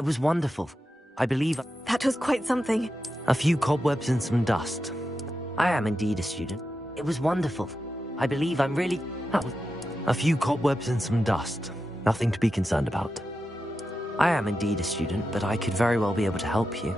It was wonderful. I believe... That was quite something. A few cobwebs and some dust. I am indeed a student. It was wonderful. I believe I'm really... Oh. A few cobwebs and some dust. Nothing to be concerned about. I am indeed a student, but I could very well be able to help you.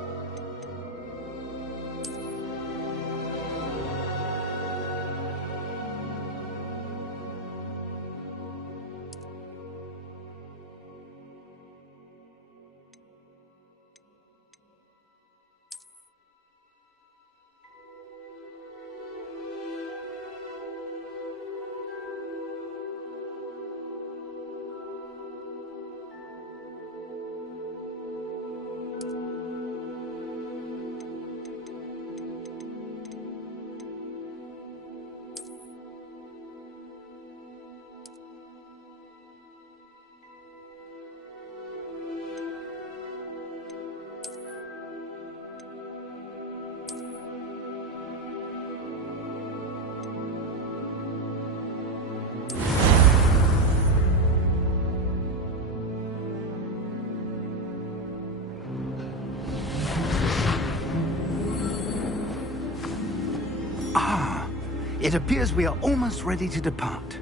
It appears we are almost ready to depart.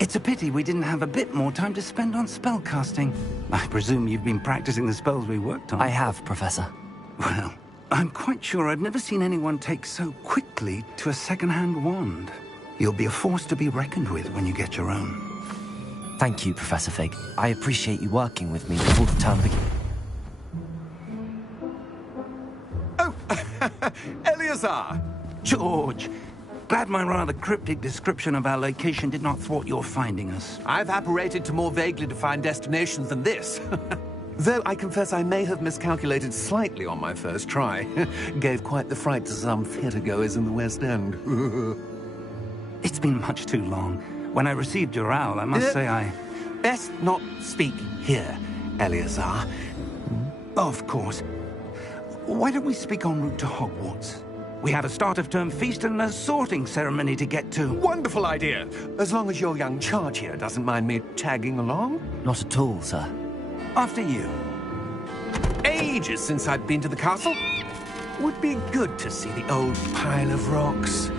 It's a pity we didn't have a bit more time to spend on spellcasting. I presume you've been practicing the spells we worked on. I have, Professor. Well, I'm quite sure I've never seen anyone take so quickly to a second-hand wand. You'll be a force to be reckoned with when you get your own. Thank you, Professor Fig. I appreciate you working with me before the term begins. Oh, Eleazar! George, glad my rather cryptic description of our location did not thwart your finding us. I've apparated to more vaguely defined destinations than this. Though I confess I may have miscalculated slightly on my first try. Gave quite the fright to some theatre-goers in the West End. It's been much too long. When I received your owl, I must say I... Best not speak here, Eleazar. Of course. Why don't we speak en route to Hogwarts? We have a start-of-term feast and a sorting ceremony to get to. Wonderful idea! As long as your young charge here doesn't mind me tagging along. Not at all, sir. After you. Ages since I've been to the castle. Would be good to see the old pile of rocks.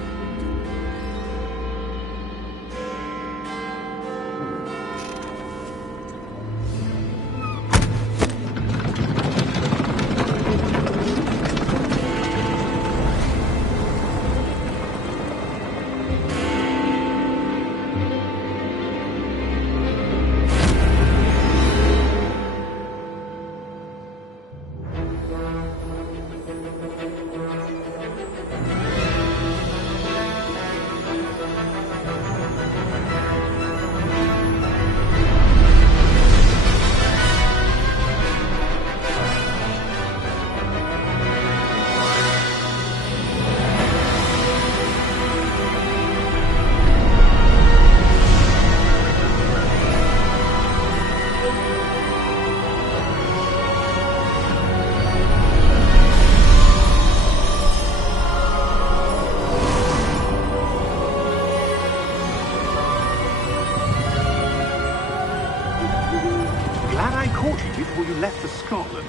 Before you left for Scotland.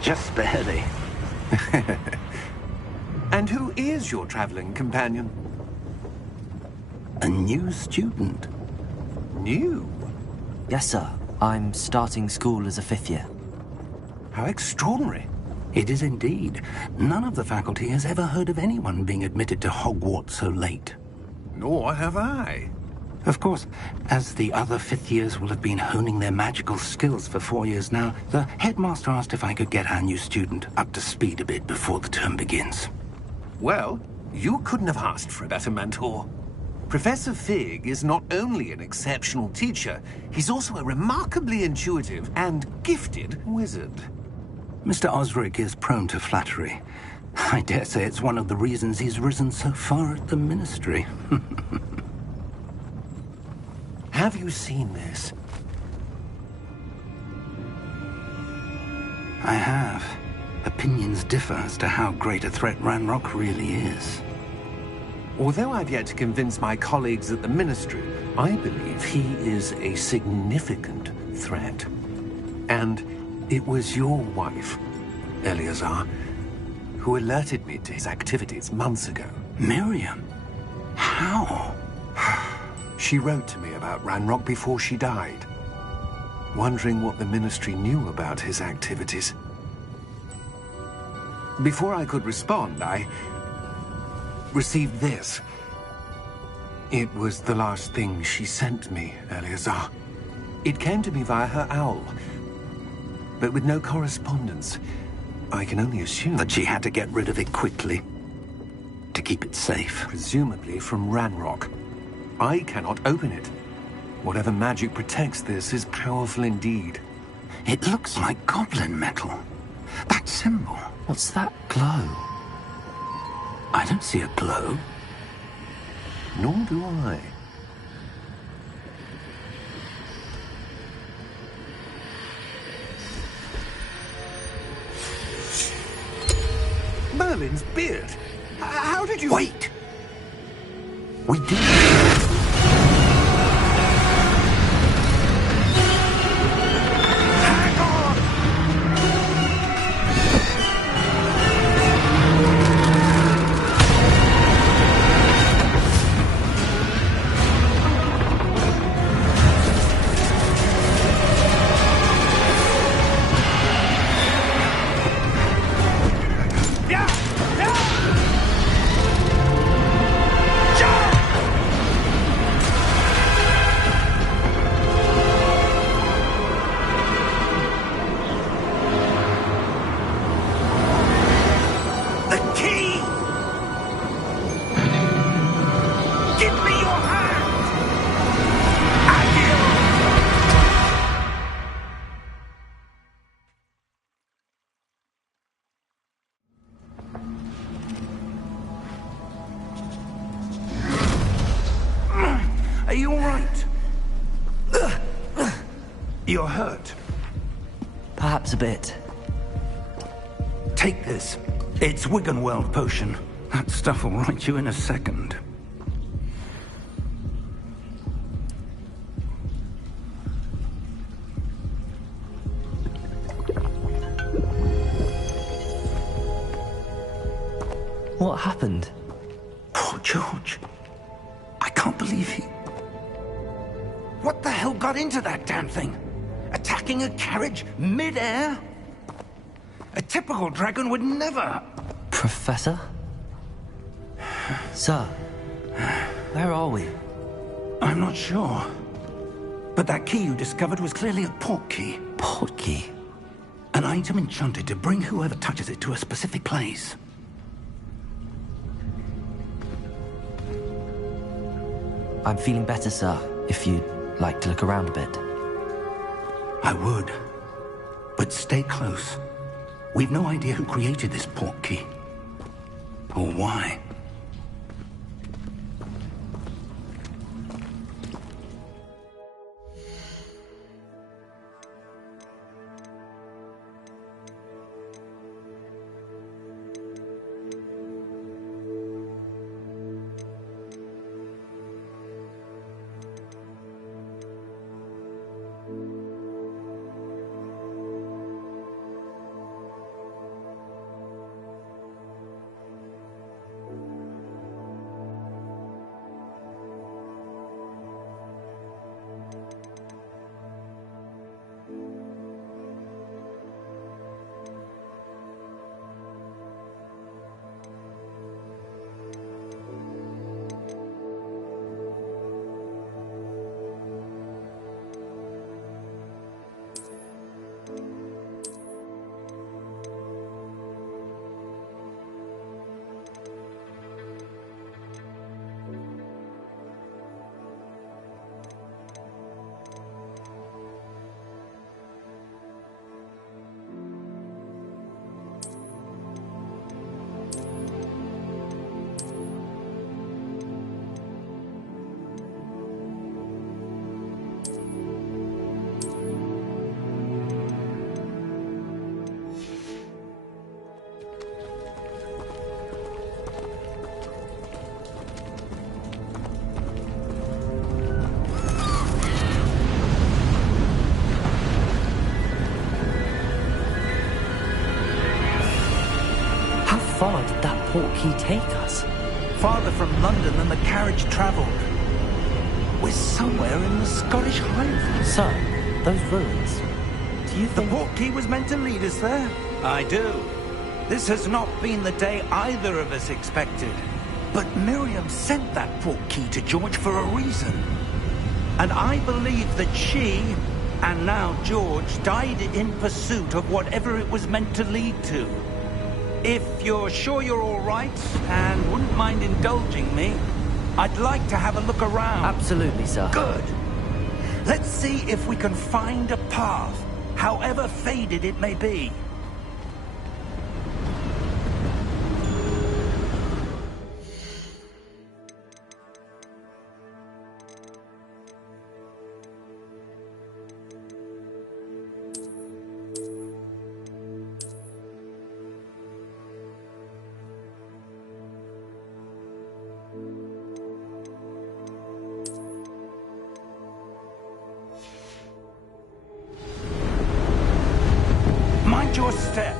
Just barely. And who is your traveling companion? A new student. New? Yes, sir. I'm starting school as a 5th year. How extraordinary. It is indeed. None of the faculty has ever heard of anyone being admitted to Hogwarts so late. Nor have I. Of course, as the other 5th years will have been honing their magical skills for 4 years now, the headmaster asked if I could get our new student up to speed a bit before the term begins. Well, you couldn't have asked for a better mentor. Professor Fig is not only an exceptional teacher, he's also a remarkably intuitive and gifted wizard. Mr. Osric is prone to flattery. I dare say it's one of the reasons he's risen so far at the Ministry. Have you seen this? I have. Opinions differ as to how great a threat Ranrock really is. Although I've yet to convince my colleagues at the Ministry, I believe he is a significant threat. And it was your wife, Eleazar, who alerted me to his activities months ago. Miriam? How? She wrote to me about Ranrock before she died, wondering what the Ministry knew about his activities. Before I could respond, I received this. It was the last thing she sent me, Eleazar. It came to me via her owl, but with no correspondence. I can only assume That she had to get rid of it quickly, to keep it safe. presumably from Ranrock. I cannot open it. Whatever magic protects this is powerful indeed. It looks like goblin metal. That symbol. What's that glow? I don't see a glow. Nor do I. Merlin's beard. How did you... Wait! We did. Hang on! Yeah! Yeah! Jump! The key! Give me your hand! Are you all right? You're hurt. Perhaps a bit. Take this. It's Wiggenweld potion. That stuff will right you in a second. What happened? Poor George. I can't believe he... What the hell got into that damn thing? Attacking a carriage mid-air? A typical dragon would never... Professor? Sir, where are we? I'm not sure. But that key you discovered was clearly a port key. Port key. An item enchanted to bring whoever touches it to a specific place. I'm feeling better, sir, if you'd like to look around a bit. I would. But stay close. We've no idea who created this port key. Or why. portkey take us? Farther from London than the carriage travelled. We're somewhere in the Scottish Highlands. Sir, those ruins. Do you The think... portkey was meant to lead us there? I do. This has not been the day either of us expected. But Miriam sent that portkey to George for a reason. And I believe that she, and now George, died in pursuit of whatever it was meant to lead to. If you're sure you're all right, and wouldn't mind indulging me, I'd like to have a look around. Absolutely, sir. Good. Let's see if we can find a path, however faded it may be. Mind your step.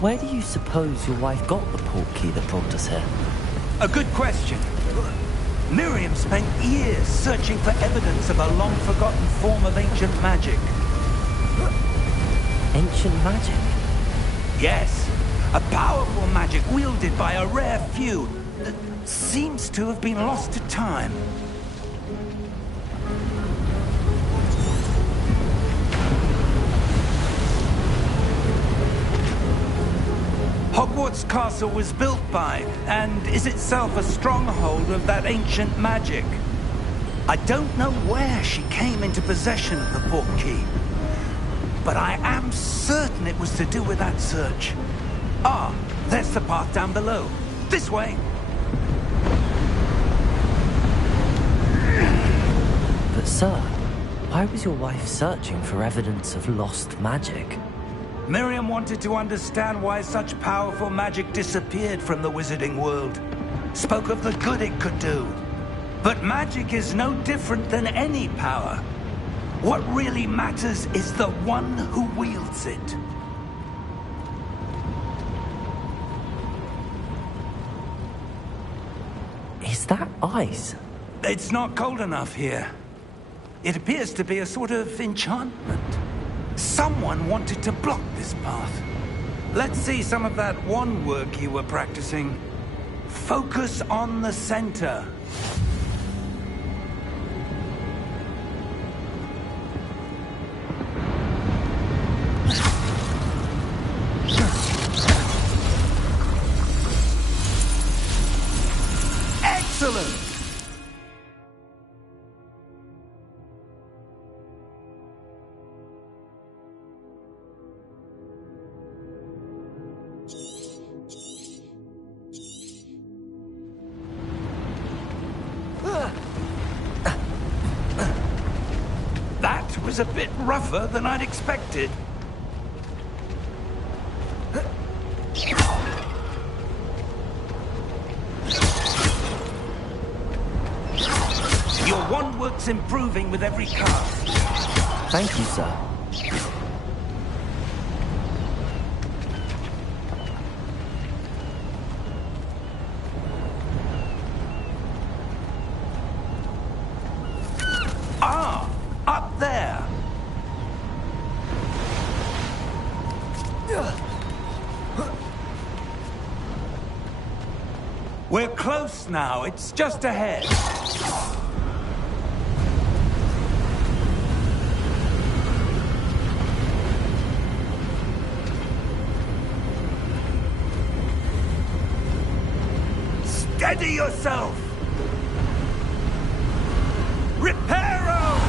Where do you suppose your wife got the portkey that brought us here? A good question. Miriam spent years searching for evidence of a long-forgotten form of ancient magic. Ancient magic? Yes, a powerful magic wielded by a rare few that seems to have been lost to time. Hogwarts Castle was built by, and is itself a stronghold of that ancient magic. I don't know where she came into possession of the portkey, but I am certain it was to do with that search. Ah, there's the path down below. This way. But sir, why was your wife searching for evidence of lost magic? Miriam wanted to understand why such powerful magic disappeared from the wizarding world. Spoke of the good it could do. But magic is no different than any power. What really matters is the one who wields it. Is that ice? It's not cold enough here. It appears to be a sort of enchantment. Someone wanted to block this path. Let's see some of that wand work you were practicing. Focus on the center. Excellent! That was a bit rougher than I'd expected. Your wand work's improving with every cast. Thank you, sir. Ah, up there. We're close now. It's just ahead. Steady yourself! Reparo!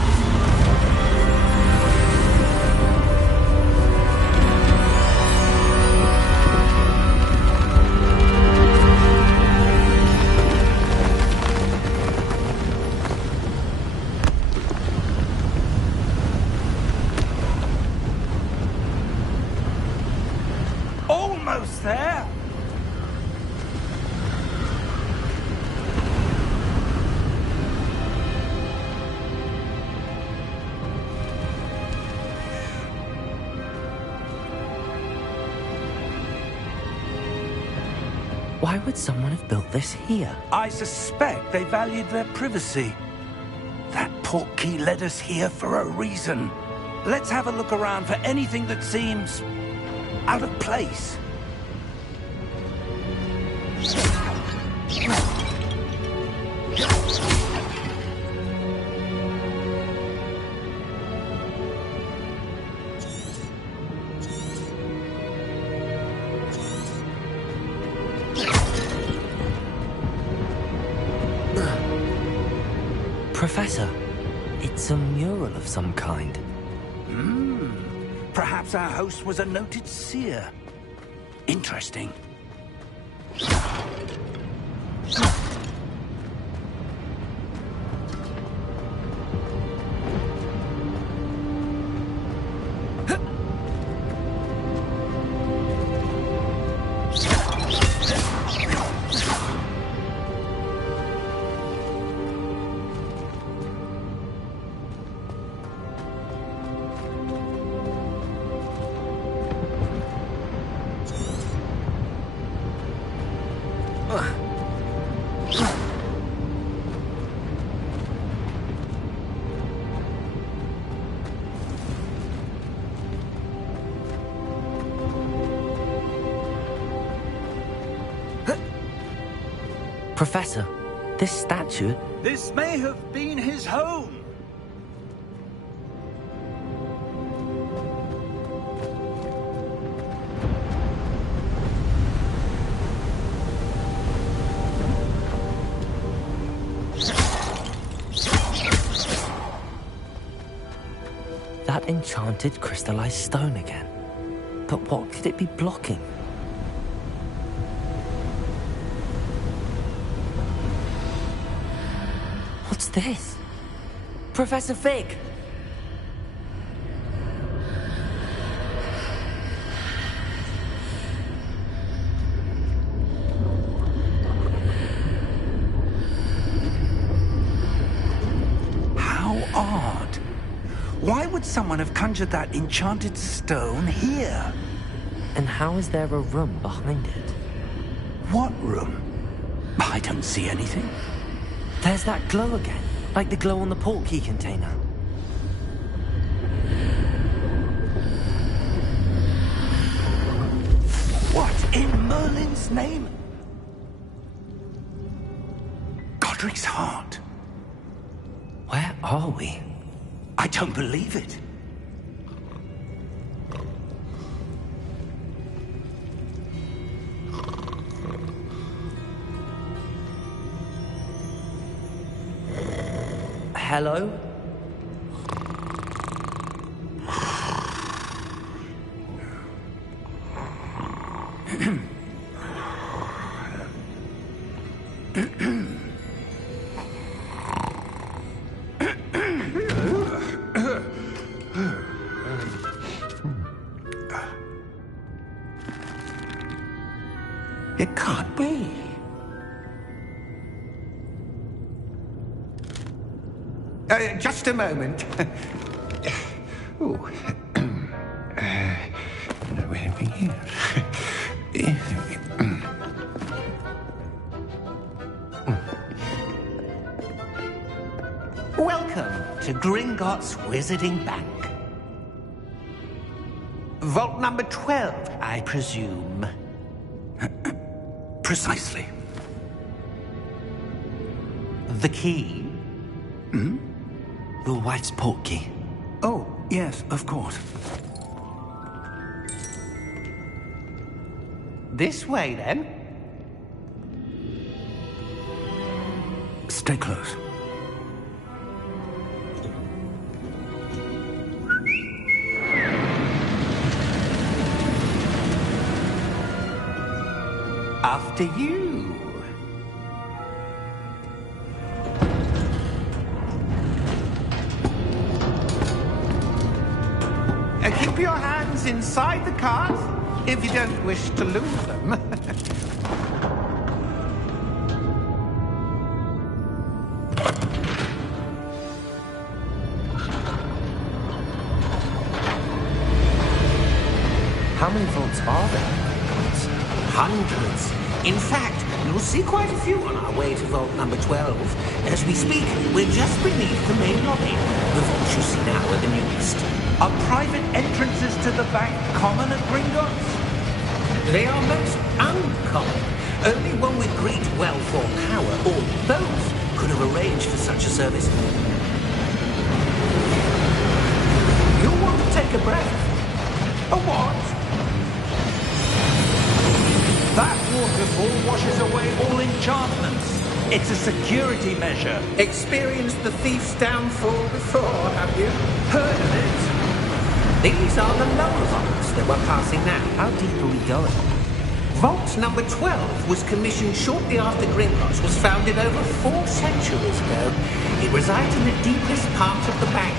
Almost there! Why would someone have built this here? I suspect they valued their privacy. That portkey led us here for a reason. Let's have a look around for anything that seems out of place. Professor, it's a mural of some kind. Perhaps our host was a noted seer. Interesting. Professor, this statue... This may have been his home. That enchanted crystallized stone again. But what could it be blocking? What's this? Professor Fig! How odd. Why would someone have conjured that enchanted stone here? And how is there a room behind it? What room? I don't see anything. There's that glow again, like the glow on the portkey container. What in Merlin's name? Godric's heart. Where are we? I don't believe it. Hello? It can't be. Just a moment. Oh. Where are we here? Welcome to Gringotts Wizarding Bank. Vault number 12, I presume. Precisely. The key? Your wife's portkey. Oh, yes, of course. This way, then. Stay close. After you. Keep your hands inside the cart if you don't wish to lose them. How many vaults are there? Hundreds. In fact, you'll see quite a few on our way to vault number 12. As we speak, we're just beneath the main lobby. The vaults you see now are the newest. Are private entrances to the bank common at Gringotts? They are most uncommon. Only one with great wealth or power, or both, could have arranged for such a service. You'll want to take a breath. A what? That waterfall washes away all enchantments. It's a security measure. Experienced the thief's downfall before, have you? Heard of it? These are the lower vaults that we're passing now. How deep are we going? Vault number 12 was commissioned shortly after Gringotts was founded over 4 centuries ago. It resides in the deepest part of the bank.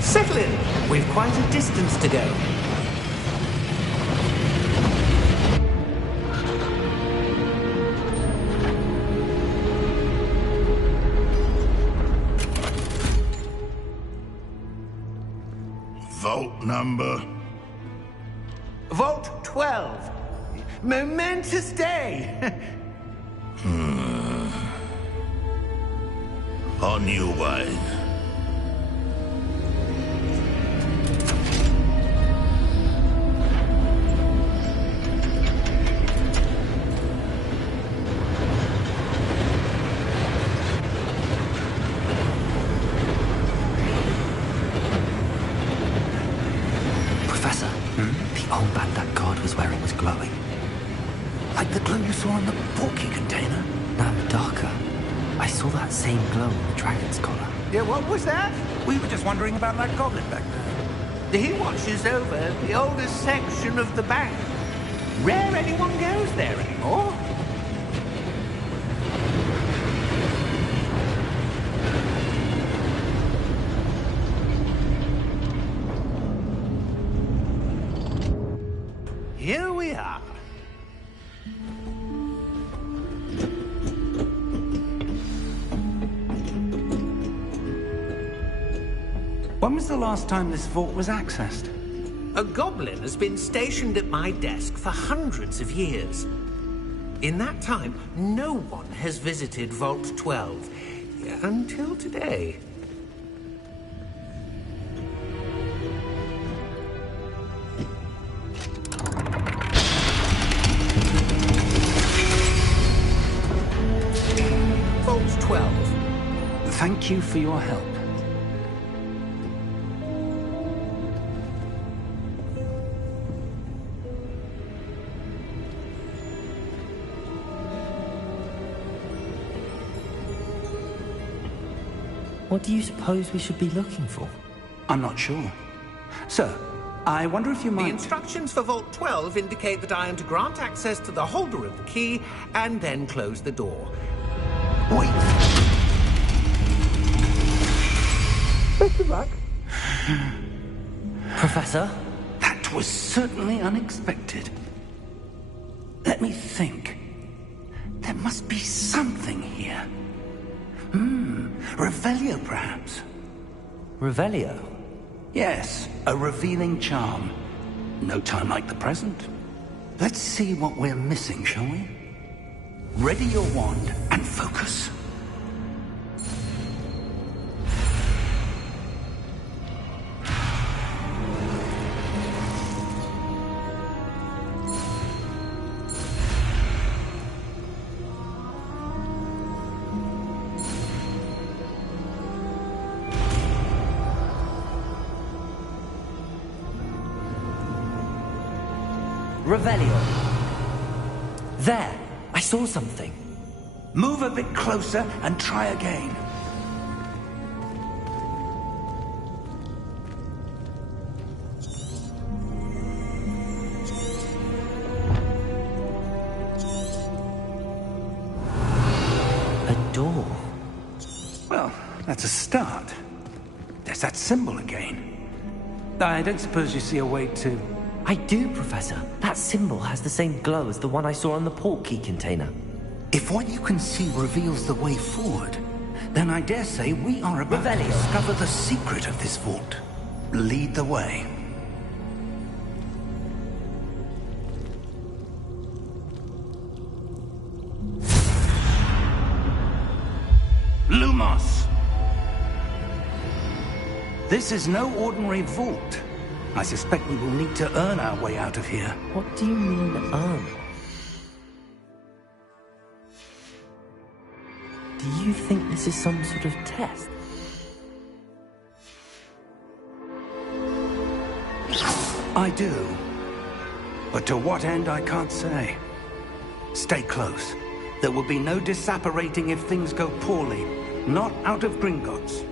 Settle in. We've quite a distance to go. Vault number? Vault 12. Momentous day. On your way. Professor, the armband that guard was wearing was glowing. Like the glow you saw on the porky container? No, darker. I saw that same glow in the dragon's collar. Yeah, what was that? We were just wondering about that goblin back there. He watches over the oldest section of the bank. Rare anyone goes there anymore. Here we are. When was the last time this vault was accessed? A goblin has been stationed at my desk for hundreds of years. In that time, no one has visited Vault 12. Until today. Vault 12. Thank you for your help. What do you suppose we should be looking for? I'm not sure. Sir, I wonder if you The might... instructions for Vault 12 indicate that I am to grant access to the holder of the key and then close the door. Wait! Best of luck. Professor? That was certainly unexpected. Let me think. There must be something here. Revelio, perhaps? Revelio? Yes, a revealing charm. No time like the present. Let's see what we're missing, shall we? Ready your wand and focus. Revelio. There! I saw something. Move a bit closer and try again. A door. Well, that's a start. There's that symbol again. I don't suppose you see a way to... I do, Professor. That symbol has the same glow as the one I saw on the port key container. If what you can see reveals the way forward, then I dare say we are about to Revelio. discover the secret of this vault. Lead the way. This is no ordinary vault. I suspect we will need to earn our way out of here. What do you mean, earn? Do you think this is some sort of test? I do. But to what end, I can't say. Stay close. There will be no disapparating if things go poorly. Not out of Gringotts.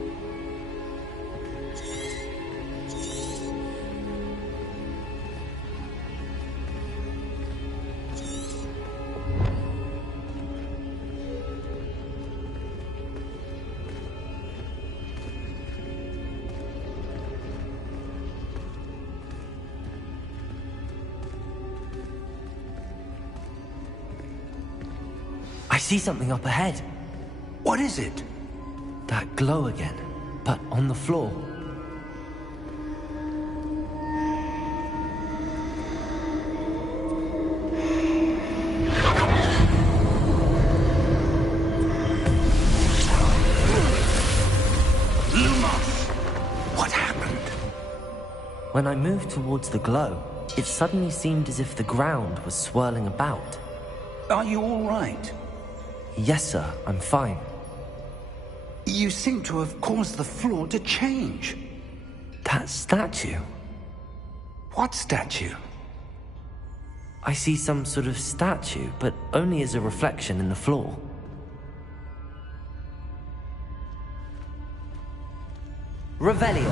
I see something up ahead. What is it? That glow again, but on the floor. Lumos! What happened? When I moved towards the glow, it suddenly seemed as if the ground was swirling about. Are you all right? Yes, sir, I'm fine. You seem to have caused the floor to change. That statue. What statue? I see some sort of statue, but only as a reflection in the floor. Revelio.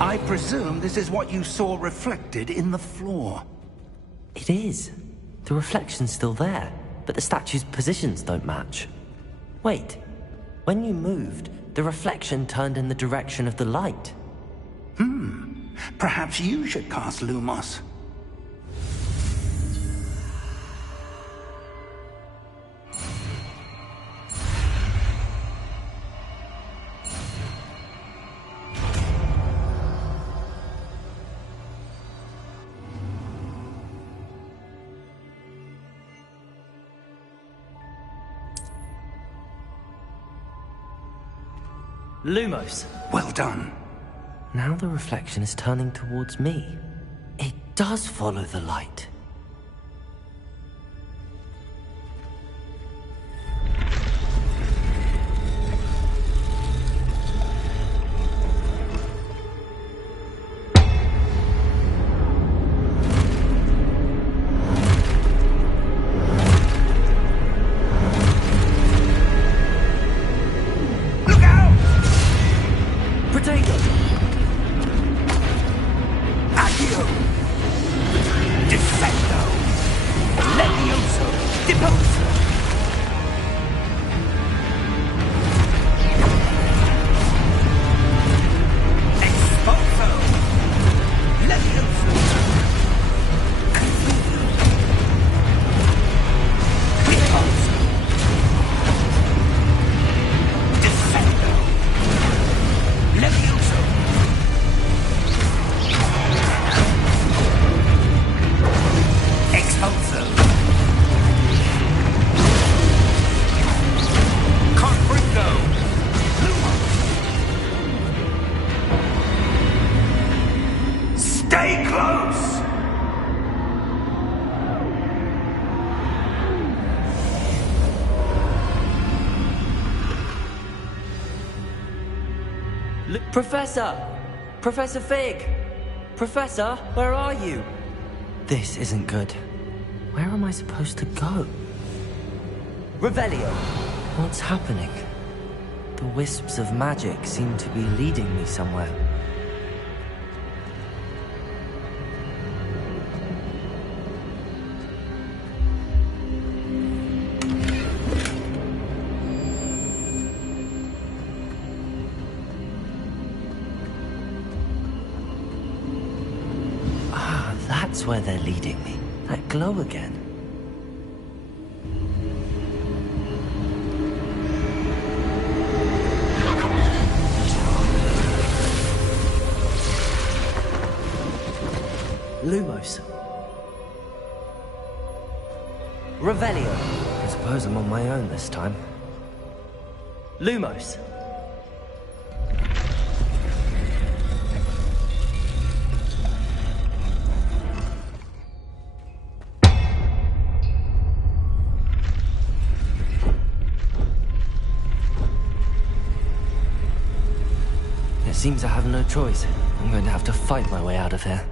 I presume this is what you saw reflected in the floor. It is. The reflection's still there, but the statue's positions don't match. Wait. When you moved, the reflection turned in the direction of the light. Perhaps you should cast Lumos. Lumos. Well done. Now the reflection is turning towards me. It does follow the light. Professor! Professor Fig! Professor, where are you? This isn't good. Where am I supposed to go? Revelio! What's happening? The wisps of magic seem to be leading me somewhere. That's where they're leading me. That glow again. Lumos. Revelio. I suppose I'm on my own this time. Lumos. Seems I have no choice. I'm going to have to fight my way out of here.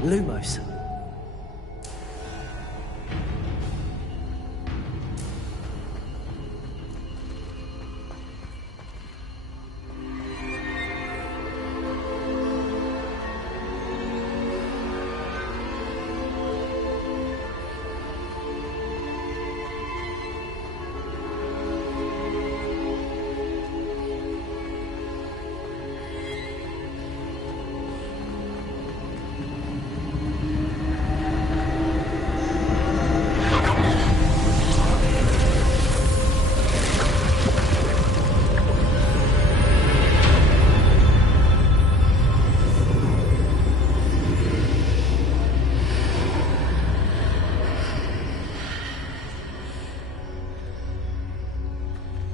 Lumos.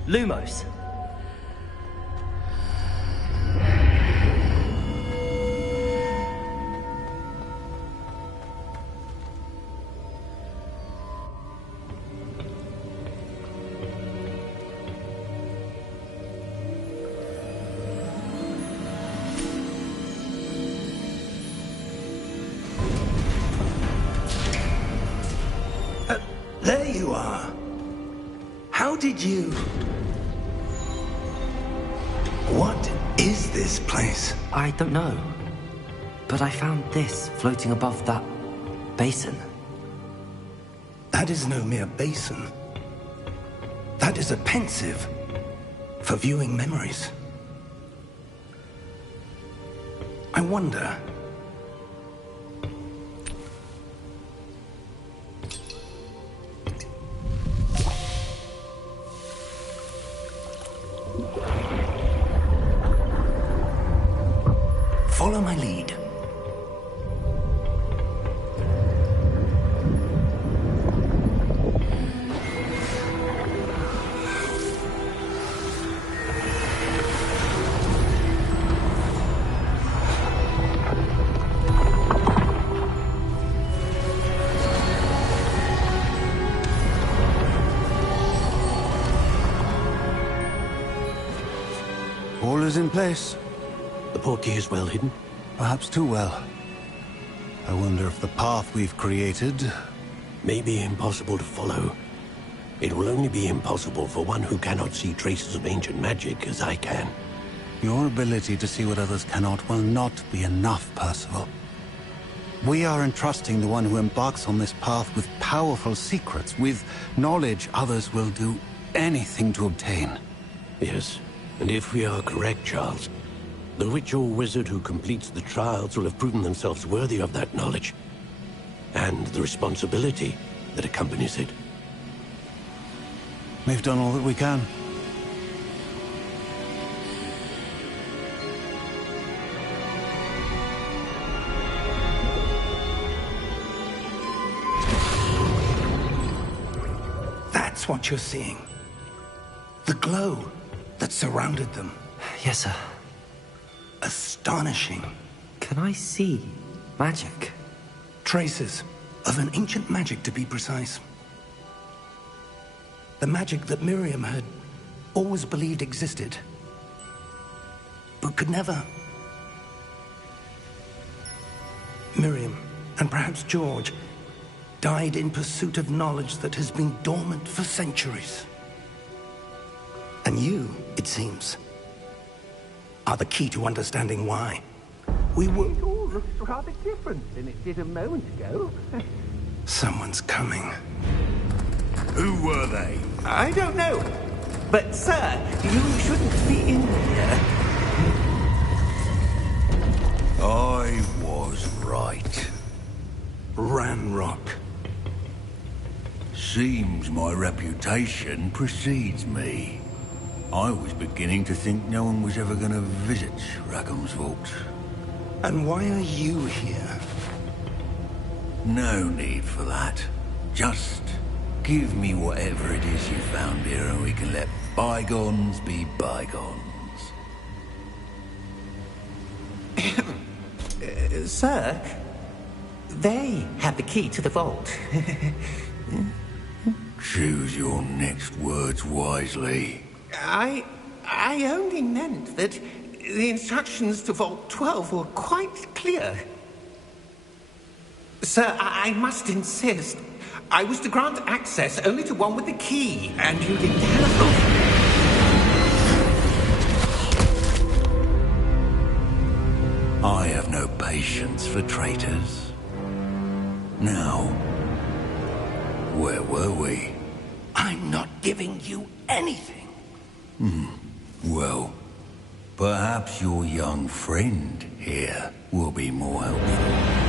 Lumos. There you are. How did you... What is this place? I don't know. But I found this floating above that basin. That is no mere basin. That is a pensive for viewing memories. I wonder... Follow my lead. All is in place. The portkey is well hidden? Perhaps too well. I wonder if the path we've created... May be impossible to follow. It will only be impossible for one who cannot see traces of ancient magic as I can. Your ability to see what others cannot will not be enough, Percival. We are entrusting the one who embarks on this path with powerful secrets, with knowledge others will do anything to obtain. Yes, and if we are correct, Charles, The witch or wizard who completes the trials will have proven themselves worthy of that knowledge, and the responsibility that accompanies it. We've done all that we can. That's what you're seeing. The glow that surrounded them. Yes, sir. Astonishing. Can I see magic? Traces of an ancient magic, to be precise. The magic that Miriam had always believed existed, but could never. Miriam, and perhaps George, died in pursuit of knowledge that has been dormant for centuries. And you, it seems, are the key to understanding why. We were... It all looks rather different than it did a moment ago. Someone's coming. Who were they? I don't know. But, sir, you shouldn't be in here. I was right. Ranrock. Seems my reputation precedes me. I was beginning to think no one was ever going to visit Rackham's vault. And why are you here? No need for that. Just give me whatever it is you found here and we can let bygones be bygones. Sir, they have the key to the vault. Choose your next words wisely. I only meant that the instructions to Vault 12 were quite clear. Sir, I must insist. I was to grant access only to one with the key, and you didn't have. I have no patience for traitors. Now, where were we? I'm not giving you anything. Well, perhaps your young friend here will be more helpful.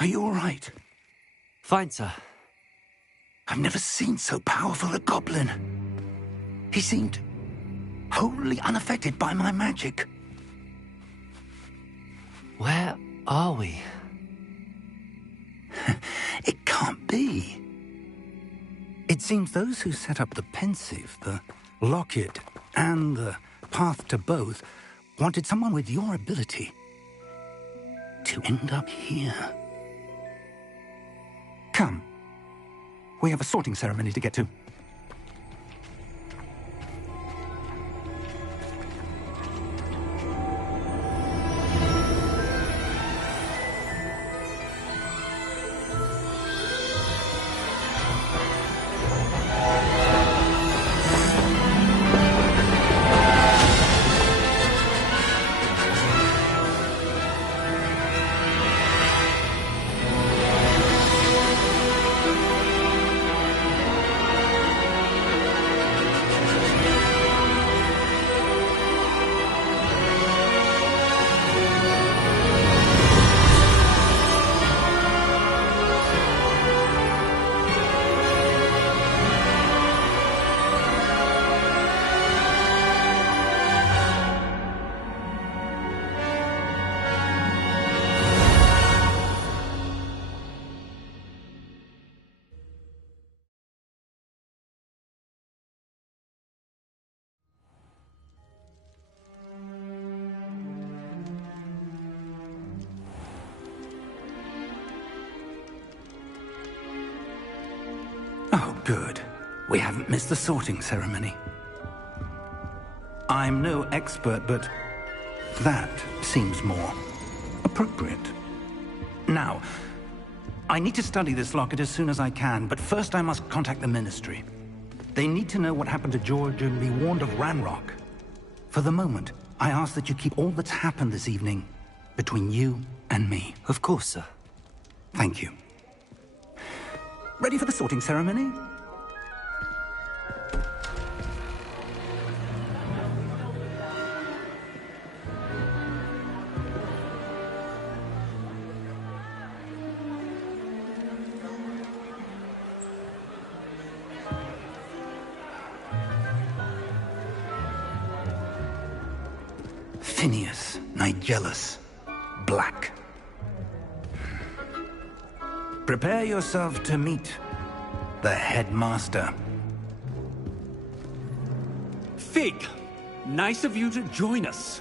Are you all right? Fine, sir. I've never seen so powerful a goblin. He seemed wholly unaffected by my magic. Where are we? It can't be. It seems those who set up the pensive, the locket, and the path to both wanted someone with your ability to end up here. Come. We have a sorting ceremony to get to. Good. We haven't missed the sorting ceremony. I'm no expert, but that seems more appropriate. Now, I need to study this locket as soon as I can, but first I must contact the Ministry. They need to know what happened to George and be warned of Ranrock. For the moment, I ask that you keep all that's happened this evening between you and me. Of course, sir. Thank you. Ready for the sorting ceremony? Phineas, Nigellus, Black. Prepare yourself to meet the headmaster. Fig, nice of you to join us.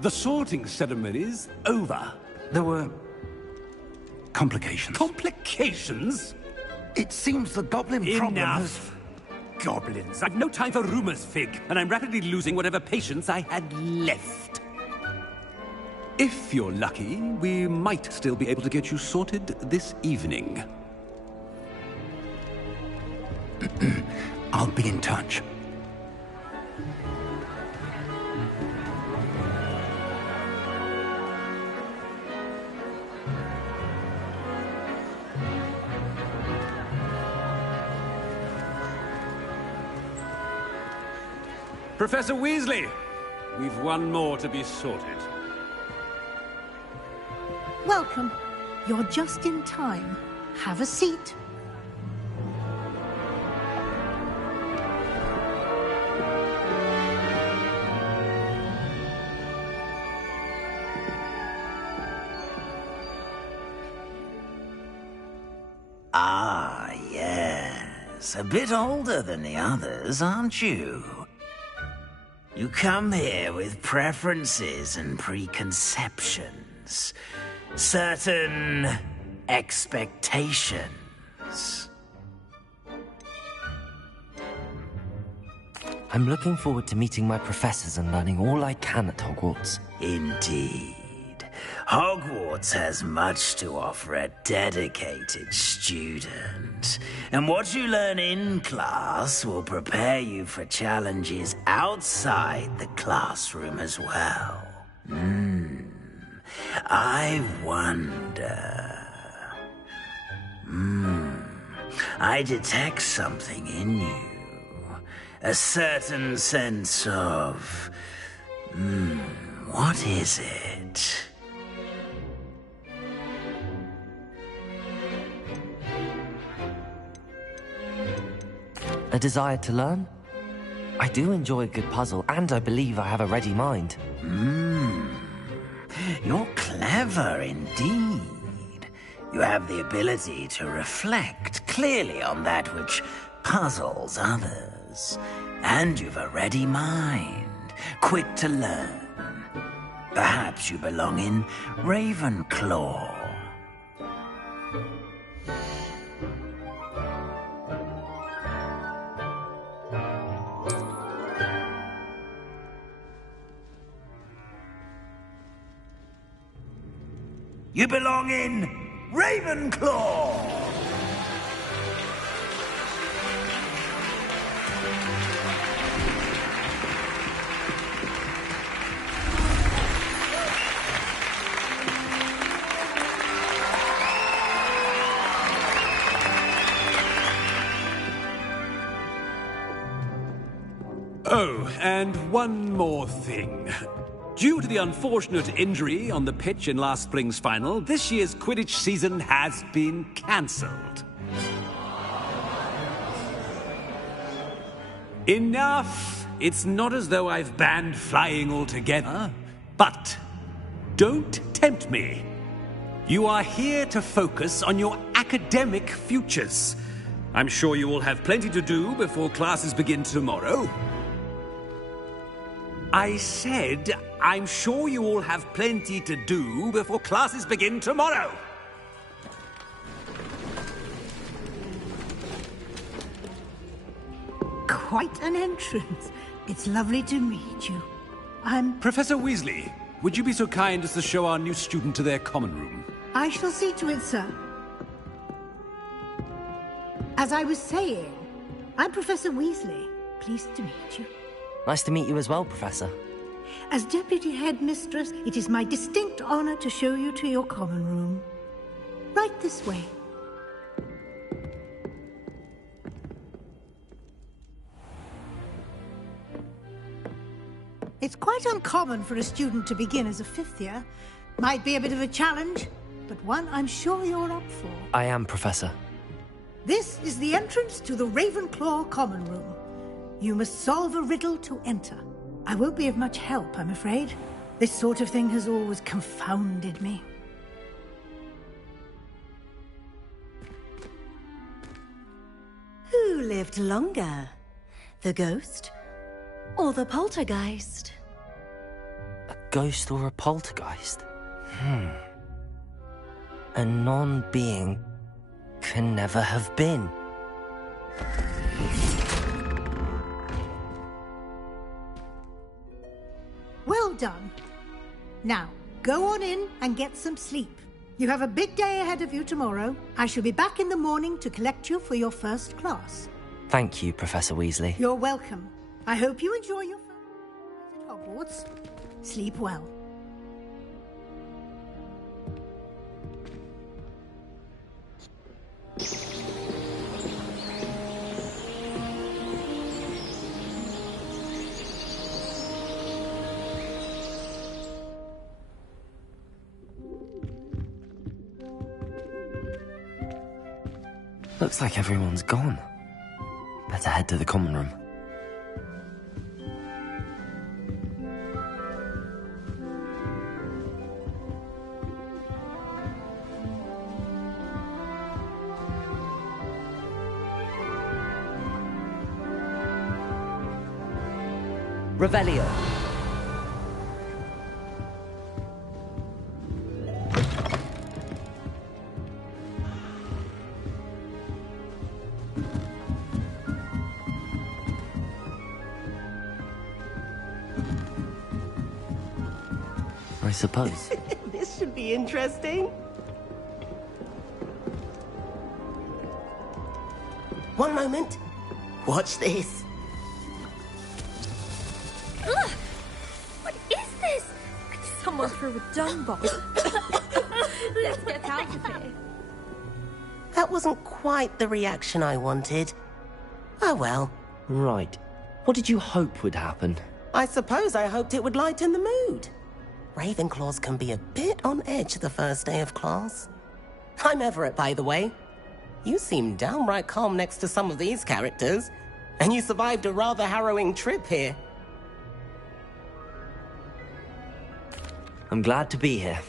The sorting ceremony's over. There were complications. Complications? It seems the goblin problem has... Enough! Goblins. I've no time for rumors, Fig, and I'm rapidly losing whatever patience I had left. If you're lucky, we might still be able to get you sorted this evening. I'll be in touch. Professor Weasley, we've one more to be sorted. Welcome. You're just in time. Have a seat. Ah, yes. A bit older than the others, aren't you? You come here with preferences and preconceptions. Certain expectations. I'm looking forward to meeting my professors and learning all I can at Hogwarts. Indeed. Hogwarts has much to offer a dedicated student. And what you learn in class will prepare you for challenges outside the classroom as well. I wonder... I detect something in you. A certain sense of... what is it? A desire to learn? I do enjoy a good puzzle, and I believe I have a ready mind. You're clever indeed. You have the ability to reflect clearly on that which puzzles others. And you've a ready mind, quick to learn. Perhaps you belong in Ravenclaw. You belong in Ravenclaw! Oh, and one more thing. Due to the unfortunate injury on the pitch in last spring's final, this year's Quidditch season has been cancelled. Enough! It's not as though I've banned flying altogether. But don't tempt me. You are here to focus on your academic futures. I'm sure you will have plenty to do before classes begin tomorrow. I said, I'm sure you all have plenty to do before classes begin tomorrow. quite an entrance. It's lovely to meet you. I'm... Professor Weasley, would you be so kind as to show our new student to their common room? I shall see to it, sir. As I was saying, I'm Professor Weasley. Pleased to meet you. Nice to meet you as well, Professor. As Deputy Headmistress, it is my distinct honor to show you to your common room. Right this way. It's quite uncommon for a student to begin as a fifth year. Might be a bit of a challenge, but one I'm sure you're up for. I am, Professor. This is the entrance to the Ravenclaw Common Room. You must solve a riddle to enter. I won't be of much help, I'm afraid. This sort of thing has always confounded me. Who lived longer? The ghost or the poltergeist? A ghost or a poltergeist? A non-being can never have been. Well done. Now, go on in and get some sleep. You have a big day ahead of you tomorrow. I shall be back in the morning to collect you for your first class. Thank you, Professor Weasley. You're welcome. I hope you enjoy your first night at Hogwarts. Sleep well. Looks like everyone's gone. Better head to the common room. Revelio. I suppose. This should be interesting. One moment. Watch this. Ugh! What is this? Someone threw a dung bomb. Let's get out of here. That wasn't quite the reaction I wanted. Oh well. Right. What did you hope would happen? I suppose I hoped it would lighten the mood. Ravenclaws can be a bit on edge the first day of class. I'm Everett, by the way. You seem downright calm next to some of these characters, and you survived a rather harrowing trip here. I'm glad to be here.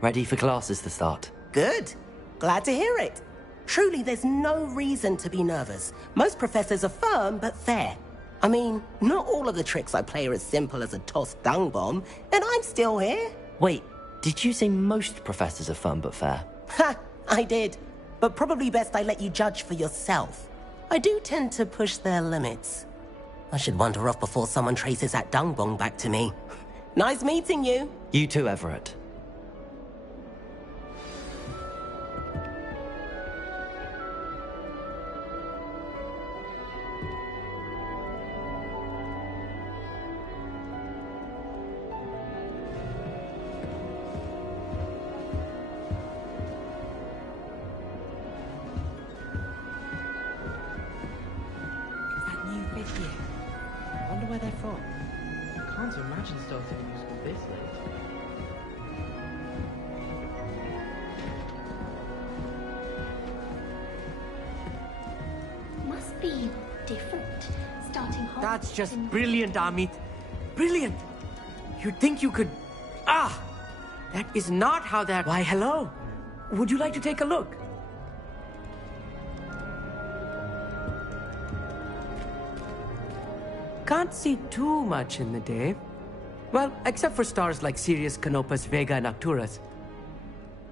Ready for classes to start. Good. Glad to hear it. Truly, there's no reason to be nervous. Most professors are firm but fair. I mean, not all of the tricks I play are as simple as a tossed dung bomb, and I'm still here. Wait, did you say most professors are fun but fair? Ha! I did. But probably best I let you judge for yourself. I do tend to push their limits. I should wander off before someone traces that dung bomb back to me. Nice meeting you. You too, Everett. Where they're from. I can't imagine starting a new school this late. Must be different, starting home. That's just brilliant, Amit. Brilliant! You'd think you could... Ah! That is not how that... Why, hello. Would you like to take a look? Can't see too much in the day. Well, except for stars like Sirius, Canopus, Vega, and Arcturus.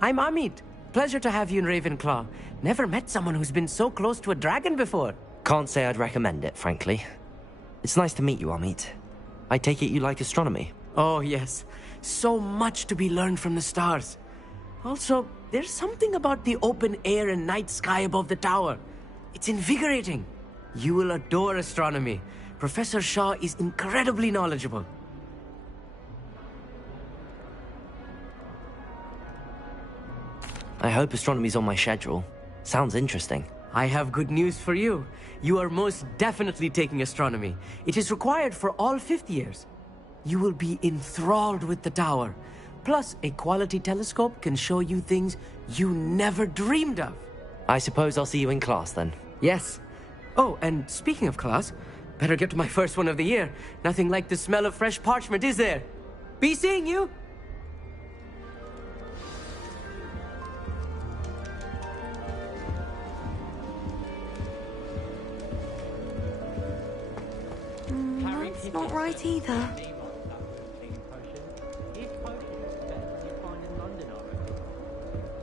I'm Amit. Pleasure to have you in Ravenclaw. Never met someone who's been so close to a dragon before. Can't say I'd recommend it, frankly. It's nice to meet you, Amit. I take it you like astronomy? Oh, yes. So much to be learned from the stars. Also, there's something about the open air and night sky above the tower. It's invigorating. You will adore astronomy. Professor Shaw is incredibly knowledgeable. I hope astronomy's on my schedule. Sounds interesting. I have good news for you. You are most definitely taking astronomy. It is required for all fifth years. You will be enthralled with the tower. Plus, a quality telescope can show you things you never dreamed of. I suppose I'll see you in class then. Yes. Oh, and speaking of class, better get to my first one of the year. Nothing like the smell of fresh parchment, is there? Be seeing you! That's not right either.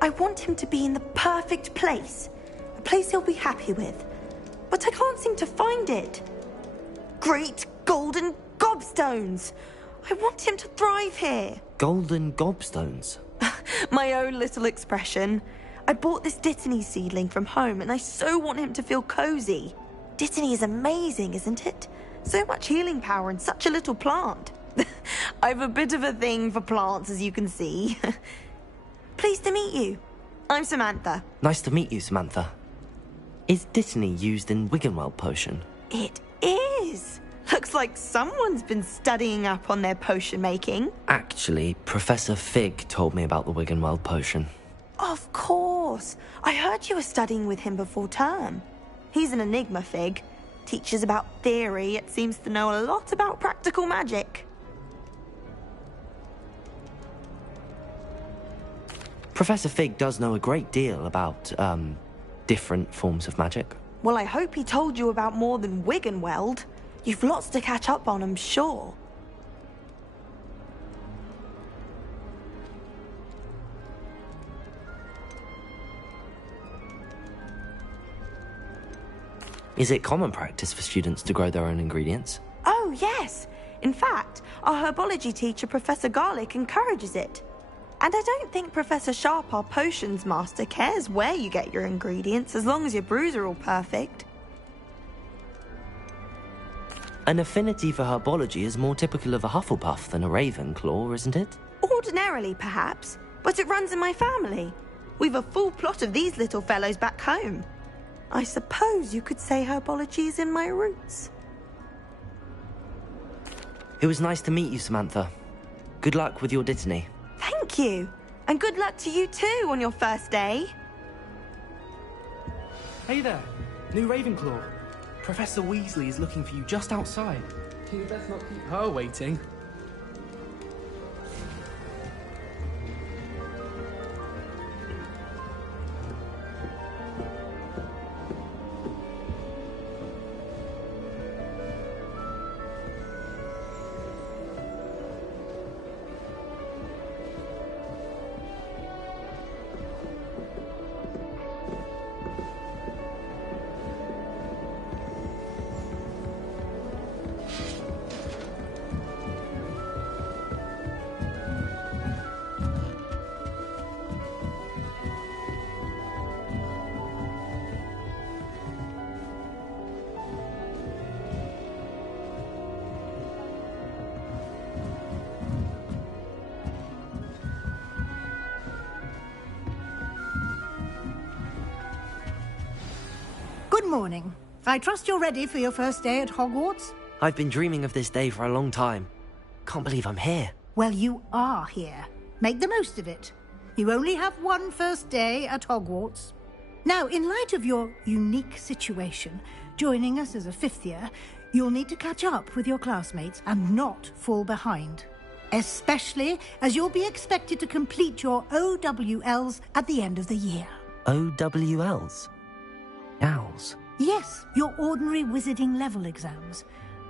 I want him to be in the perfect place. A place he'll be happy with. But I can't seem to find it. Great golden gobstones! I want him to thrive here. Golden gobstones? My own little expression. I bought this Dittany seedling from home and I so want him to feel cozy. Dittany is amazing, isn't it? So much healing power in such a little plant. I've a bit of a thing for plants, as you can see. Pleased to meet you. I'm Samantha. Nice to meet you, Samantha. Is Dittany used in Wiggenweld potion? It is. Looks like someone's been studying up on their potion making. Actually, Professor Fig told me about the Wiggenweld potion. Of course. I heard you were studying with him before term. He's an enigma, Fig. Teaches about theory, yet seems to know a lot about practical magic. Professor Fig does know a great deal about, different forms of magic. Well, I hope he told you about more than Wiggenweld. You've lots to catch up on, I'm sure. Is it common practice for students to grow their own ingredients? Oh, yes. In fact, our herbology teacher, Professor Garlick, encourages it. And I don't think Professor Sharp, our potions master, cares where you get your ingredients, as long as your brews are all perfect. An affinity for herbology is more typical of a Hufflepuff than a Ravenclaw, isn't it? Ordinarily, perhaps, but it runs in my family. We've a full plot of these little fellows back home. I suppose you could say herbology is in my roots. It was nice to meet you, Samantha. Good luck with your Dittany. Thank you. And good luck to you too on your first day. Hey there, new Ravenclaw. Professor Weasley is looking for you just outside. You best not keep her waiting. Good morning. I trust you're ready for your first day at Hogwarts? I've been dreaming of this day for a long time. Can't believe I'm here. Well, you are here. Make the most of it. You only have one first day at Hogwarts. Now, in light of your unique situation, joining us as a fifth year, you'll need to catch up with your classmates and not fall behind. Especially as you'll be expected to complete your OWLs at the end of the year. OWLs? Owls? Yes, your ordinary wizarding level exams.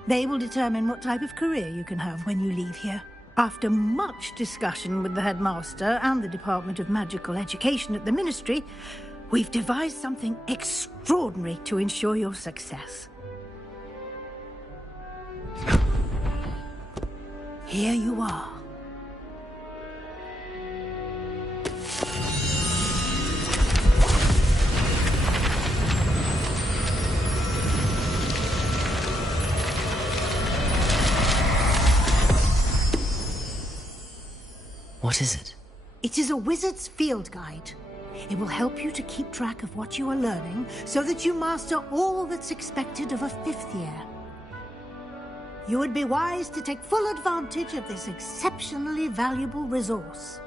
They will determine what type of career you can have when you leave here. After much discussion with the headmaster and the Department of Magical Education at the Ministry, we've devised something extraordinary to ensure your success. Here you are. What is it? It is a wizard's field guide. It will help you to keep track of what you are learning so that you master all that's expected of a 5th year. You would be wise to take full advantage of this exceptionally valuable resource.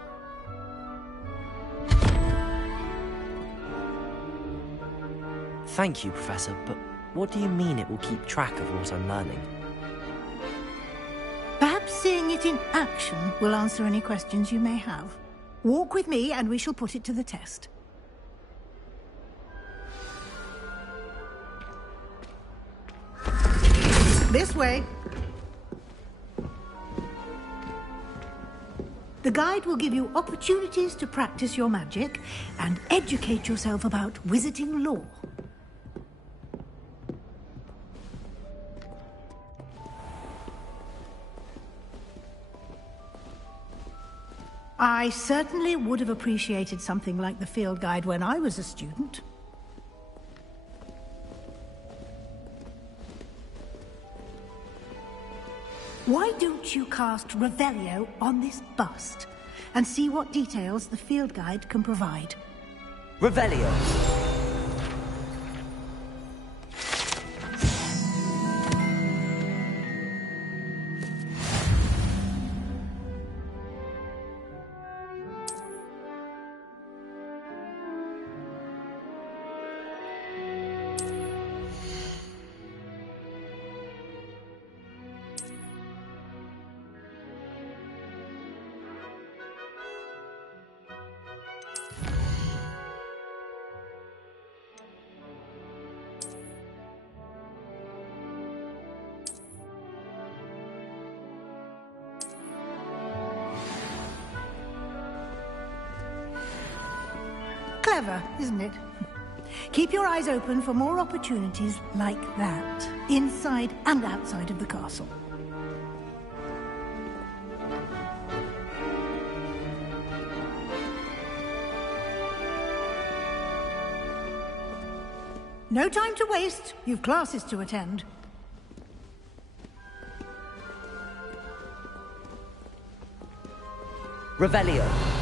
Thank you, Professor, but what do you mean it will keep track of what I'm learning? Perhaps seeing it in action will answer any questions you may have. Walk with me and we shall put it to the test. This way. The guide will give you opportunities to practice your magic and educate yourself about wizarding lore. I certainly would have appreciated something like the field guide when I was a student. Why don't you cast Revelio on this bust and see what details the field guide can provide? Revelio. Clever, isn't it? Keep your eyes open for more opportunities like that, inside and outside of the castle. No time to waste. You've classes to attend. Revelio.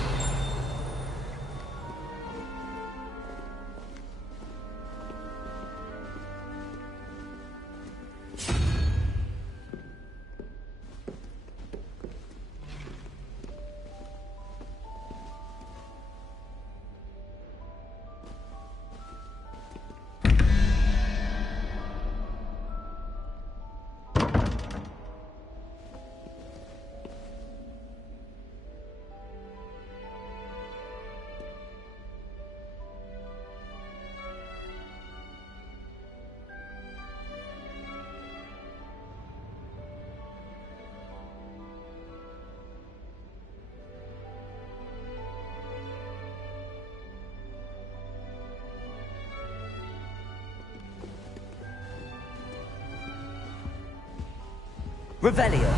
Revelio.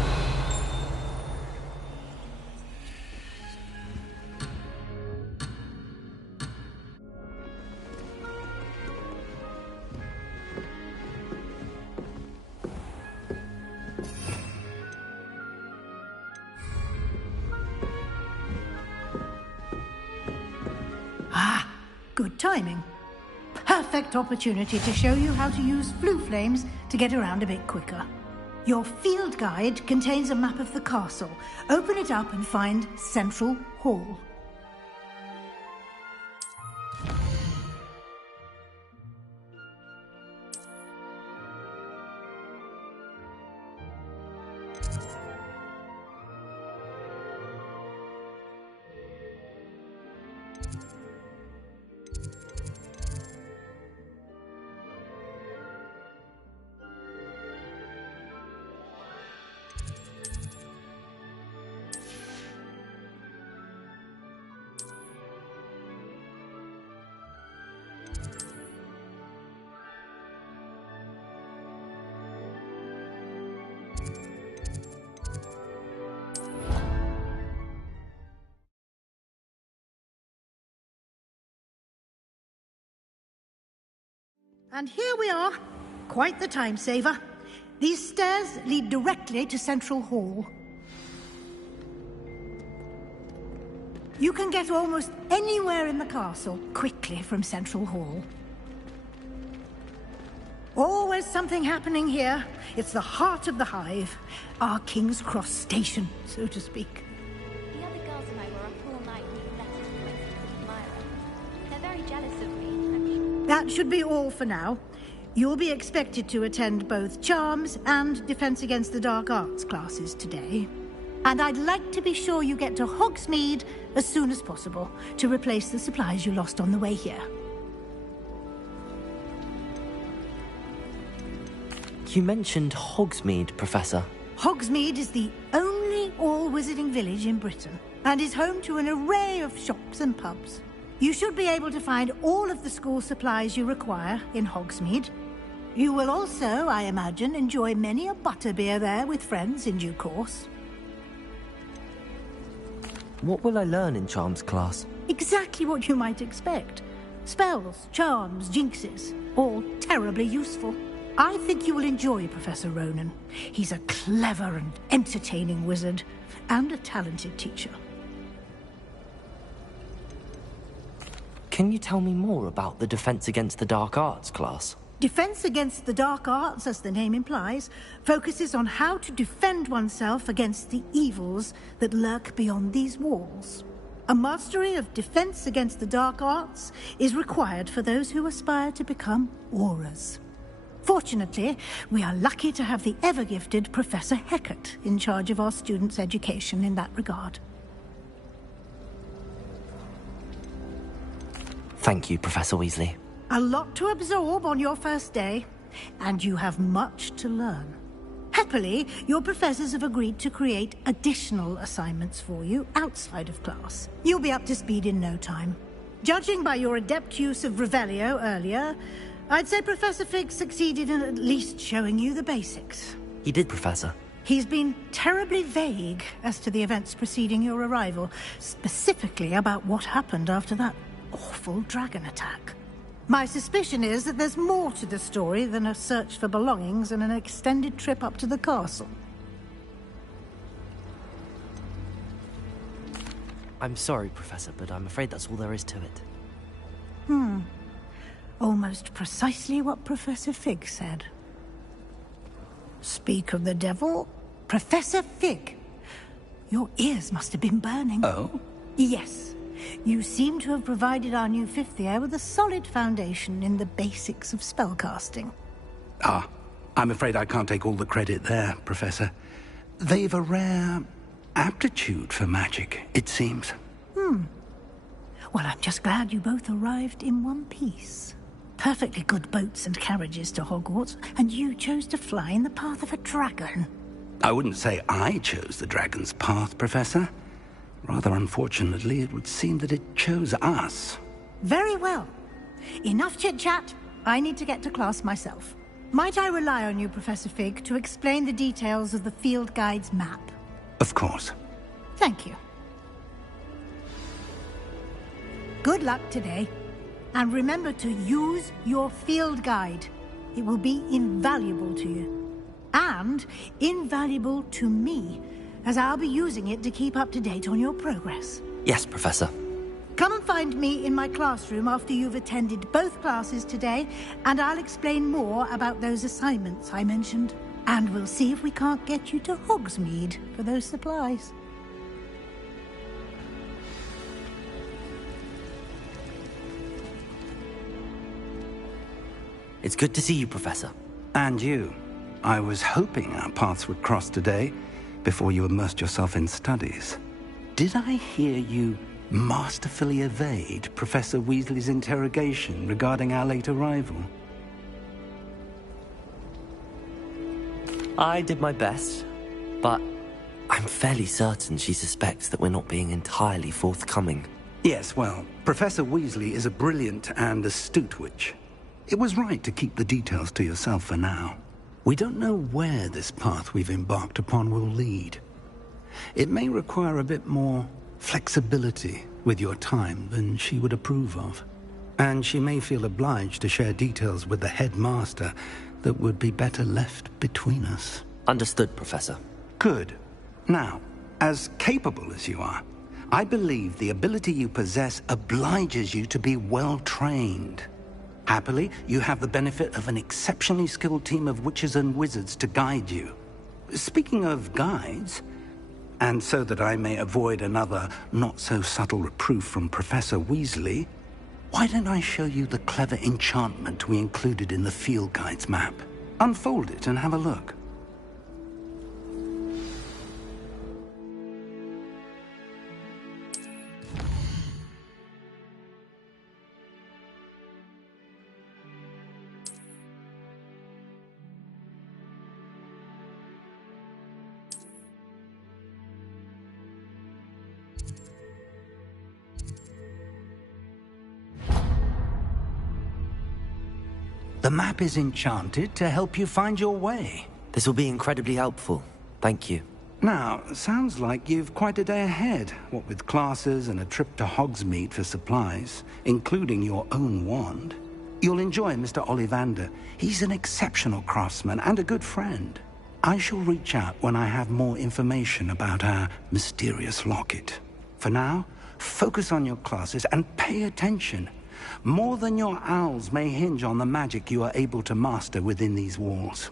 Ah, good timing. Perfect opportunity to show you how to use flue flames to get around a bit quicker. Your field guide contains a map of the castle. Open it up and find Central Hall. And here we are. Quite the time saver. These stairs lead directly to Central Hall. You can get almost anywhere in the castle quickly from Central Hall. Always something happening here. It's the heart of the hive. Our King's Cross station, so to speak. The other girls and I were up all night reading letters to my secret admirer. They're very jealous of me, I'm sure. That should be all for now. You'll be expected to attend both Charms and Defense Against the Dark Arts classes today. And I'd like to be sure you get to Hogsmeade as soon as possible to replace the supplies you lost on the way here. You mentioned Hogsmeade, Professor. Hogsmeade is the only all-wizarding village in Britain and is home to an array of shops and pubs. You should be able to find all of the school supplies you require in Hogsmeade. You will also, I imagine, enjoy many a butterbeer there with friends in due course. What will I learn in Charms class? Exactly what you might expect. Spells, charms, jinxes, all terribly useful. I think you will enjoy Professor Ronan. He's a clever and entertaining wizard, and a talented teacher. Can you tell me more about the Defense Against the Dark Arts class? Defense Against the Dark Arts, as the name implies, focuses on how to defend oneself against the evils that lurk beyond these walls. A mastery of Defense Against the Dark Arts is required for those who aspire to become Aurors. Fortunately, we are lucky to have the ever-gifted Professor Hecat in charge of our students' education in that regard. Thank you, Professor Weasley. A lot to absorb on your first day, and you have much to learn. Happily, your professors have agreed to create additional assignments for you outside of class. You'll be up to speed in no time. Judging by your adept use of Revelio earlier, I'd say Professor Fig succeeded in at least showing you the basics. He did, Professor. He's been terribly vague as to the events preceding your arrival, specifically about what happened after that awful dragon attack. My suspicion is that there's more to the story than a search for belongings and an extended trip up to the castle. I'm sorry, Professor, but I'm afraid that's all there is to it. Almost precisely what Professor Fig said. Speak of the devil, Professor Fig. Your ears must have been burning. Oh? Yes. You seem to have provided our new fifth year with a solid foundation in the basics of spellcasting. Ah, I'm afraid I can't take all the credit there, Professor. They've a rare aptitude for magic, it seems. Well, I'm just glad you both arrived in one piece. Perfectly good boats and carriages to Hogwarts, and you chose to fly in the path of a dragon. I wouldn't say I chose the dragon's path, Professor. Rather unfortunately, it would seem that it chose us. Very well. Enough chit-chat. I need to get to class myself. Might I rely on you, Professor Fig, to explain the details of the field guide's map? Of course. Thank you. Good luck today. And remember to use your field guide. It will be invaluable to you. And invaluable to me, as I'll be using it to keep up to date on your progress. Yes, Professor. Come and find me in my classroom after you've attended both classes today, and I'll explain more about those assignments I mentioned. And we'll see if we can't get you to Hogsmeade for those supplies. It's good to see you, Professor. And you. I was hoping our paths would cross today, before you immersed yourself in studies. Did I hear you masterfully evade Professor Weasley's interrogation regarding our late arrival? I did my best, but I'm fairly certain she suspects that we're not being entirely forthcoming. Yes, well, Professor Weasley is a brilliant and astute witch. It was right to keep the details to yourself for now. We don't know where this path we've embarked upon will lead. It may require a bit more flexibility with your time than she would approve of. And she may feel obliged to share details with the headmaster that would be better left between us. Understood, Professor. Good. Now, as capable as you are, I believe the ability you possess obliges you to be well trained. Happily, you have the benefit of an exceptionally skilled team of witches and wizards to guide you. Speaking of guides, and so that I may avoid another not-so-subtle reproof from Professor Weasley, why don't I show you the clever enchantment we included in the field guide's map? Unfold it and have a look. The map is enchanted to help you find your way. This will be incredibly helpful. Thank you. Now, sounds like you've quite a day ahead, what with classes and a trip to Hogsmeade for supplies, including your own wand. You'll enjoy Mr. Ollivander. He's an exceptional craftsman and a good friend. I shall reach out when I have more information about our mysterious locket. For now, focus on your classes and pay attention. More than your owls may hinge on the magic you are able to master within these walls.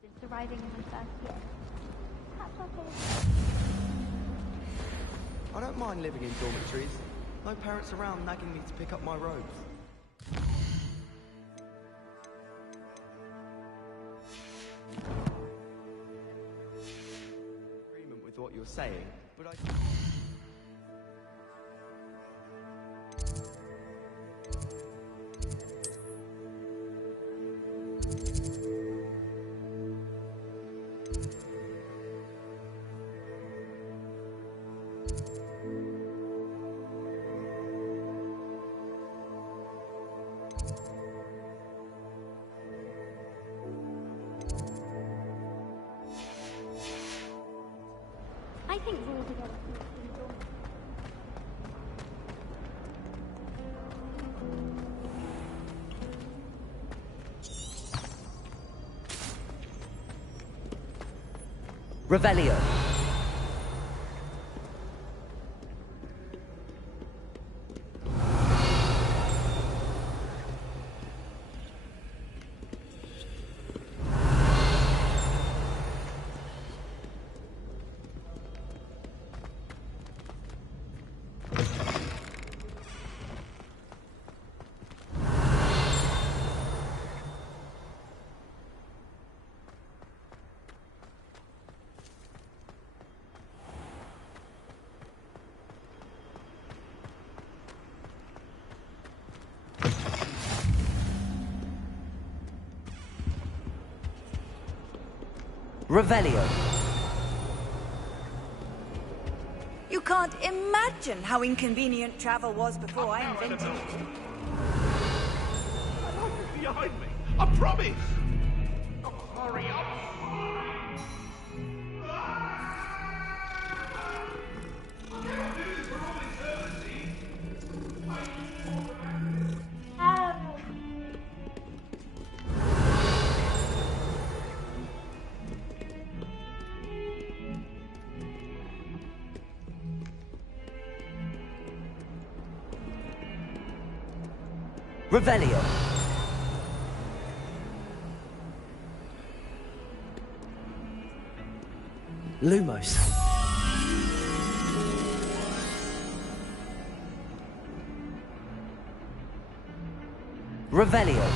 Since arriving in my first year. Perhaps I'll say I don't mind living in dormitories. No parents around nagging me to pick up my robes. Agreement with what you're saying, but I... I think we're all together. Revelio. Revelio. You can't imagine how inconvenient travel was before I invented it. Behind me, I promise! Oh, hurry up! Revelio. Lumos. Revelio.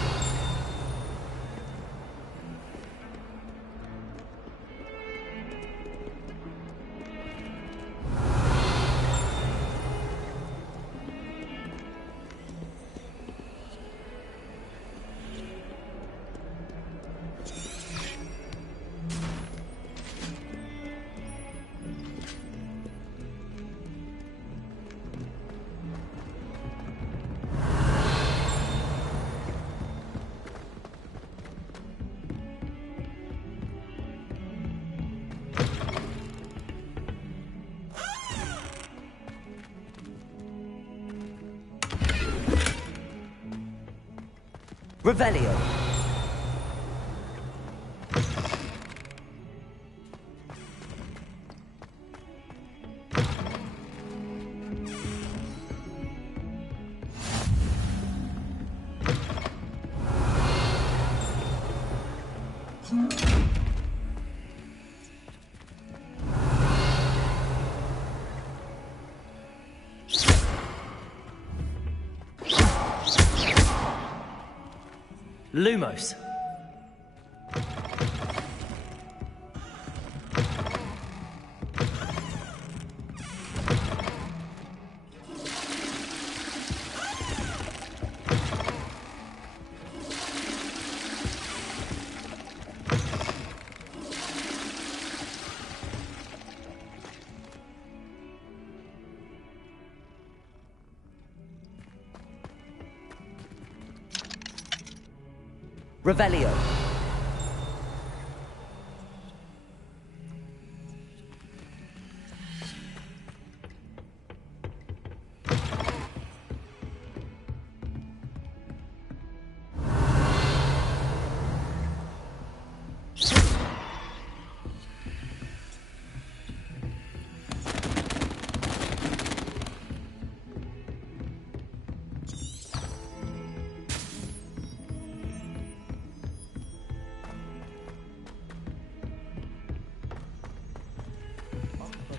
Revelio. Lumos. Revelio.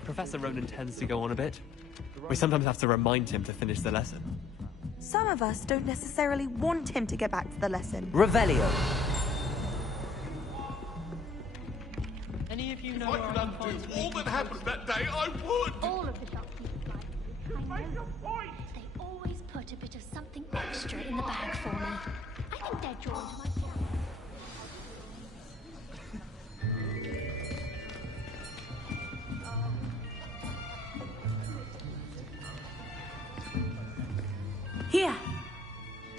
Professor Ronan tends to go on a bit. We sometimes have to remind him to finish the lesson. Some of us don't necessarily want him to get back to the lesson. Revelio. Any of you know If I could undo all that happened that day, I would! All of the shopkeepers like I Make know. a point! They always put a bit of something extra in the bag for me. I think they're drawn to my piano. Here.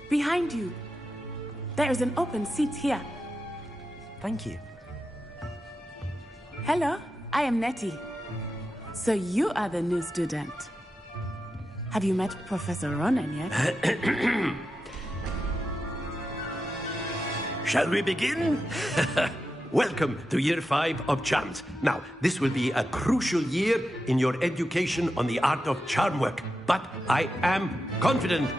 Behind you. There is an open seat here. Thank you. Hello, I am Nettie. So you are the new student. Have you met Professor Ronan yet? Shall we begin? Welcome to Year 5 of Charms. Now, this will be a crucial year in your education on the art of charm work. But I am confident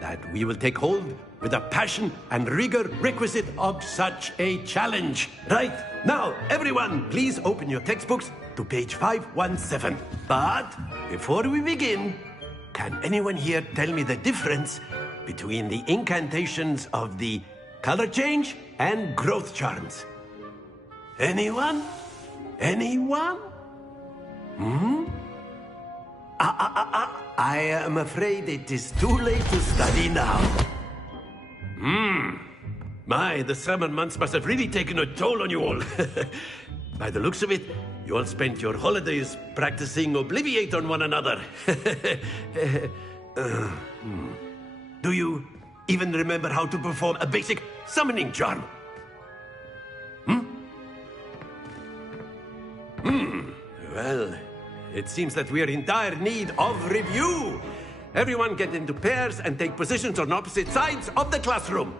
that we will take hold with the passion and rigor requisite of such a challenge. Right, now, everyone, please open your textbooks to page 517. But before we begin, can anyone here tell me the difference between the incantations of the color change and growth charms? Anyone? Anyone? I am afraid it is too late to study now. My, the summer months must have really taken a toll on you all. By the looks of it, you all spent your holidays practicing Obliviate on one another. Do you even remember how to perform a basic summoning charm? Well, it seems that we are in dire need of review. Everyone get into pairs and take positions on opposite sides of the classroom.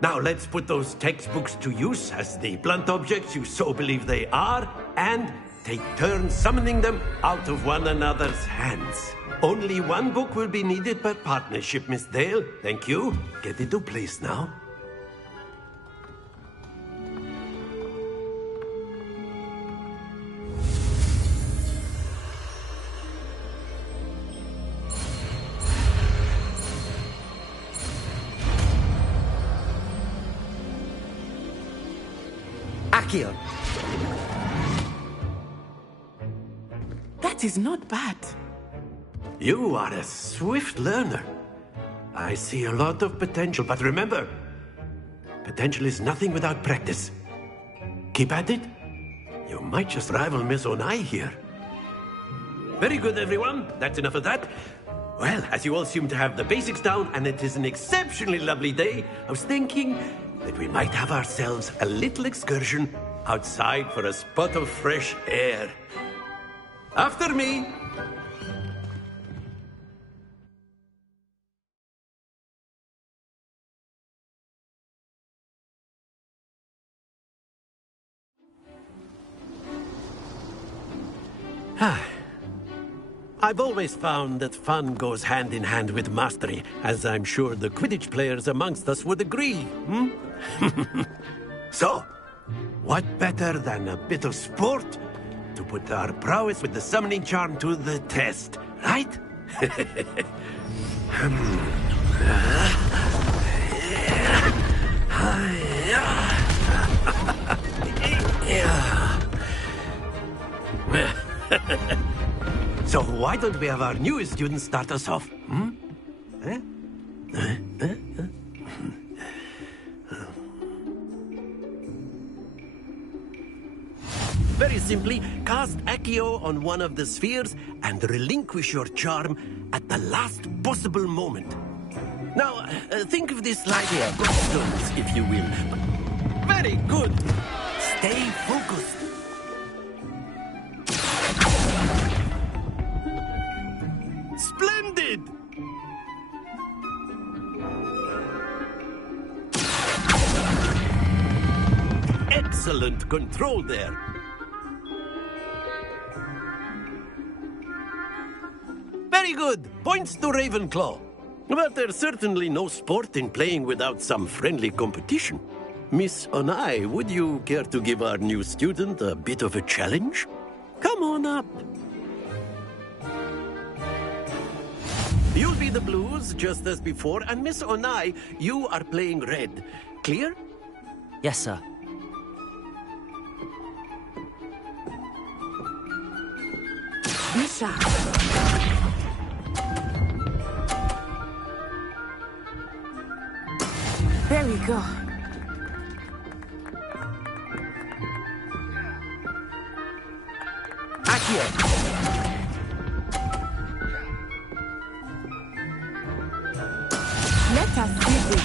Now let's put those textbooks to use as the blunt objects you so believe they are, and take turns summoning them out of one another's hands. Only one book will be needed per partnership, Miss Dale. Thank you. Get into place now. Accio. That is not bad. You are a swift learner. I see a lot of potential, but remember, potential is nothing without practice. Keep at it. You might just rival Miss Onai here. Very good, everyone. That's enough of that. Well, as you all seem to have the basics down, and it is an exceptionally lovely day, I was thinking that we might have ourselves a little excursion outside for a spot of fresh air. After me. I've always found that fun goes hand in hand with mastery, as I'm sure the Quidditch players amongst us would agree, hmm? So, what better than a bit of sport to put our prowess with the summoning charm to the test, right? So why don't we have our newest student start us off? Hmm? Very simply, cast Accio on one of the spheres and relinquish your charm at the last possible moment. Now, think of this like gobstones, if you will. Very good. Stay focused. Splendid! Excellent control there. Very good. Points to Ravenclaw. But there's certainly no sport in playing without some friendly competition. Miss Onai, would you care to give our new student a bit of a challenge? Come on up. You'll be the blues, just as before, and Miss Onai, you are playing red. Clear? Yes, sir. Misha. There we go. Accio. Let us see this.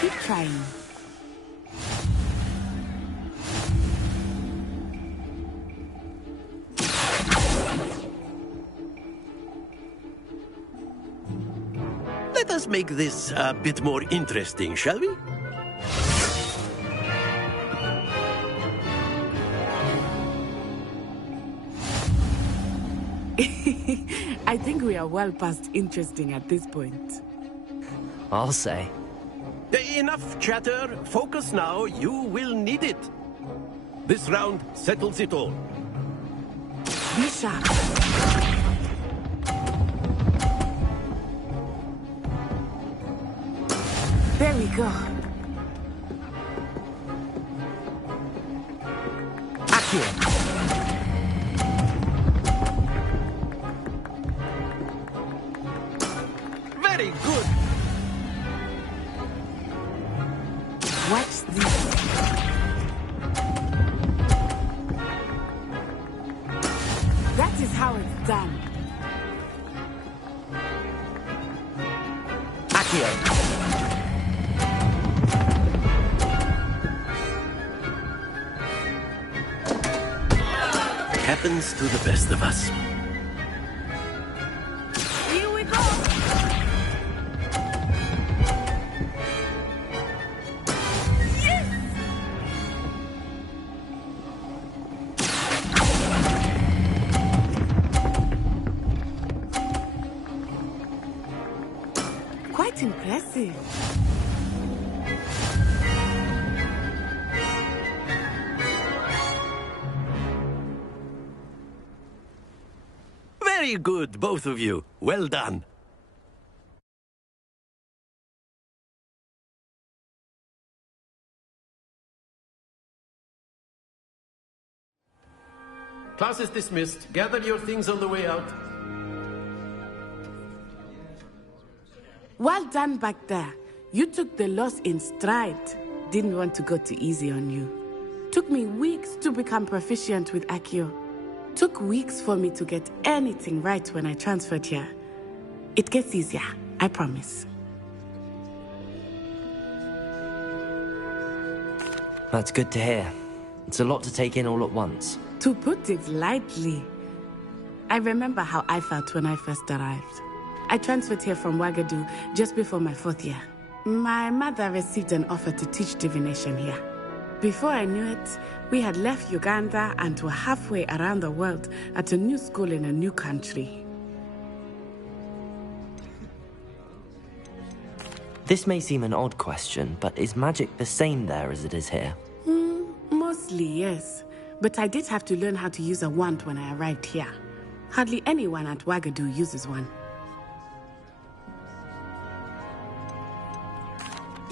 Keep trying. Let us make this a bit more interesting, shall we? I think we are well past interesting at this point. I'll say. Enough chatter. Focus now. You will need it. This round settles it all. Be sharp. There we go. Accio. Very good. Watch this. That is how it's done. Accio. Happens to the best of us. Here we go. Quite impressive. Very good, both of you. Well done. Class is dismissed. Gather your things on the way out. Well done back there. You took the loss in stride. Didn't want to go too easy on you. Took me weeks to become proficient with Accio. Took weeks for me to get anything right when I transferred here. It gets easier, I promise. That's good to hear. It's a lot to take in all at once. To put it lightly, I remember how I felt when I first arrived. I transferred here from Wagadu just before my 4th year. My mother received an offer to teach divination here. Before I knew it, we had left Uganda and were halfway around the world at a new school in a new country. This may seem an odd question, but is magic the same there as it is here? Mostly, yes. But I did have to learn how to use a wand when I arrived here. Hardly anyone at Wagadu uses one.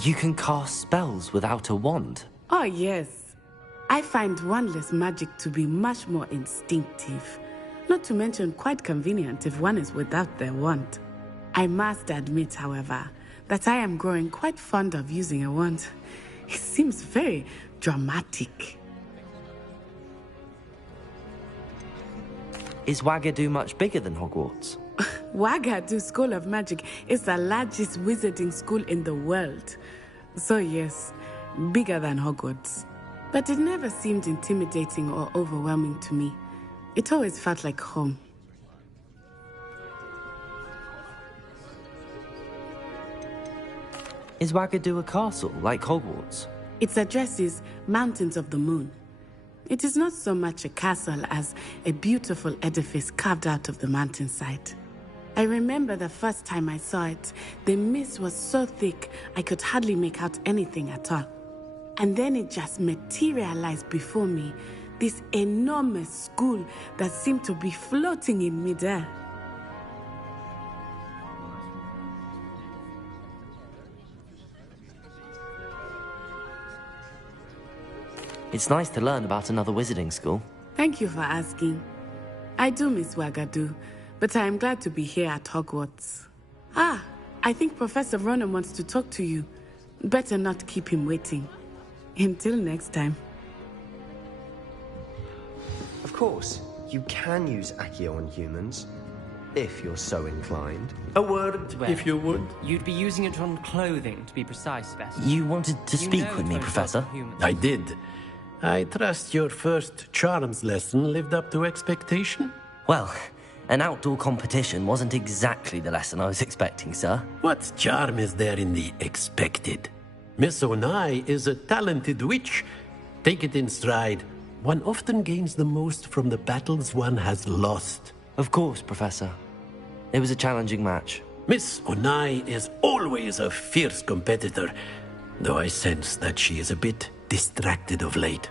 You can cast spells without a wand? Oh, yes. I find wandless magic to be much more instinctive. Not to mention quite convenient if one is without their wand. I must admit, however, that I am growing quite fond of using a wand. It seems very dramatic. Is Wagadu much bigger than Hogwarts? Wagadu School of Magic is the largest wizarding school in the world. So yes, bigger than Hogwarts. But it never seemed intimidating or overwhelming to me. It always felt like home. Is Wagadu a castle, like Hogwarts? Its address is Mountains of the Moon. It is not so much a castle as a beautiful edifice carved out of the mountainside. I remember the first time I saw it, the mist was so thick I could hardly make out anything at all. And then it just materialized before me, this enormous school that seemed to be floating in midair. It's nice to learn about another wizarding school. Thank you for asking. I do miss Wagadu, but I am glad to be here at Hogwarts. Ah, I think Professor Ronan wants to talk to you. Better not keep him waiting. Until next time. Of course, you can use Accio on humans, if you're so inclined. A word, if you would. You'd be using it on clothing, to be precise, Beth. You wanted to speak with me, Professor? I did. I trust your first charms lesson lived up to expectation? Well, an outdoor competition wasn't exactly the lesson I was expecting, sir. What charm is there in the expected? Miss Onai is a talented witch. Take it in stride. One often gains the most from the battles one has lost. Of course, Professor. It was a challenging match. Miss Onai is always a fierce competitor, though I sense that she is a bit distracted of late.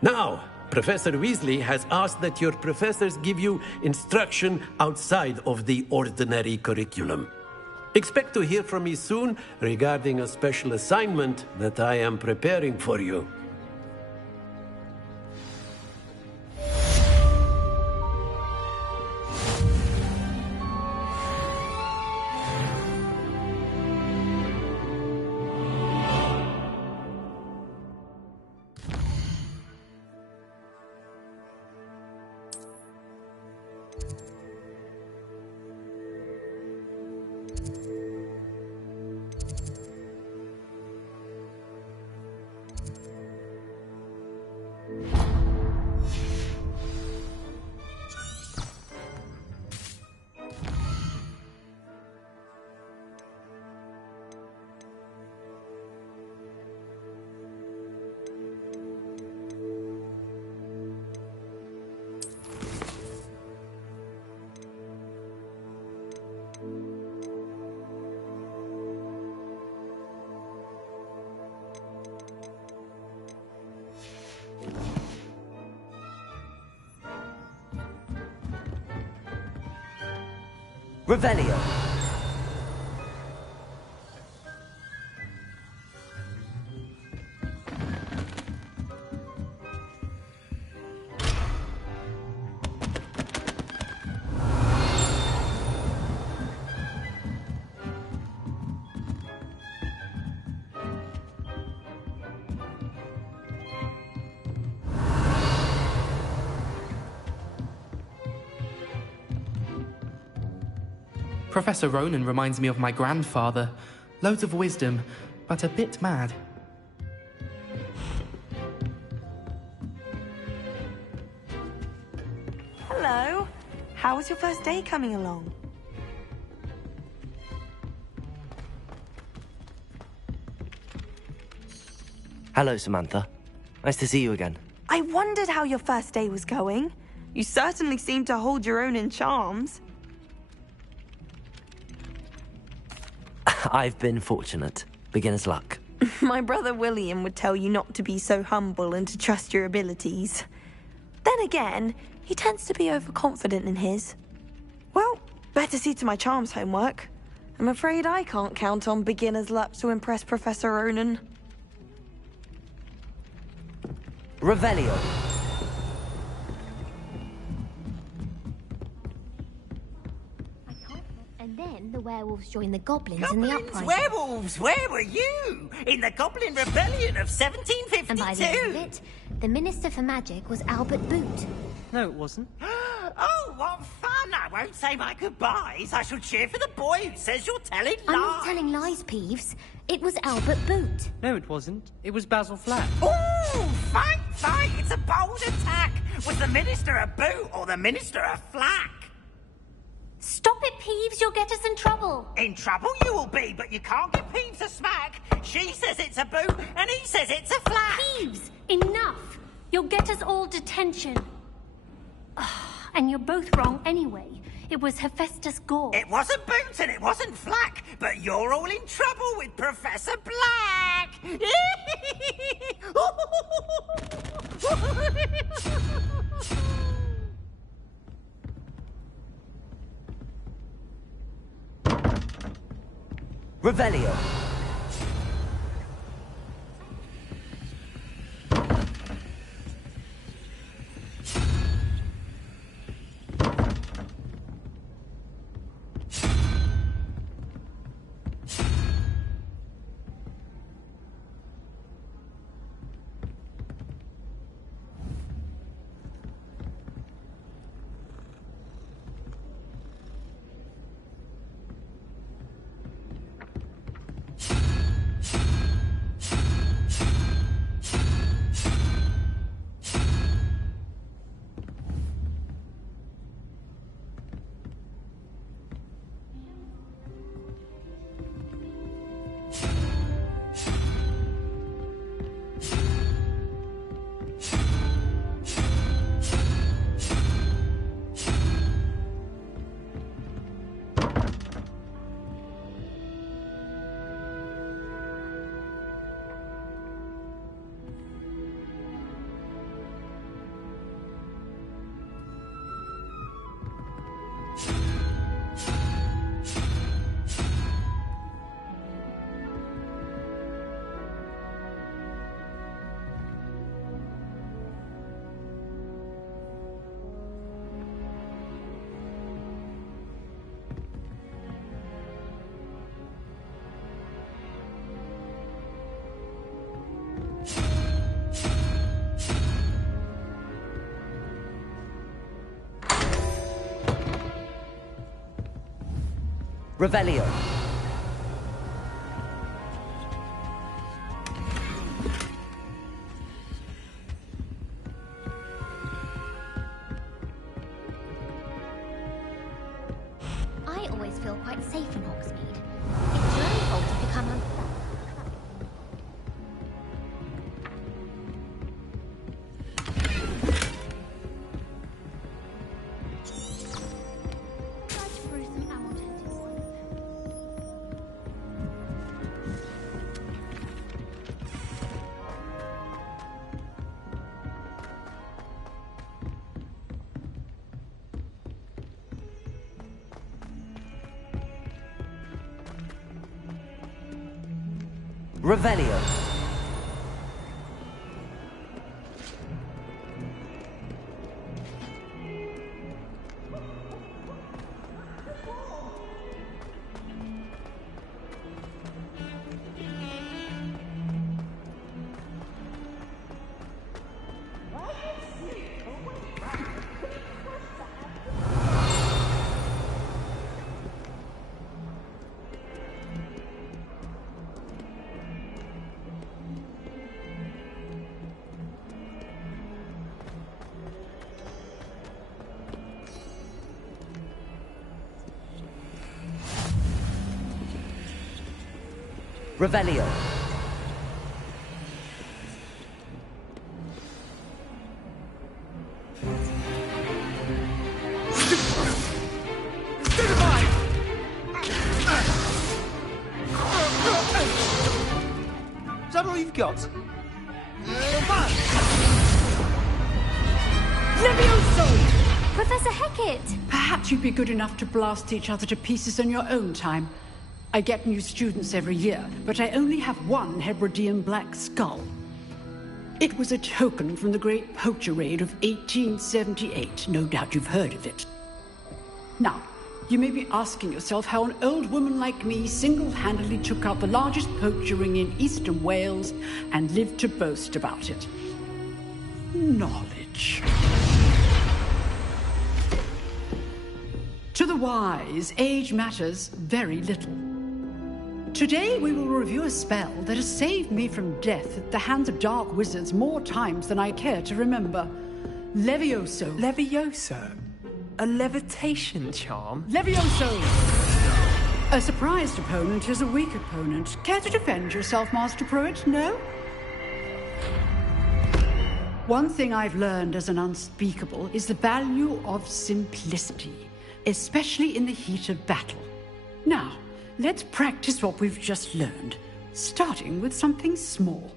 Now, Professor Weasley has asked that your professors give you instruction outside of the ordinary curriculum. Expect to hear from me soon regarding a special assignment that I am preparing for you. Revelio. Professor Ronan reminds me of my grandfather. Loads of wisdom, but a bit mad. Hello. How was your first day coming along? Hello, Samantha. Nice to see you again. I wondered how your first day was going. You certainly seem to hold your own in charms. I've been fortunate. Beginner's luck. My brother William would tell you not to be so humble and to trust your abilities. Then again, he tends to be overconfident in his. Well, better see to my charms homework. I'm afraid I can't count on beginner's luck to impress Professor Ronan. Revelio. And then the werewolves joined the goblins in the Goblins, uprising. werewolves, where were you? In the Goblin Rebellion of 1752? And by the end of it, the Minister for Magic was Albert Boot. No, it wasn't. Oh, what fun! I won't say my goodbyes. I shall cheer for the boy who says you're telling lies. I'm not telling lies, Peeves. It was Albert Boot. No, it wasn't. It was Basil Flack. Ooh, fight, fight! It's a bold attack. Was the Minister a boot or the Minister a flack? Stop it, Peeves. You'll get us in trouble. In trouble you will be, but you can't give Peeves a smack. She says it's a boot, and he says it's a flack. Peeves, enough. You'll get us all detention. And you're both wrong anyway. It was Hephaestus Gore. It wasn't Boot and it wasn't Flack, but you're all in trouble with Professor Black! Revelio. Revelio. I always feel quite safe in Hogsmeade. It's your own fault if you come Revelio. Revelio. Is that all you've got? Levioso! Professor Hecat! Perhaps you'd be good enough to blast each other to pieces on your own time. I get new students every year, but I only have one Hebridean black skull. It was a token from the Great Poacher Raid of 1878. No doubt you've heard of it. Now, you may be asking yourself how an old woman like me single-handedly took out the largest poacher ring in eastern Wales and lived to boast about it. Knowledge. To the wise, age matters very little. Today we will review a spell that has saved me from death at the hands of dark wizards more times than I care to remember. Levioso. Levioso? A levitation charm? Levioso! A surprised opponent is a weak opponent. Care to defend yourself, Master Pruitt? No? One thing I've learned as an unspeakable is the value of simplicity, especially in the heat of battle. Now, let's practice what we've just learned, starting with something small.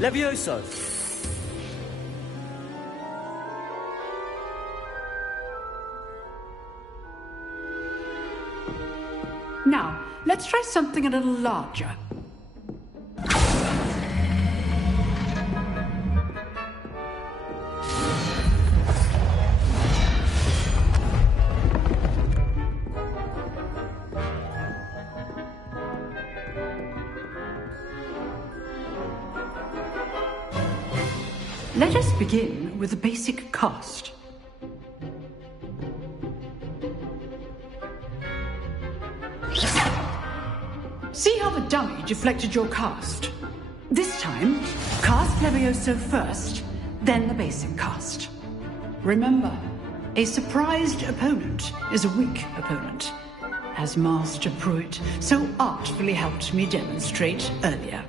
Levioso. Now, let's try something a little larger. Let us begin with the basic cast. See how the dummy deflected your cast? This time, cast Levioso first, then the basic cast. Remember, a surprised opponent is a weak opponent, as Master Pruitt so artfully helped me demonstrate earlier.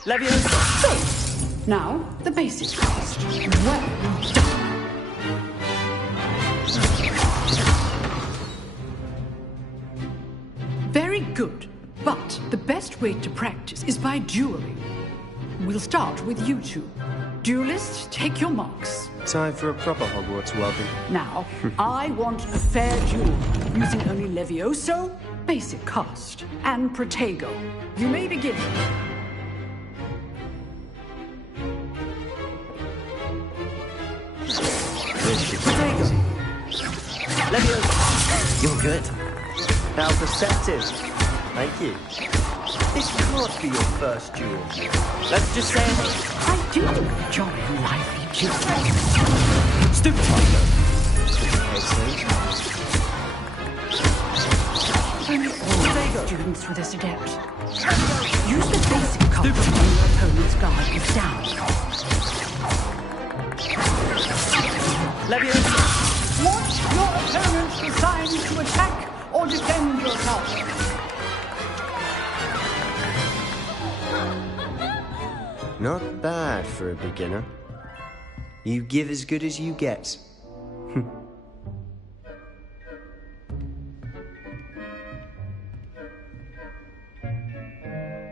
Levioso! Now, the basic cast. Well done. Very good. But the best way to practice is by dueling. We'll start with you two. Duelists, take your marks. Time for a proper Hogwarts welcome. Now, I want a fair duel, using only Levioso, basic cast, and Protego. You may begin. Protego. Levioso. You're good. How perceptive. Thank you. This can't be your first duel. Let's just say I do enjoy a lively duel. Stupid Tiger. Only all students with this adept. Use the basic card when your opponent's guard is down. Levioso. Want your opponent designed to attack or defend yourself? Not bad for a beginner. You give as good as you get.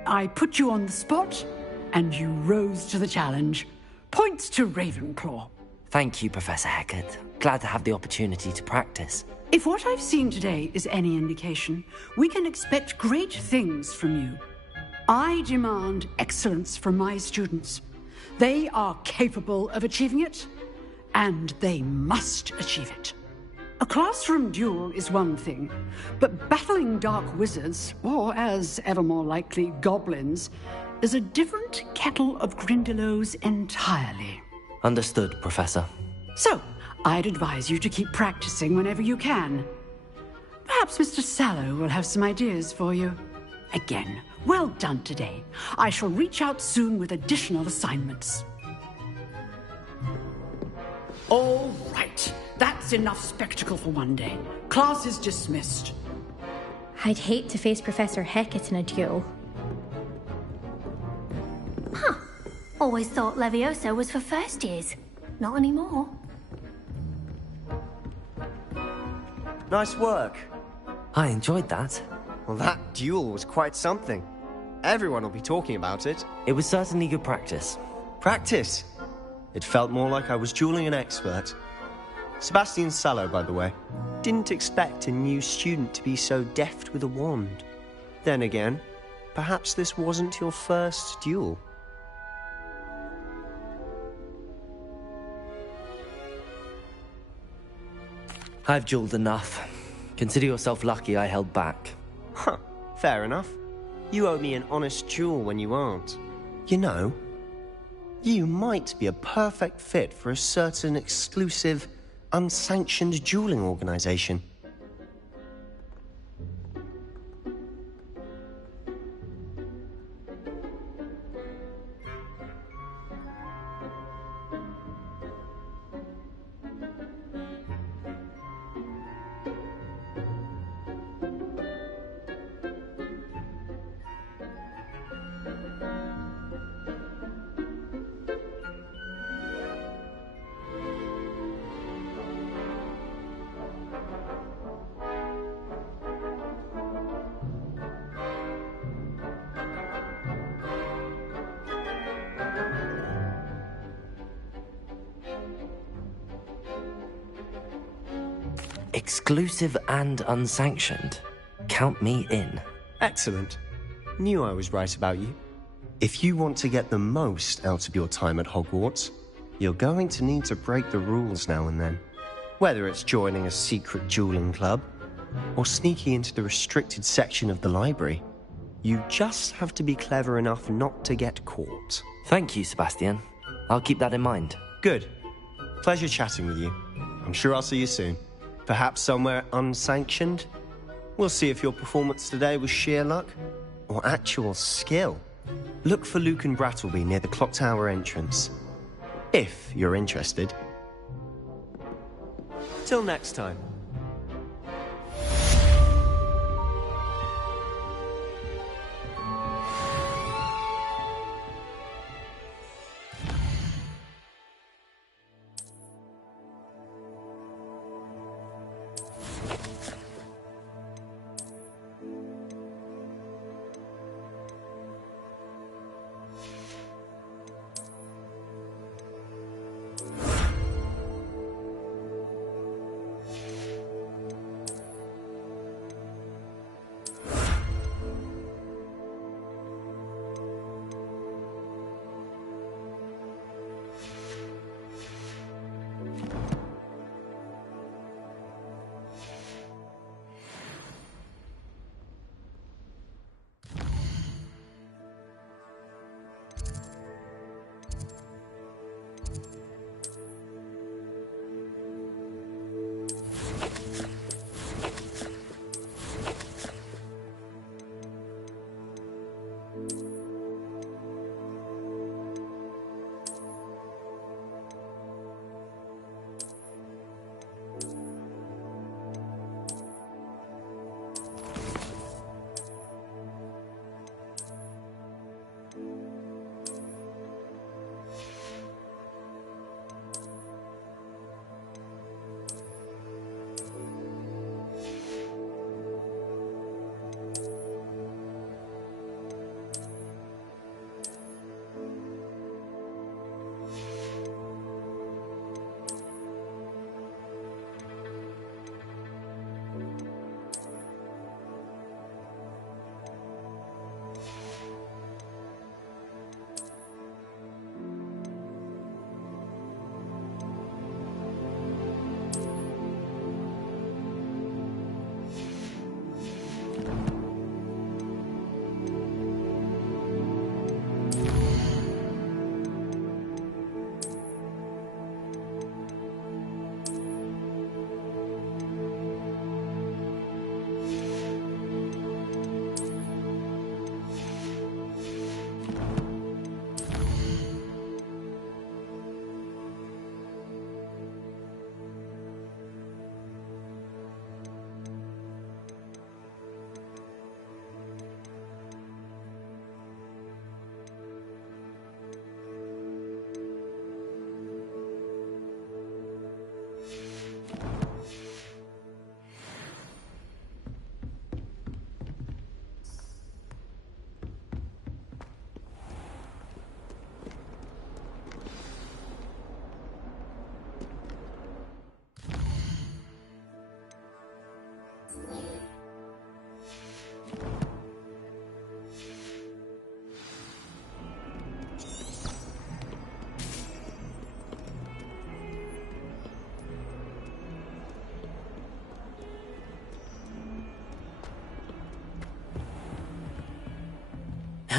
I put you on the spot, and you rose to the challenge. Points to Ravenclaw. Thank you, Professor Hecat. Glad to have the opportunity to practice. If what I've seen today is any indication, we can expect great things from you. I demand excellence from my students. They are capable of achieving it, and they must achieve it. A classroom duel is one thing, but battling dark wizards, or as ever more likely, goblins, is a different kettle of Grindylows entirely. Understood, Professor. So, I'd advise you to keep practicing whenever you can. Perhaps Mr. Sallow will have some ideas for you. again. Well done today. I shall reach out soon with additional assignments. All right. That's enough spectacle for one day. Class is dismissed. I'd hate to face Professor Hecat in a duel. Huh. Always thought Leviosa was for first years. Not anymore. Nice work. I enjoyed that. Well, that duel was quite something. Everyone will be talking about it. It was certainly good practice. Practice? It felt more like I was dueling an expert. Sebastian Sallow, by the way. Didn't expect a new student to be so deft with a wand. Then again, perhaps this wasn't your first duel. I've dueled enough. Consider yourself lucky I held back. Huh, fair enough. You owe me an honest duel when you aren't. You know, you might be a perfect fit for a certain exclusive, unsanctioned dueling organization. Exclusive and unsanctioned. Count me in. Excellent. Knew I was right about you. If you want to get the most out of your time at Hogwarts, you're going to need to break the rules now and then. Whether it's joining a secret dueling club, or sneaking into the restricted section of the library, you just have to be clever enough not to get caught. Thank you, Sebastian. I'll keep that in mind. Good. Pleasure chatting with you. I'm sure I'll see you soon. Perhaps somewhere unsanctioned? We'll see if your performance today was sheer luck or actual skill. Look for Luke and Brattleby near the clock tower entrance. If you're interested. Till next time.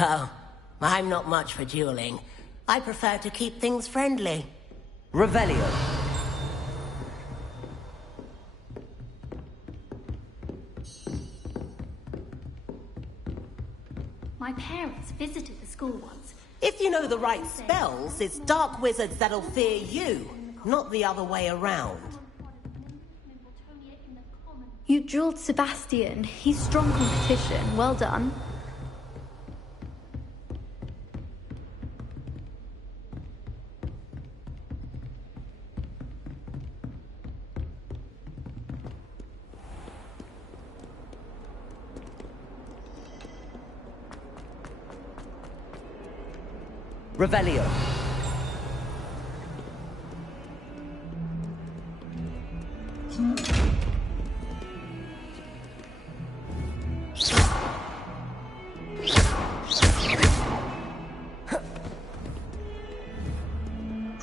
Oh, I'm not much for dueling. I prefer to keep things friendly. Revelio. My parents visited the school once. If you know the right spells, it's dark wizards that'll fear you, not the other way around. You dueled Sebastian. He's strong competition. Well done. Revelio.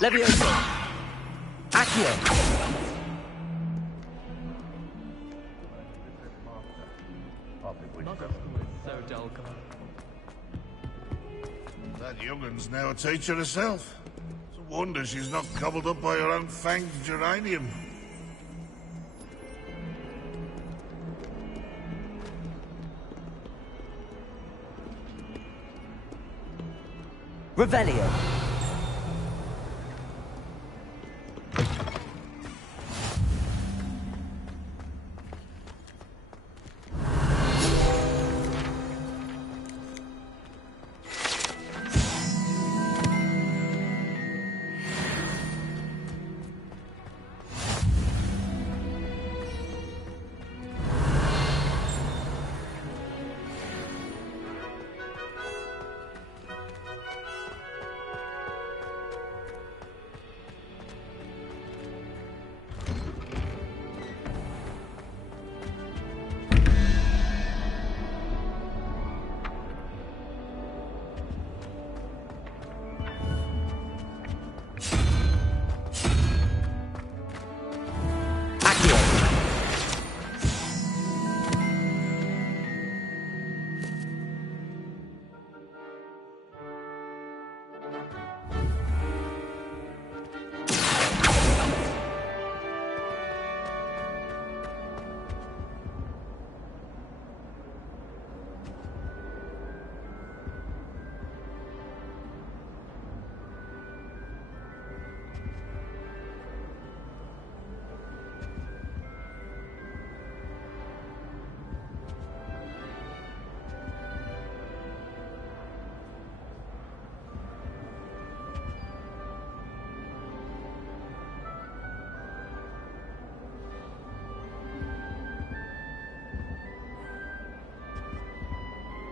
Levioso. Accio. So dull, That young'un's now a teacher herself. It's a wonder she's not gobbled up by her own fanged geranium. Revelio.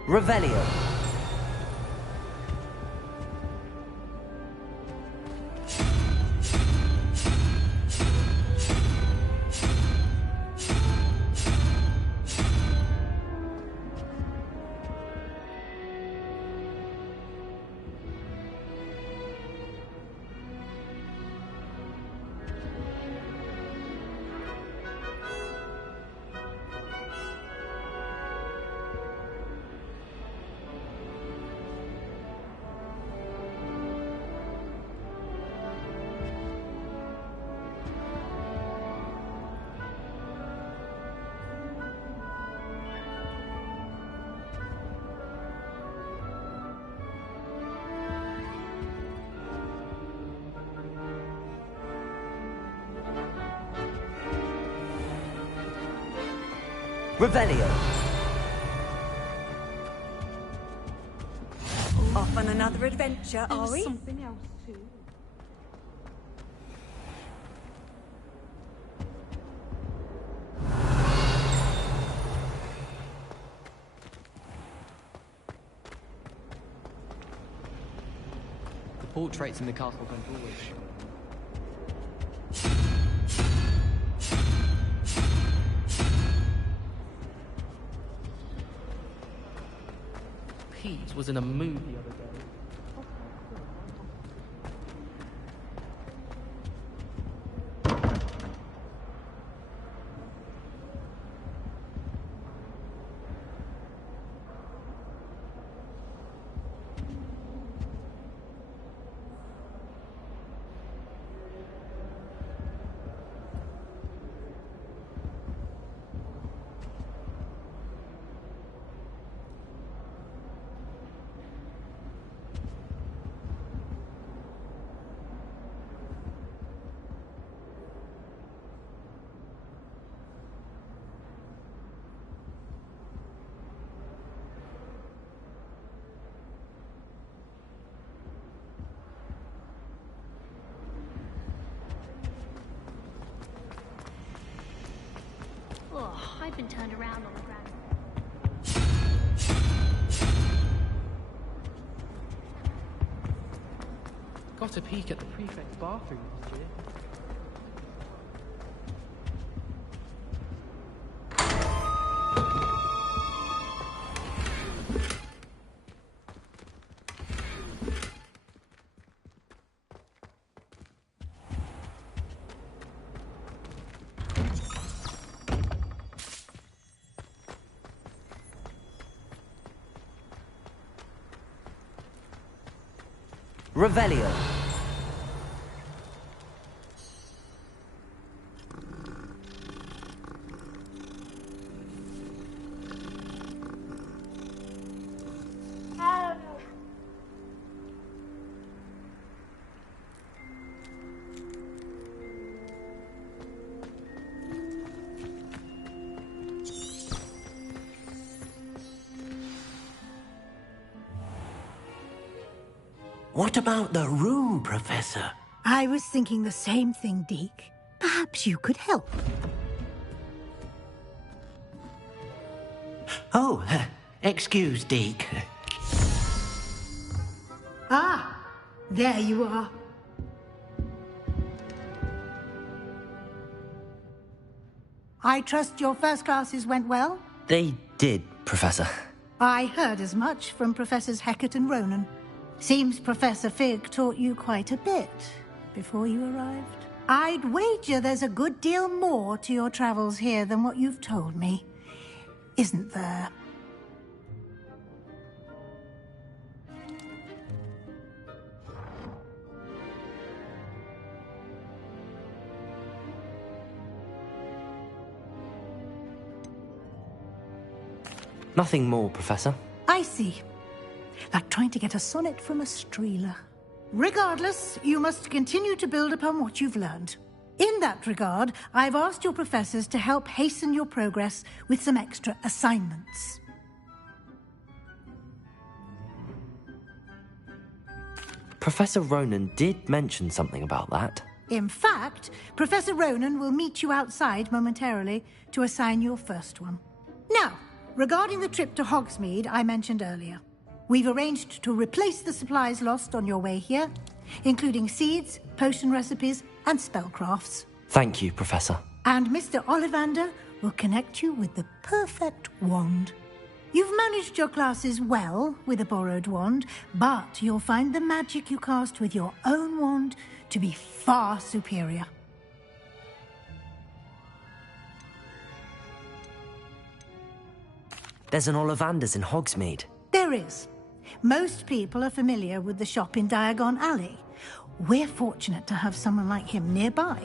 Revelio. Revelio. Off on another adventure, are we? Something else too. The portraits in the castle don't always show. Pete was in a mood the other day. Oh, I've been turned around on the ground. Got a peek at the prefect's bathroom last year. Revelio. What about the room, Professor? I was thinking the same thing, Deke. Perhaps you could help. Oh, excuse, Deke. Ah, there you are. I trust your first classes went well? They did, Professor. I heard as much from Professors Hecat and Ronan. Seems Professor Fig taught you quite a bit before you arrived. I'd wager there's a good deal more to your travels here than what you've told me, isn't there? Nothing more, Professor. I see. Like trying to get a sonnet from a streeler. Regardless, you must continue to build upon what you've learned. In that regard, I've asked your professors to help hasten your progress with some extra assignments. Professor Ronan did mention something about that. In fact, Professor Ronan will meet you outside momentarily to assign your first one. Now, regarding the trip to Hogsmeade I mentioned earlier, we've arranged to replace the supplies lost on your way here, including seeds, potion recipes, and spellcrafts. Thank you, Professor. And Mr. Ollivander will connect you with the perfect wand. You've managed your classes well with a borrowed wand, but you'll find the magic you cast with your own wand to be far superior. There's an Ollivander's in Hogsmeade. There is. Most people are familiar with the shop in Diagon Alley. We're fortunate to have someone like him nearby.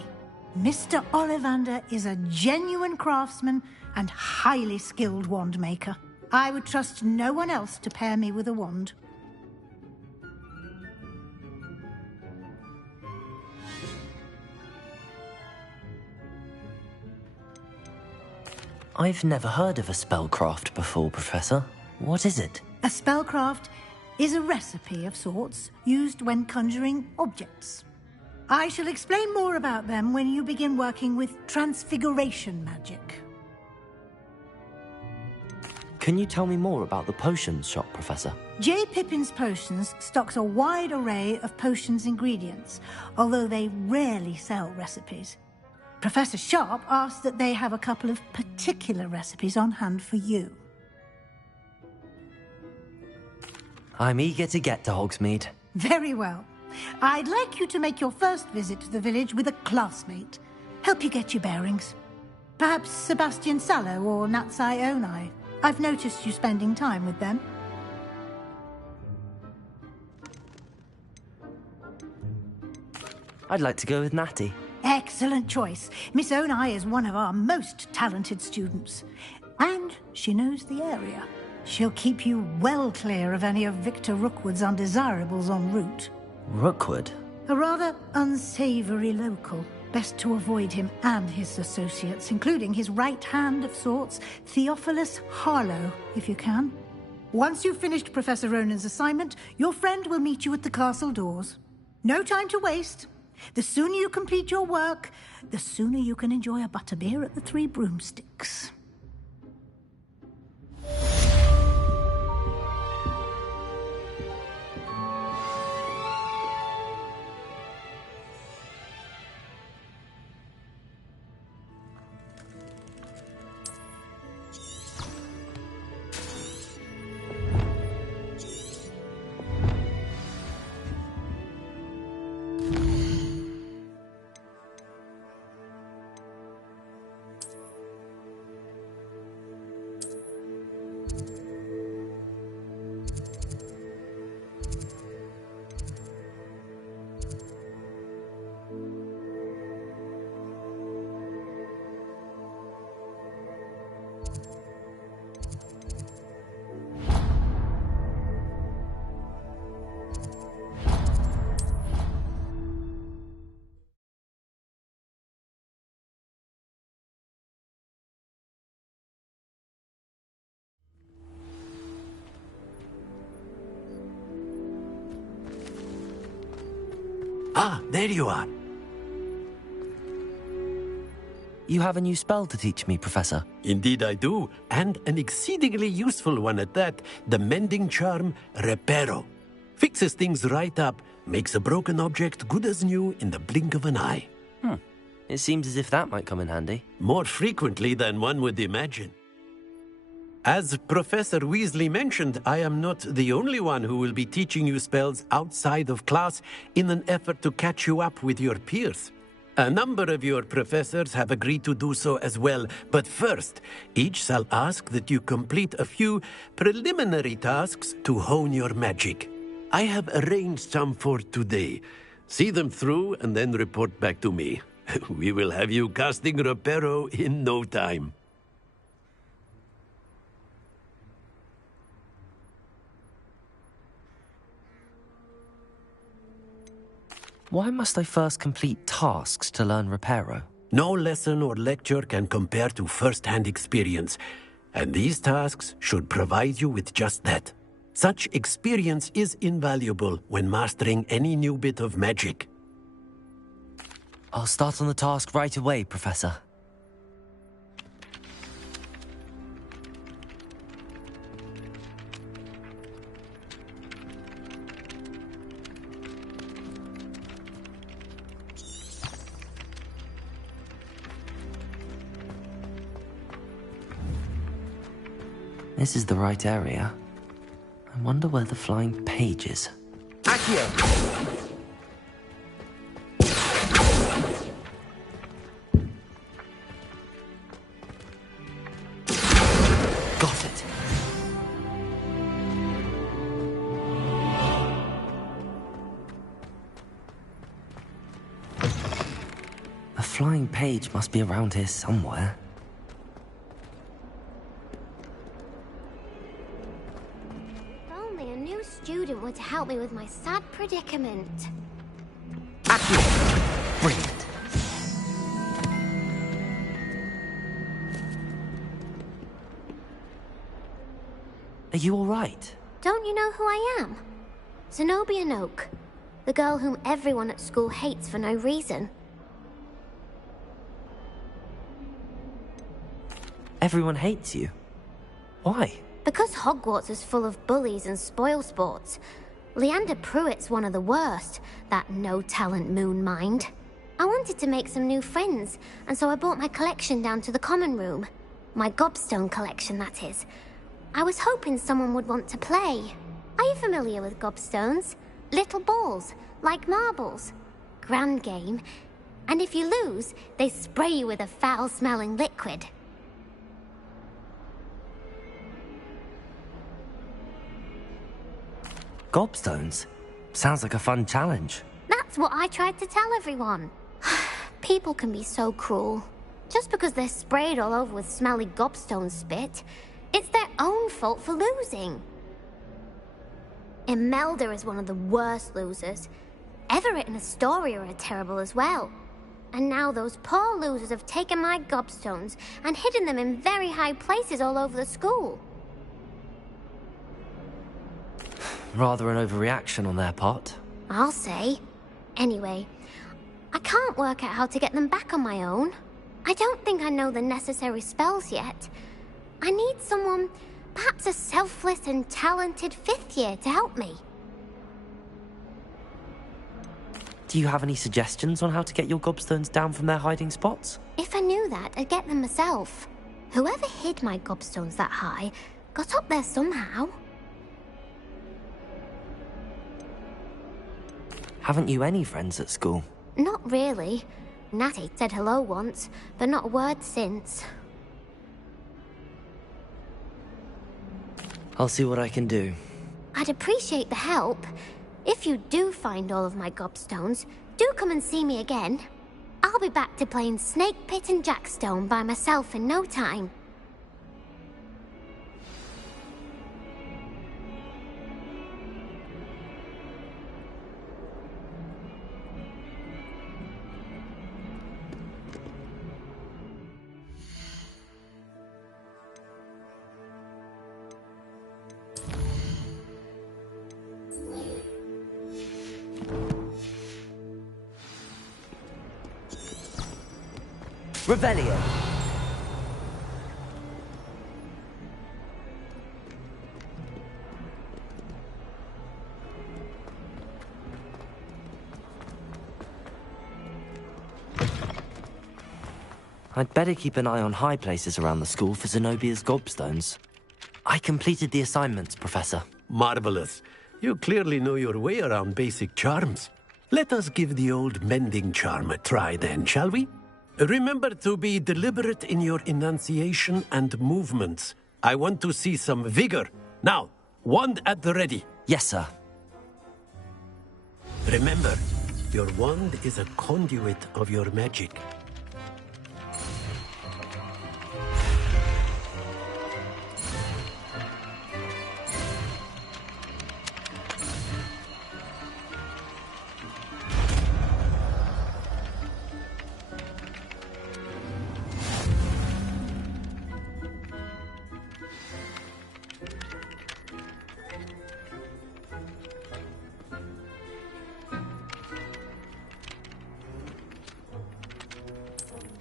Mr. Ollivander is a genuine craftsman and highly skilled wand maker. I would trust no one else to pair me with a wand. I've never heard of a spellcraft before, Professor. What is it? A spellcraft is a recipe of sorts used when conjuring objects. I shall explain more about them when you begin working with transfiguration magic. Can you tell me more about the potions shop, Professor? J. Pippin's Potions stocks a wide array of potions ingredients, although they rarely sell recipes. Professor Sharp asked that they have a couple of particular recipes on hand for you. I'm eager to get to Hogsmeade. Very well. I'd like you to make your first visit to the village with a classmate. Help you get your bearings. Perhaps Sebastian Sallow or Natsai Onai. I've noticed you spending time with them. I'd like to go with Natty. Excellent choice. Miss Onai is one of our most talented students. And she knows the area. She'll keep you well clear of any of Victor Rookwood's undesirables en route. Rookwood? A rather unsavory local. Best to avoid him and his associates, including his right hand of sorts, Theophilus Harlow, if you can. Once you've finished Professor Ronan's assignment, your friend will meet you at the castle doors. No time to waste. The sooner you complete your work, the sooner you can enjoy a butterbeer at the Three Broomsticks. Ah, there you are. You have a new spell to teach me, Professor. Indeed I do, and an exceedingly useful one at that. The mending charm, Reparo. Fixes things right up, makes a broken object good as new in the blink of an eye. It seems as if that might come in handy. More frequently than one would imagine. As Professor Weasley mentioned, I am not the only one who will be teaching you spells outside of class in an effort to catch you up with your peers. A number of your professors have agreed to do so as well, but first, each shall ask that you complete a few preliminary tasks to hone your magic. I have arranged some for today. See them through and then report back to me. We will have you casting Reparo in no time. Why must I first complete tasks to learn Reparo? No lesson or lecture can compare to first-hand experience, and these tasks should provide you with just that. Such experience is invaluable when mastering any new bit of magic. I'll start on the task right away, Professor. This is the right area. I wonder where the flying page is. Accio! Got it. The flying page must be around here somewhere. Student would help me with my sad predicament. Brilliant. Are you all right? Don't you know who I am? Zenobia Noak, the girl whom everyone at school hates for no reason. Everyone hates you. Why? Because Hogwarts is full of bullies and spoilsports. Leander Pruitt's one of the worst, that no-talent moon mind. I wanted to make some new friends, and so I brought my collection down to the common room. My gobstone collection, that is. I was hoping someone would want to play. Are you familiar with gobstones? Little balls, like marbles. Grand game. And if you lose, they spray you with a foul-smelling liquid. Gobstones? Sounds like a fun challenge. That's what I tried to tell everyone. People can be so cruel. Just because they're sprayed all over with smelly gobstone spit, it's their own fault for losing. Imelda is one of the worst losers. Everett and Astoria are terrible as well. And now those poor losers have taken my gobstones and hidden them in very high places all over the school. Rather an overreaction on their part. I'll say. Anyway, I can't work out how to get them back on my own. I don't think I know the necessary spells yet. I need someone, perhaps a selfless and talented 5th year to help me. Do you have any suggestions on how to get your gobstones down from their hiding spots? If I knew that, I'd get them myself. Whoever hid my gobstones that high got up there somehow. Haven't you any friends at school? Not really. Natty said hello once, but not a word since. I'll see what I can do. I'd appreciate the help. If you do find all of my gobstones, do come and see me again. I'll be back to playing Snake Pit and Jackstone by myself in no time. Revelio. I'd better keep an eye on high places around the school for Zenobia's gobstones. I completed the assignments, Professor. Marvelous. You clearly know your way around basic charms. Let us give the old mending charm a try then, shall we? Remember to be deliberate in your enunciation and movements. I want to see some vigor. Now, wand at the ready. Yes, sir. Remember, your wand is a conduit of your magic.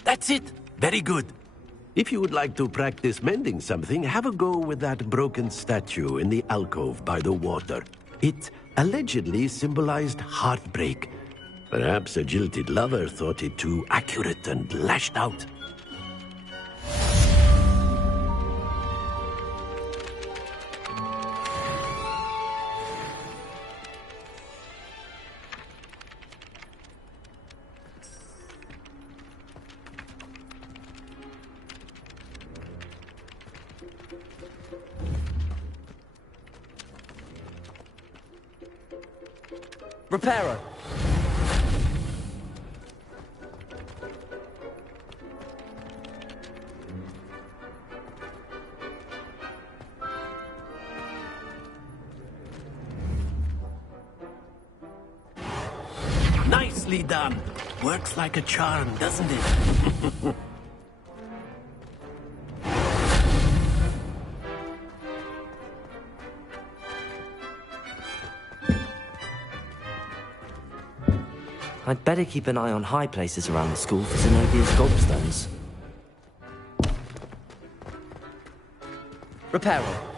That's it. Very good. If you would like to practice mending something, have a go with that broken statue in the alcove by the water. It allegedly symbolized heartbreak. Perhaps a jilted lover thought it too accurate and lashed out. Reparo. Nicely done. Works like a charm, doesn't it? I'd better keep an eye on high places around the school for Zenobia's gobstones. Reparo.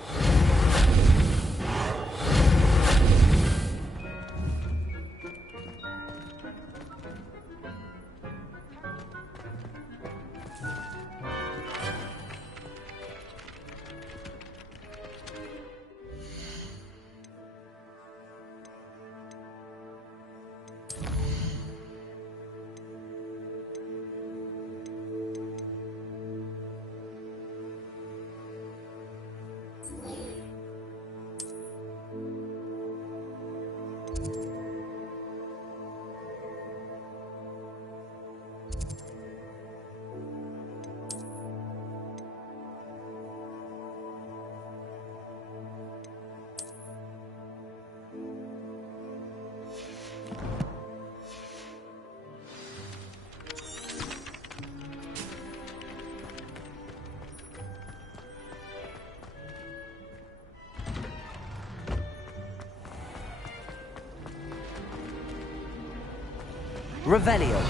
Revelio.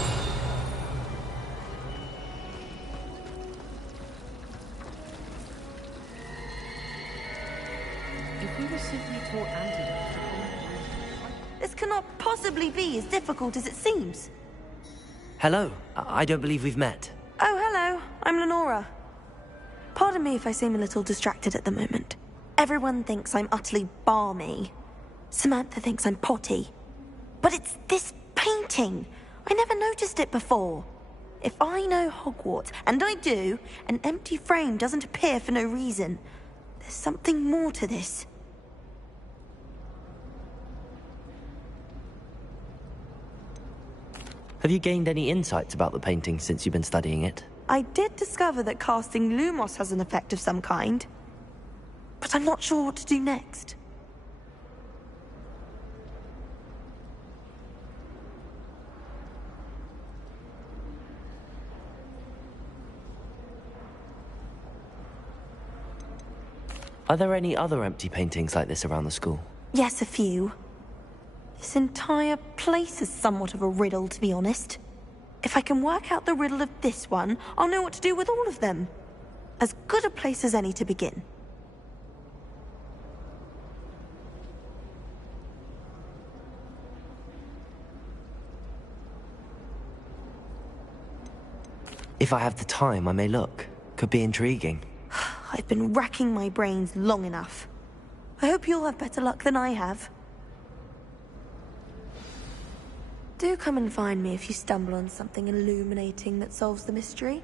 If we were simply taught antidotes to This cannot possibly be as difficult as it seems. Hello. I don't believe we've met. Oh, hello. I'm Lenora. Pardon me if I seem a little distracted at the moment. Everyone thinks I'm utterly balmy. Samantha thinks I'm potty. But it's this painting. I never noticed it before. If I know Hogwarts, and I do, an empty frame doesn't appear for no reason. There's something more to this. Have you gained any insights about the painting since you've been studying it? I did discover that casting Lumos has an effect of some kind. But I'm not sure what to do next. Are there any other empty paintings like this around the school? Yes, a few. This entire place is somewhat of a riddle, to be honest. If I can work out the riddle of this one, I'll know what to do with all of them. As good a place as any to begin. If I have the time, I may look. Could be intriguing. I've been racking my brains long enough. I hope you'll have better luck than I have. Do come and find me if you stumble on something illuminating that solves the mystery.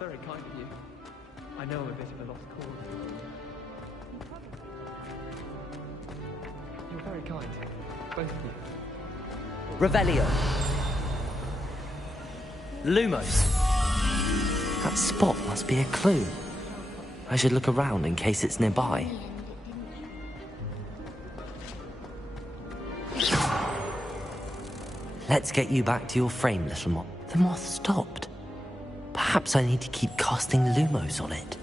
very kind of you. I know I'm a bit of a lost cause. You're very kind, both of you. Revelio. Lumos. That spot must be a clue. I should look around in case it's nearby. Let's get you back to your frame, little moth. The moth stopped. Perhaps I need to keep casting Lumos on it.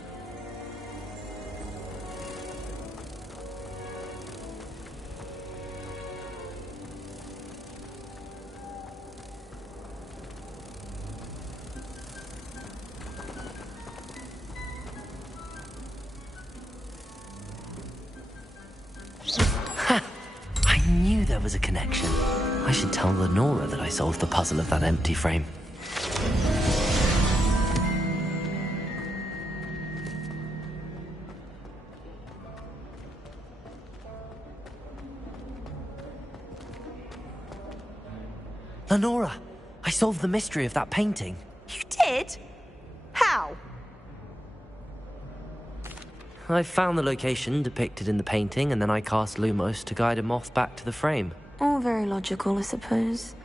There was a connection. I should tell Lenora that I solved the puzzle of that empty frame. Lenora, I solved the mystery of that painting. You did? How? I found the location depicted in the painting, and then I cast Lumos to guide a moth back to the frame. All very logical, I suppose.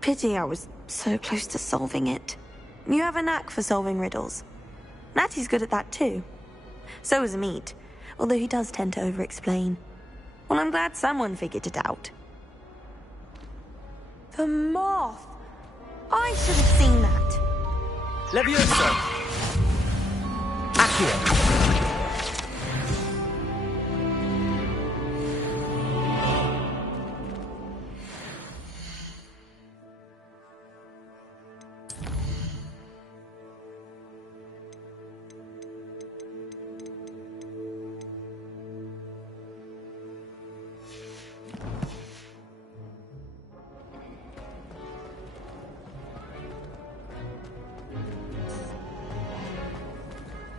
Pity I was so close to solving it. You have a knack for solving riddles. Natty's good at that too. So is Amit, although he does tend to over-explain. Well, I'm glad someone figured it out. The moth! I should have seen that. Levioso! Accio!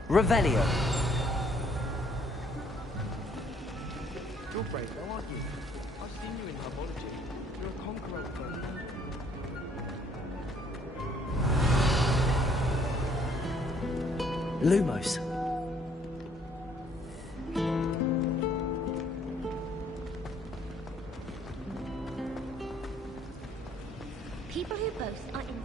Revelio. You're brave, though, aren't you? I've seen you in herbology. You're a conqueror of the Lumos. People who boast are insecure.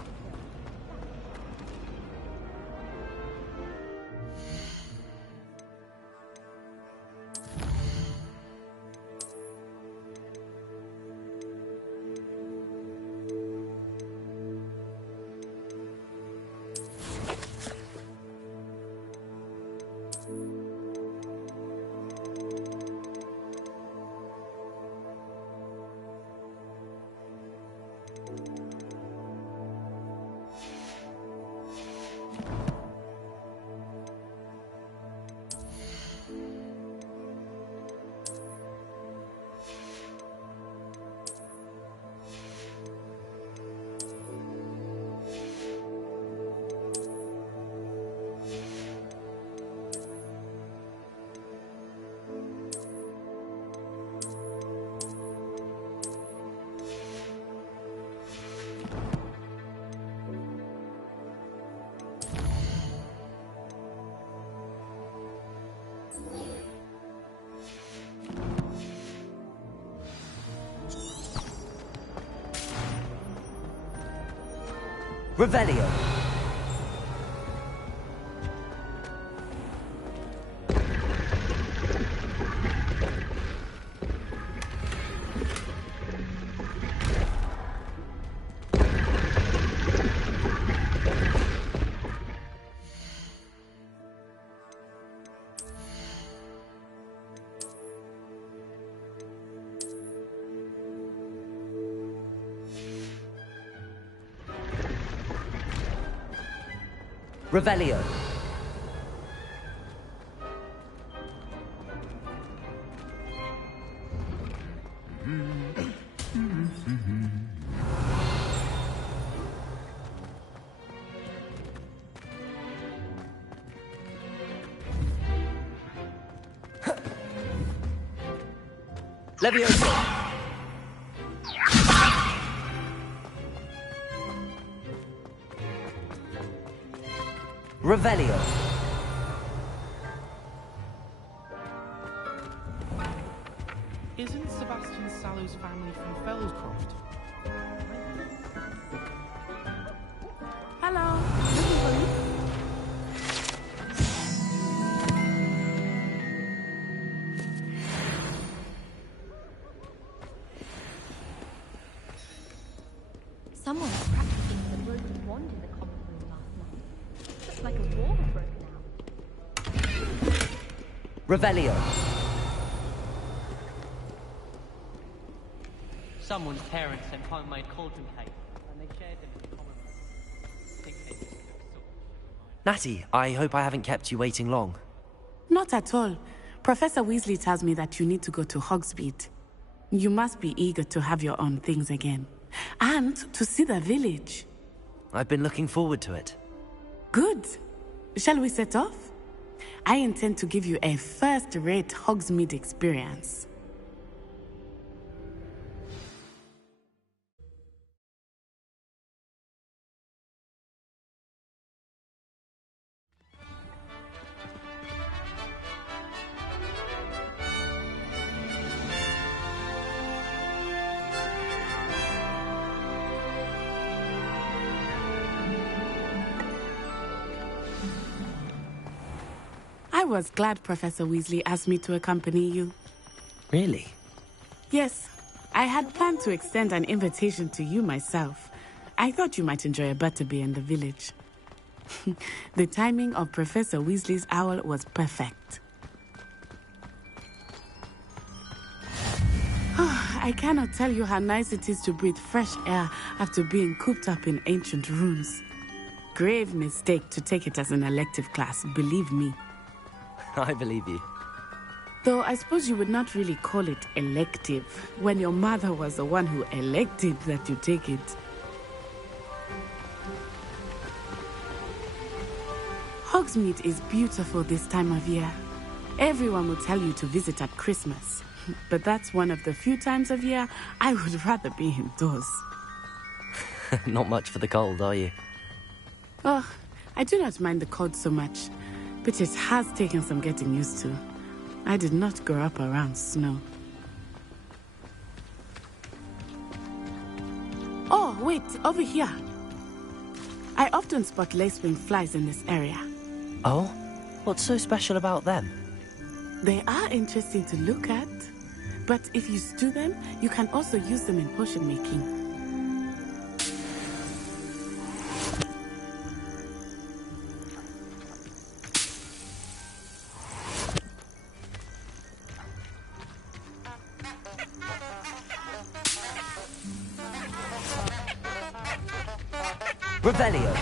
Revelio. Revelio. Levioso. Revelio. Isn't Sebastian Sallow's family from Fellscroft? Hello. Looking for me? Someone was practicing with a broken wand in the common room last night. Looks like a war had broken out. Revelio. Someone's parents sent homemade cauldron cake, and they shared them in the common room. Think they just Natty, I hope I haven't kept you waiting long. Not at all. Professor Weasley tells me that you need to go to Hogsmeade. You must be eager to have your own things again. And to see the village. I've been looking forward to it. Good. Shall we set off? I intend to give you a first-rate Hogsmeade experience. I was glad Professor Weasley asked me to accompany you. Really? Yes. I had planned to extend an invitation to you myself. I thought you might enjoy a butterbeer in the village. The timing of Professor Weasley's owl was perfect. I cannot tell you how nice it is to breathe fresh air after being cooped up in ancient rooms. Grave mistake to take it as an elective class, believe me. I believe you. Though I suppose you would not really call it elective when your mother was the one who elected that you take it. Hogsmeade is beautiful this time of year. Everyone will tell you to visit at Christmas. But that's one of the few times of year I would rather be indoors. Not much for the cold, are you? Oh, I do not mind the cold so much. But it has taken some getting used to. I did not grow up around snow. Oh, wait, over here. I often spot lacewing flies in this area. Oh? What's so special about them? They are interesting to look at. But if you stew them, you can also use them in potion making. Revelio.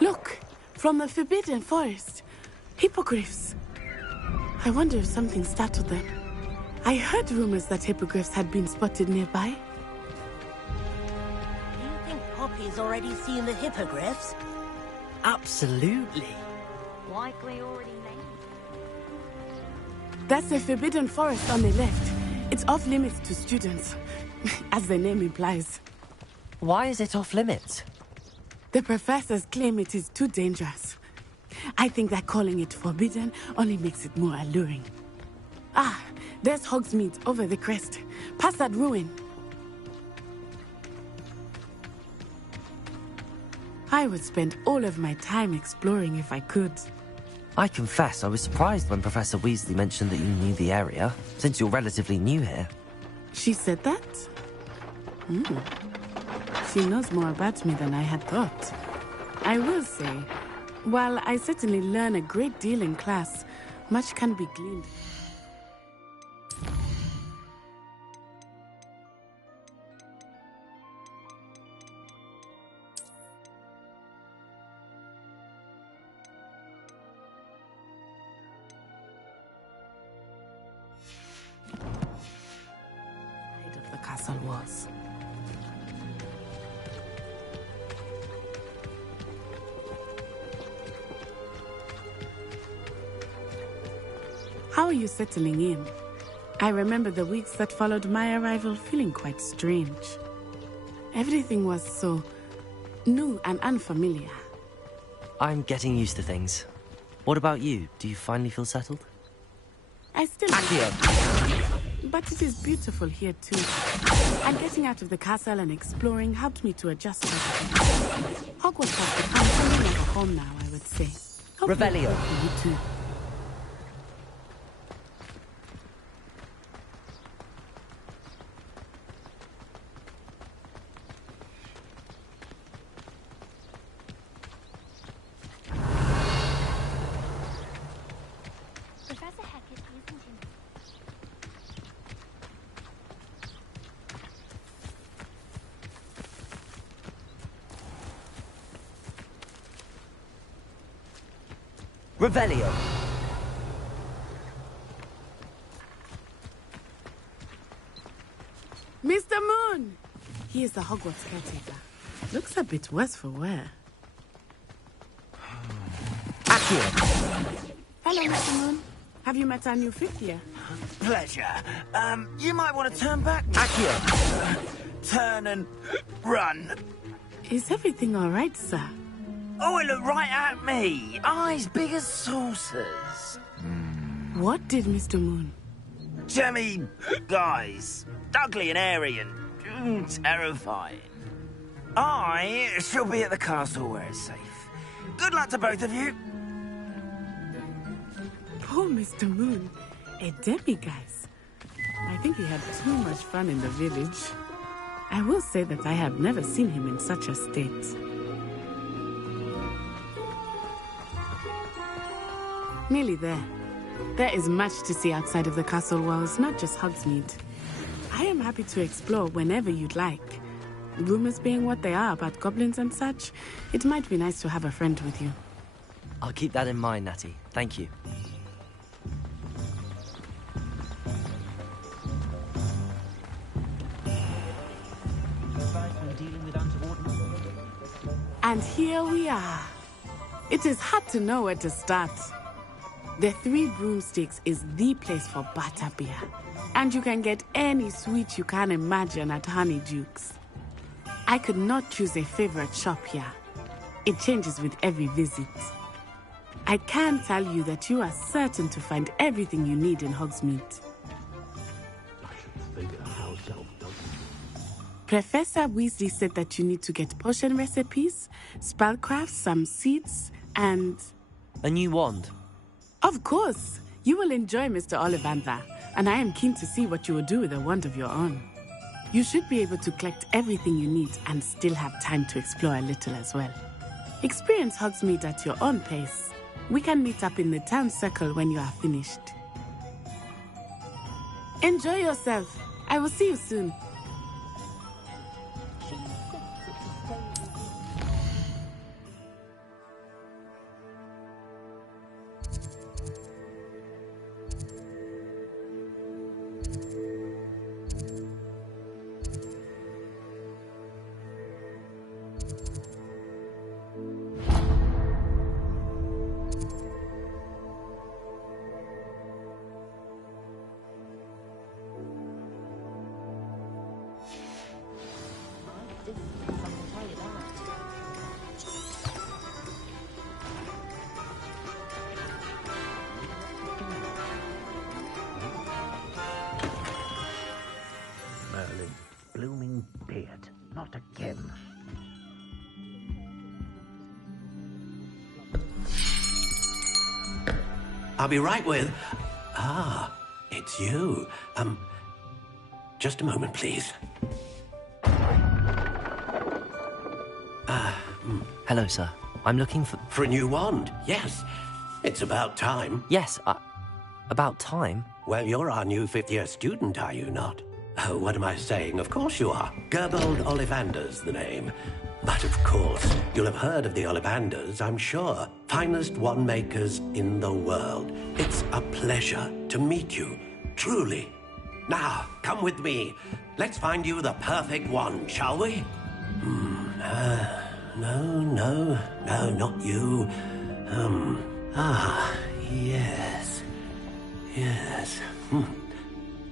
Look, from the Forbidden Forest. Hippogriffs. I wonder if something startled them. I heard rumors that hippogriffs had been spotted nearby. Do you think Poppy's already seen the hippogriffs? Absolutely. Likely already named. That's the Forbidden Forest on the left. It's off limits to students, as the name implies. Why is it off limits? The professors claim it is too dangerous. I think that calling it forbidden only makes it more alluring. Ah, there's Hogsmeade over the crest. Past that ruin. I would spend all of my time exploring if I could. I confess I was surprised when Professor Weasley mentioned that you knew the area, since you're relatively new here. She said that? She knows more about me than I had thought. I will say, while I certainly learn a great deal in class, much can be gleaned. Side of the castle walls. How are you settling in? I remember the weeks that followed my arrival feeling quite strange. Everything was so new and unfamiliar. I'm getting used to things. What about you? Do you finally feel settled? I still... But it is beautiful here too. And getting out of the castle and exploring helped me to adjust to everything. Hogwarts has become something like a home now, I would say. Revelio. For you too. Professor Hackett isn't in. Revelio. Mr. Moon! He is the Hogwarts caretaker. Looks a bit worse for wear. Hello, Mr. Moon. Have you met our new fifth year? Pleasure. You might want to turn back. Turn and run. Is everything all right, sir? Oh, it looked right at me. Eyes big as saucers. What did Mr. Moon? Jemmy guys. Ugly and airy and terrifying. I shall be at the castle where it's safe. Good luck to both of you. Poor Mr. Moon. A demiguise. I think he had too much fun in the village. I will say that I have never seen him in such a state. Nearly there. There is much to see outside of the castle walls, not just Hogsmeade. I am happy to explore whenever you'd like. Rumors being what they are about goblins and such, it might be nice to have a friend with you. I'll keep that in mind, Natty. Thank you. And here we are. It is hard to know where to start. The Three Broomsticks is the place for butterbeer. And you can get any sweet you can imagine at Honeyduke's. I could not choose a favorite shop here. It changes with every visit. I can tell you that you are certain to find everything you need in Hogsmeade. Professor Weasley said that you need to get potion recipes, spellcraft, some seeds, and... A new wand? Of course! You will enjoy Mr. Ollivander, and I am keen to see what you will do with a wand of your own. You should be able to collect everything you need and still have time to explore a little as well. Experience Hogsmeade at your own pace. We can meet up in the town circle when you are finished. Enjoy yourself. I will see you soon. Merlin, blooming beard. Not again. I'll be right with... Ah, it's you. Just a moment, please. Hello, sir. I'm looking for... For a new wand, yes. It's about time. Yes, about time? Well, you're our new fifth-year student, are you not? Oh, what am I saying? Of course you are. Gerbold Ollivander's the name. But of course, you'll have heard of the Ollivanders, I'm sure. Finest wand makers in the world. It's a pleasure to meet you, truly. Now, come with me. Let's find you the perfect wand, shall we? No, not you. Yes. Yes.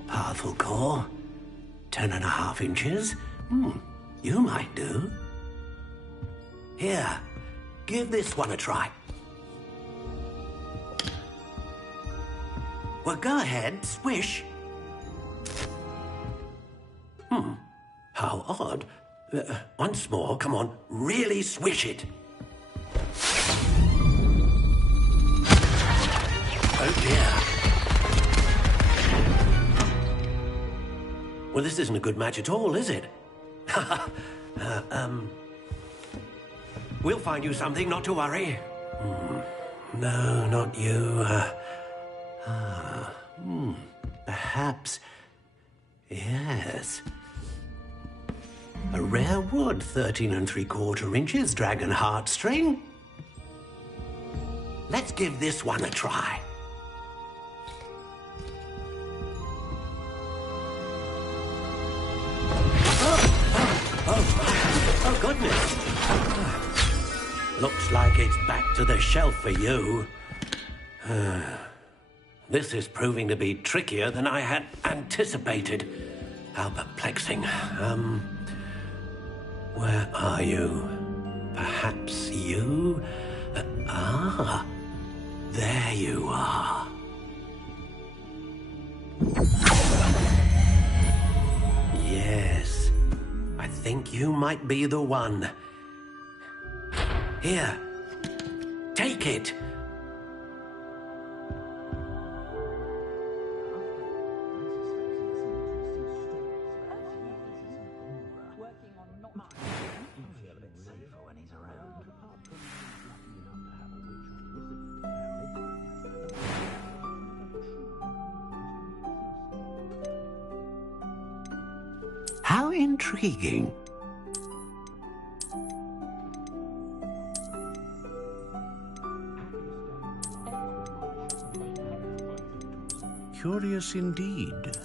Powerful core. 10.5 inches. You might do. Here, give this one a try. Well, go ahead, swish. How odd. Once more, come on, really swish it. Oh dear. Well, this isn't a good match at all, is it? We'll find you something, not to worry. No, not you. Perhaps. Yes. A rare wood, 13 3/4 inches, dragon heartstring. Let's give this one a try. Oh, goodness. Looks like it's back to the shelf for you. This is proving to be trickier than I had anticipated. How perplexing. Where are you? Perhaps you? There you are. Yes, I think you might be the one. Here, take it. How intriguing. Curious indeed.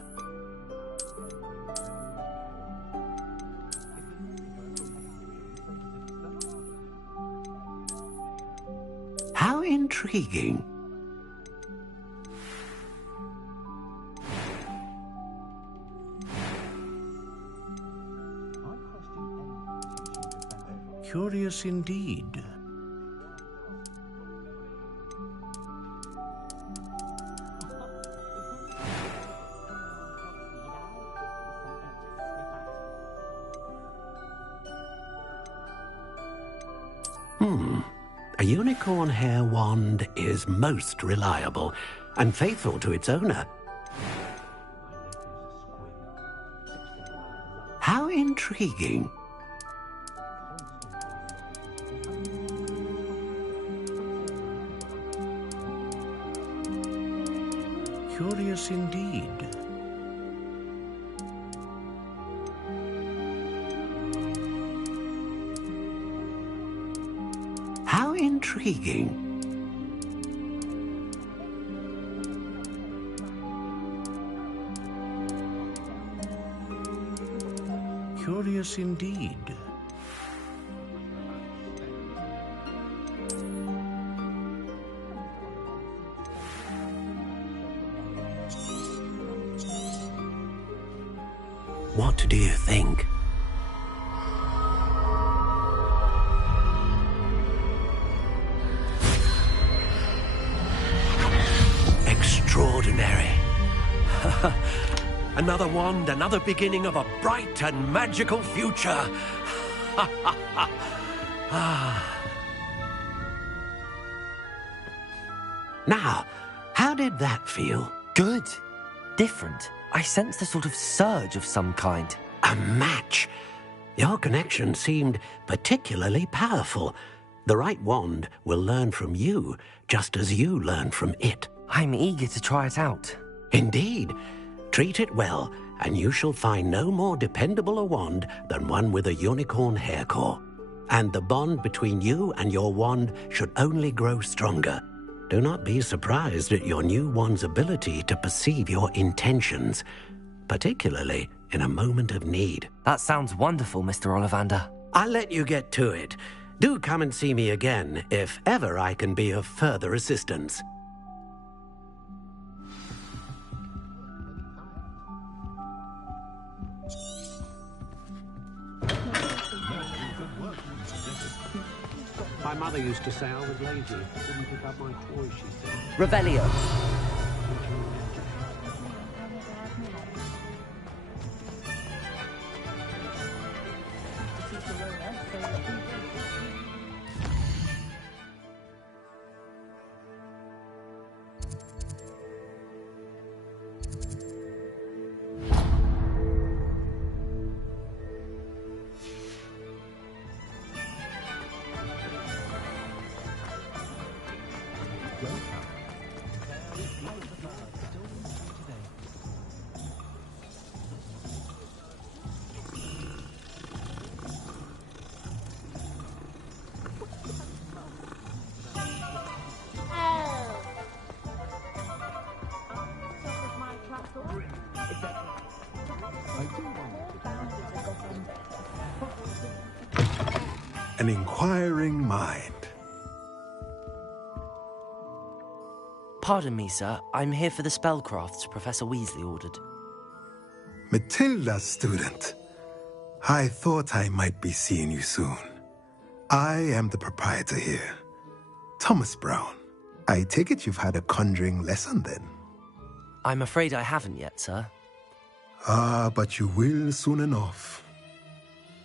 How intriguing. Curious indeed. A unicorn hair wand is most reliable and faithful to its owner. How intriguing. Curious indeed. How intriguing. Curious indeed. What do you think? Extraordinary. Another wand, another beginning of a bright and magical future. Now, how did that feel? Good. Different. I sensed a sort of surge of some kind. A match. Your connection seemed particularly powerful. The right wand will learn from you, just as you learn from it. I'm eager to try it out. Indeed. Treat it well, and you shall find no more dependable a wand than one with a unicorn hair core. And the bond between you and your wand should only grow stronger. Do not be surprised at your new wand's ability to perceive your intentions, particularly in a moment of need. That sounds wonderful, Mr. Ollivander. I'll let you get to it. Do come and see me again if ever I can be of further assistance. My mother used to say I was lazy. Didn't pick up my toys, she said. Revelio. An inquiring mind. Pardon me, sir. I'm here for the spellcrafts Professor Weasley ordered. Matilda, student. I thought I might be seeing you soon. I am the proprietor here, Thomas Brown. I take it you've had a conjuring lesson then? I'm afraid I haven't yet, sir. Ah, but you will soon enough.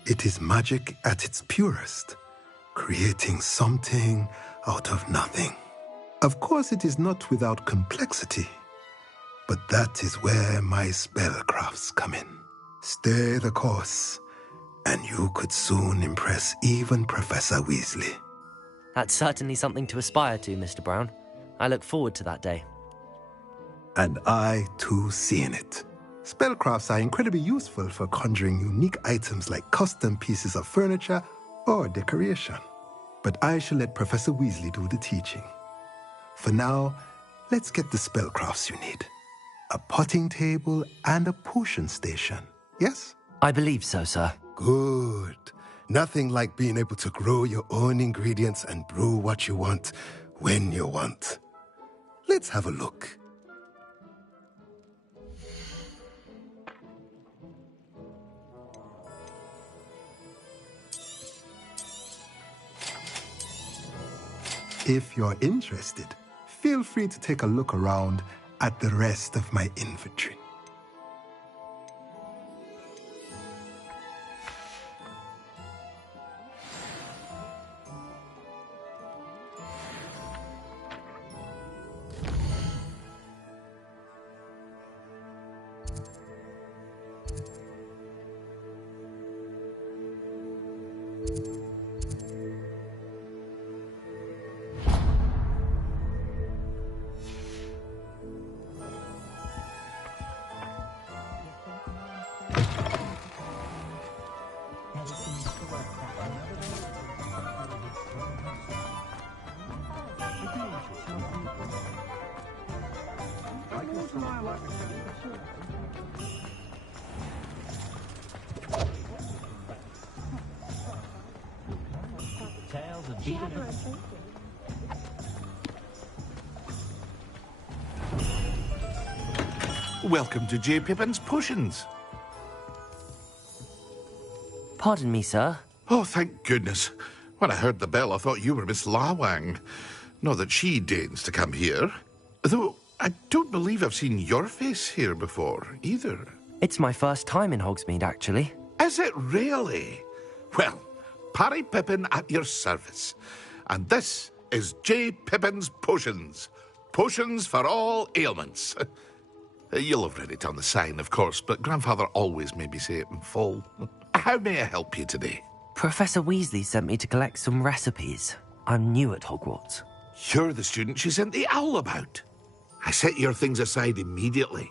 It is magic at its purest, creating something out of nothing. Of course, it is not without complexity, but that is where my spellcrafts come in. Stay the course, and you could soon impress even Professor Weasley. That's certainly something to aspire to, Mr. Brown. I look forward to that day. And I, too, see in it. Spellcrafts are incredibly useful for conjuring unique items like custom pieces of furniture or decoration. But I shall let Professor Weasley do the teaching. For now, let's get the spellcrafts you need. A potting table and a potion station, yes? I believe so, sir. Good. Nothing like being able to grow your own ingredients and brew what you want when you want. Let's have a look. If you're interested, feel free to take a look around at the rest of my inventory. Welcome to J. Pippin's Potions. Pardon me, sir. Oh, thank goodness. When I heard the bell, I thought you were Miss Lawang. Not that she deigns to come here. Though, I don't believe I've seen your face here before, either. It's my first time in Hogsmeade, actually. Is it really? Well, Parry Pippin at your service. And this is J. Pippin's Potions. Potions for all ailments. You'll have read it on the sign, of course, but Grandfather always made me say it in full. How may I help you today? Professor Weasley sent me to collect some recipes. I'm new at Hogwarts. You're the student she sent the owl about. I set your things aside immediately.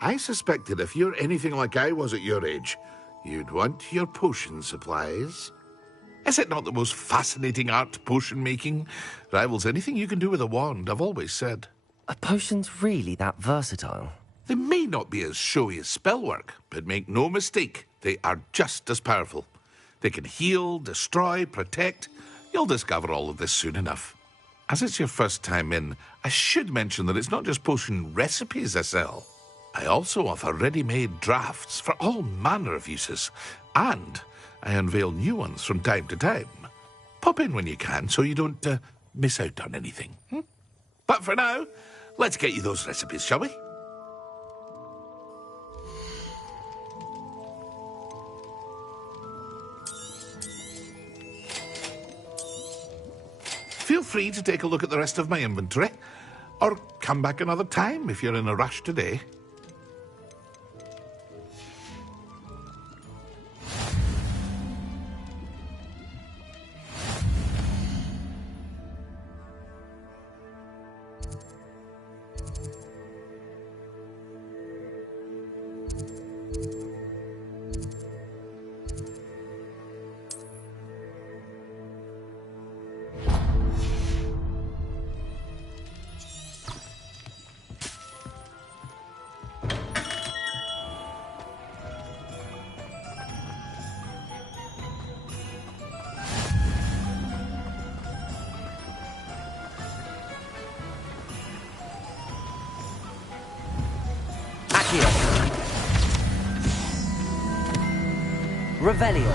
I suspected if you're anything like I was at your age, you'd want your potion supplies. Is it not the most fascinating art, potion making? Rivals anything you can do with a wand, I've always said. Are potions really that versatile? They may not be as showy as spellwork, but make no mistake, they are just as powerful. They can heal, destroy, protect. You'll discover all of this soon enough. As it's your first time in, I should mention that it's not just potion recipes I sell. I also offer ready-made drafts for all manner of uses, and I unveil new ones from time to time. Pop in when you can so you don't miss out on anything. But for now, let's get you those recipes, shall we? Feel free to take a look at the rest of my inventory, or come back another time if you're in a rush today. Revelio.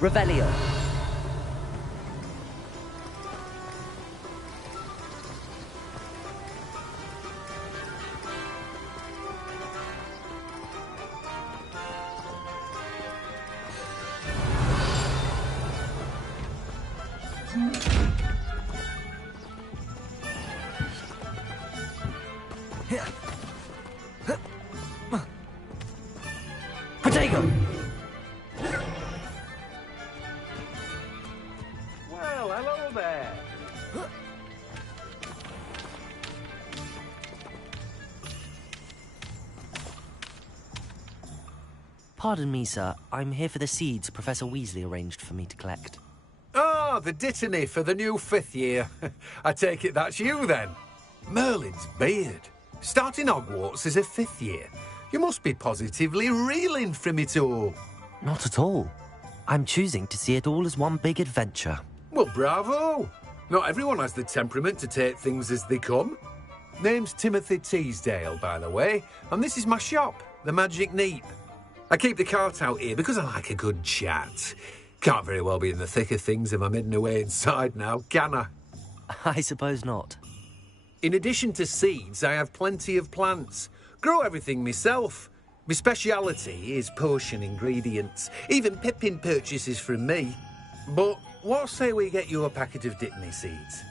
Revelio. Potato. Well, hello there. Pardon me, sir. I'm here for the seeds Professor Weasley arranged for me to collect. Ah, the dittany for the new 5th year. I take it that's you, then. Merlin's beard. Starting Hogwarts as a 5th year. You must be positively reeling from it all. Not at all. I'm choosing to see it all as one big adventure. Well, bravo. Not everyone has the temperament to take things as they come. Name's Timothy Teasdale, by the way, and this is my shop, the Magic Neep. I keep the cart out here because I like a good chat. Can't very well be in the thick of things if I'm hidden away inside now, can I? I suppose not. In addition to seeds, I have plenty of plants. Grow everything myself. My speciality is potion ingredients. Even Pippin purchases from me. But what say we get you a packet of dittany seeds?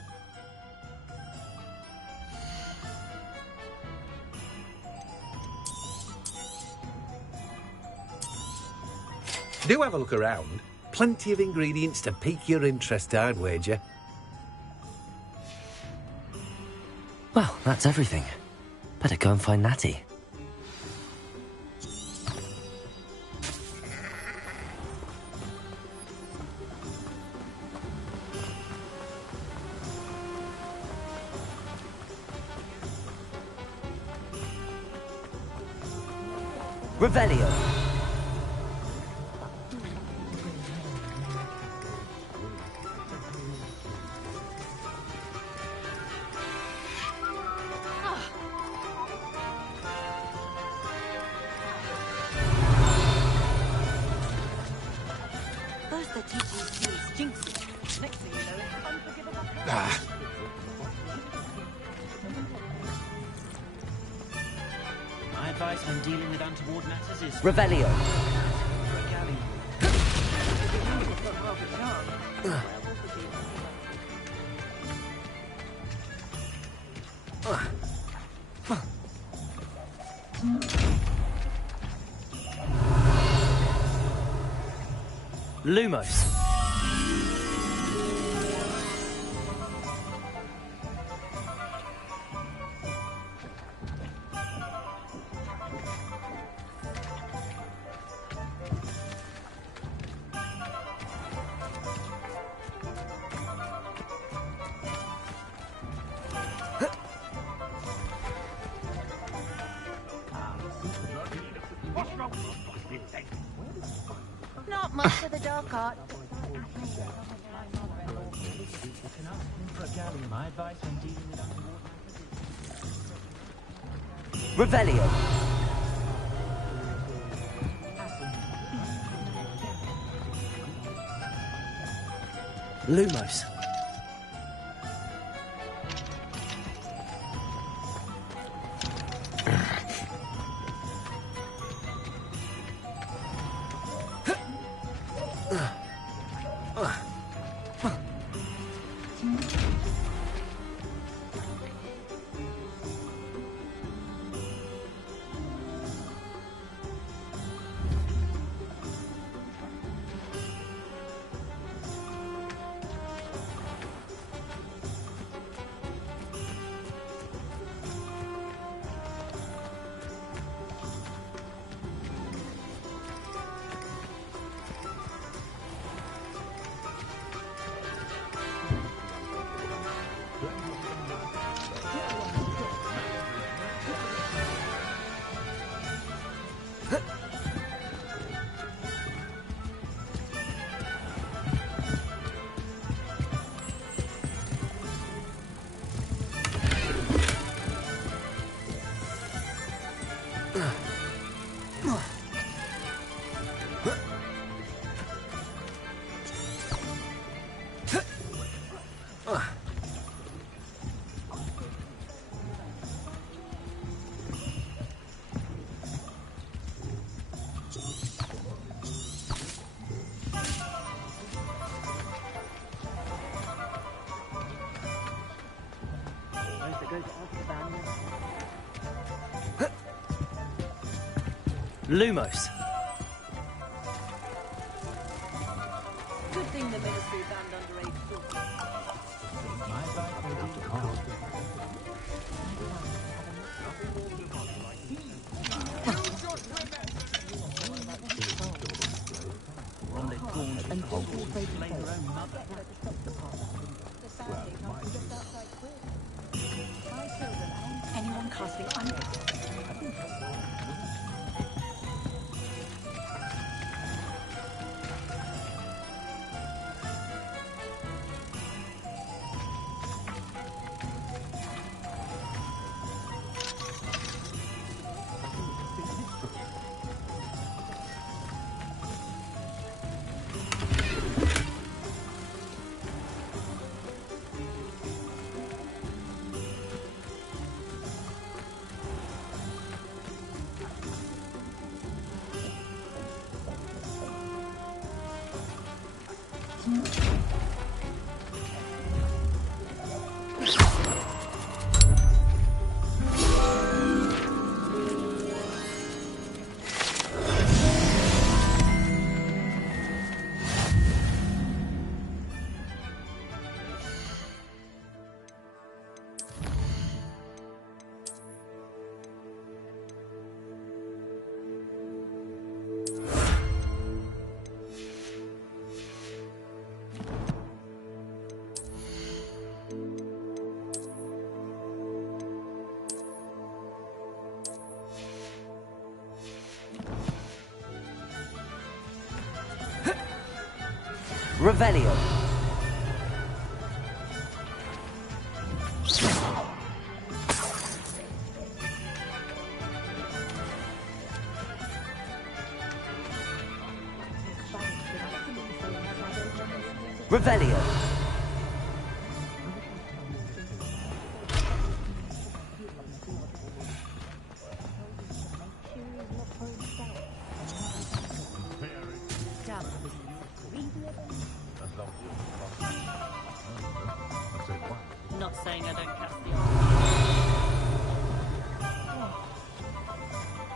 Do have a look around. Plenty of ingredients to pique your interest, I'd wager. Well, that's everything. Better go and find Natty. Revelio. My advice when dealing with untoward matters is... Revelio. Lumos. Much for the dark art. My advice when dealing with Revelio. Lumos. Lumos. Good thing the ministry banned underage food. my advice when dealing with From the gaunt and cold, blame their own mother. Anyone casting under? Revelio. Revelio. Not saying I don't cast the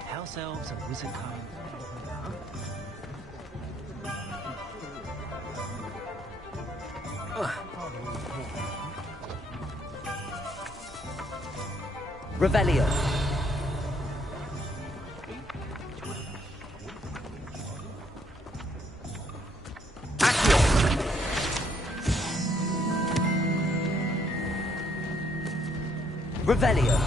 House elves and wizard kind. Revelio. Revelio.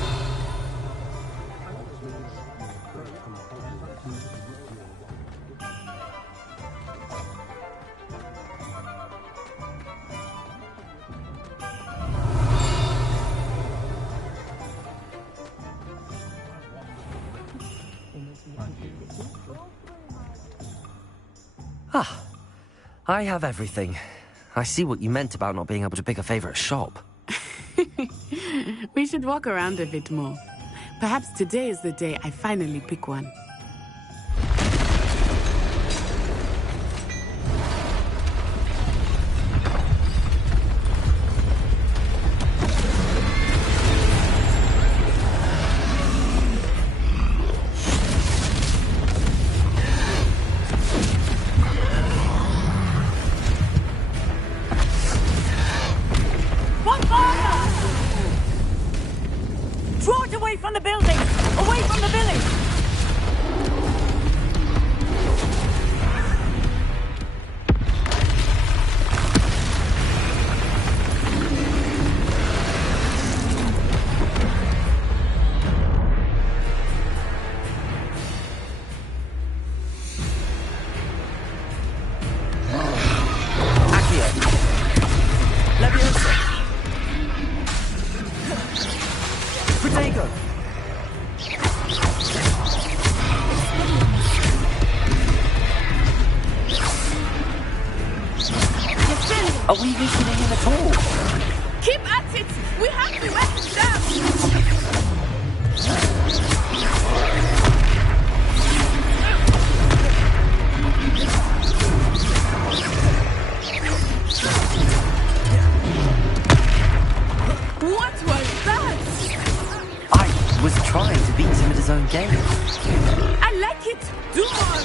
Ah, I have everything. I see what you meant about not being able to pick a favorite shop. We should walk around a bit more. Perhaps today is the day I finally pick one. Draw it away from the building! Away from the village! Are we listening in at all? Keep at it! We have to let him down! What was that? I was trying to beat him at his own game. I like it! Do more!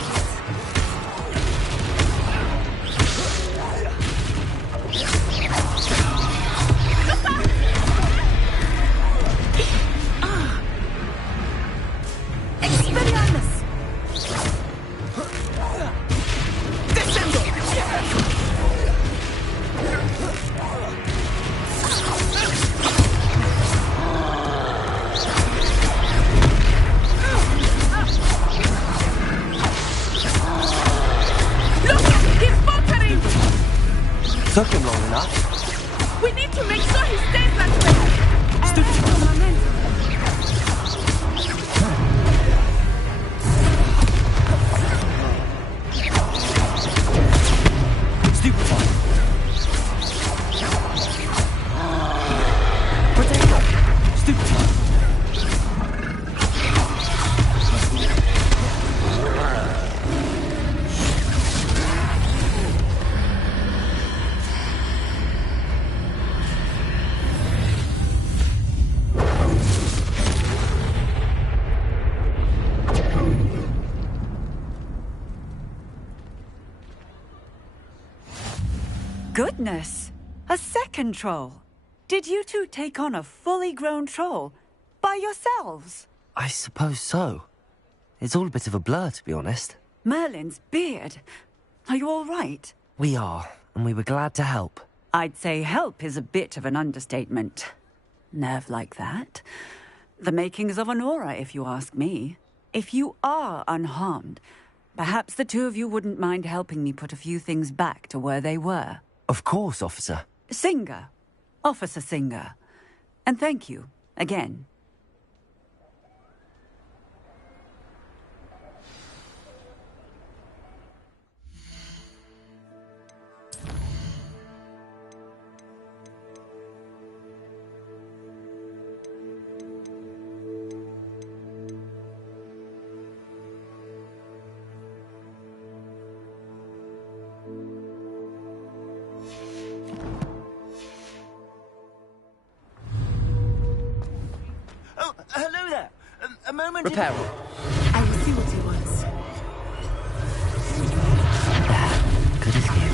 Took him long enough. We need to make sure he stays that way. Stupid momentum. Goodness! A second troll! Did you two take on a fully grown troll by yourselves? I suppose so. It's all a bit of a blur, to be honest. Merlin's beard. Are you all right? We are, and we were glad to help. I'd say help is a bit of an understatement. Nerve like that. The makings of an aura, if you ask me. If you are unharmed, perhaps the two of you wouldn't mind helping me put a few things back to where they were. Of course, officer. Singer. Officer Singer. And thank you, again. Hello there. A moment. Repair. I will see what he wants. Good as new.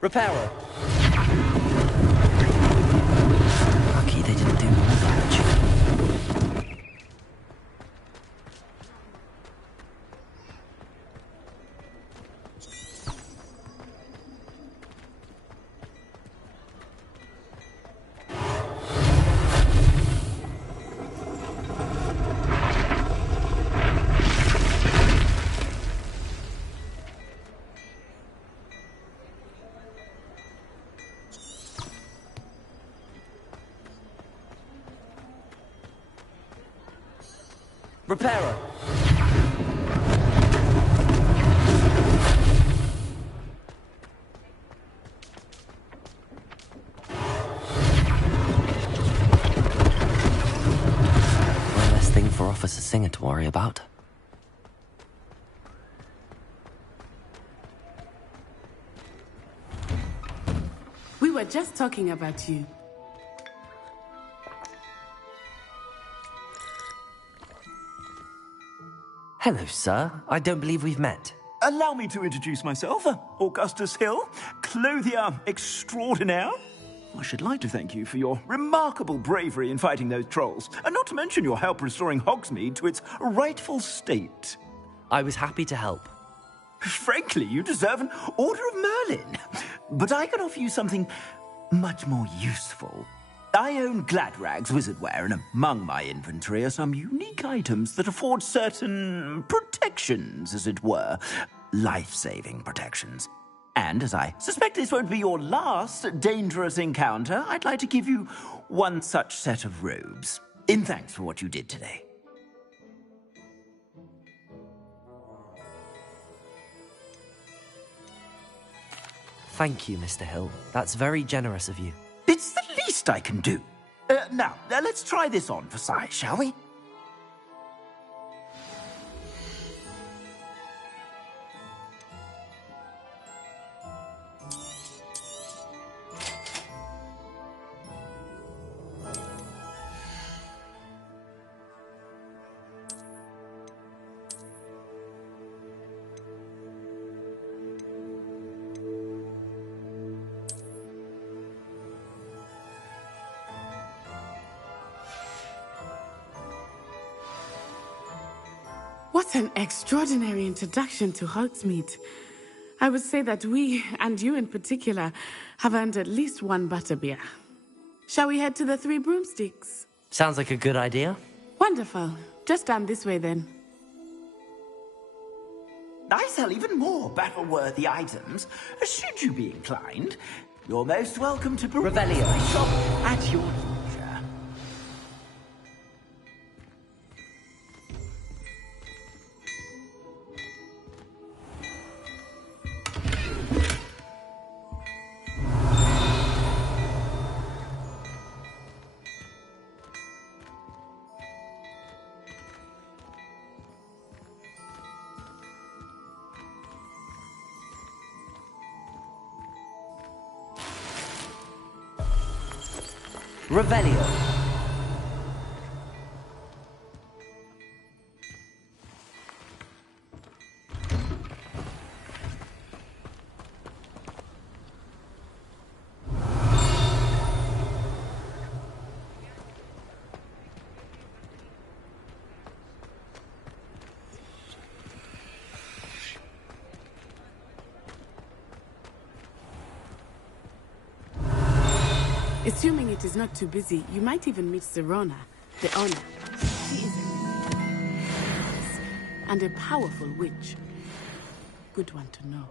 Repairer. Lucky they didn't do more damage. Repairer! One less thing for Officer Singer to worry about. We were just talking about you. Hello, sir. I don't believe we've met. Allow me to introduce myself, Augustus Hill, clothier extraordinaire. I should like to thank you for your remarkable bravery in fighting those trolls, and not to mention your help restoring Hogsmeade to its rightful state. I was happy to help. Frankly, you deserve an Order of Merlin. But I can offer you something much more useful. I own Gladrag's wizardware, and among my inventory are some unique items that afford certain protections, as it were. Life-saving protections. And as I suspect this won't be your last dangerous encounter, I'd like to give you one such set of robes, in thanks for what you did today. Thank you, Mr. Hill. That's very generous of you. It's the least I can do. Now, let's try this on for size, shall we? What an extraordinary introduction to Hogsmeade. I would say that we, and you in particular, have earned at least one butterbeer. Shall we head to the Three Broomsticks? Sounds like a good idea. Wonderful. Just down this way then. I sell even more battle-worthy items. Should you be inclined, you're most welcome to peruse Revelio. my shop at your leisure. Revelio. Assuming it is not too busy, you might even meet Serona, the owner. She is a and a powerful witch. Good one to know.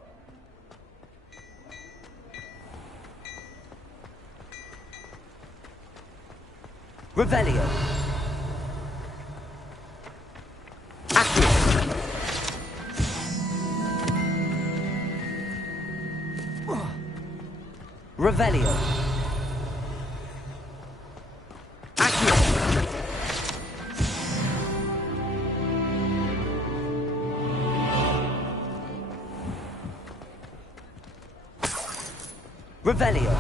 Revelio. Revelio. Revelio.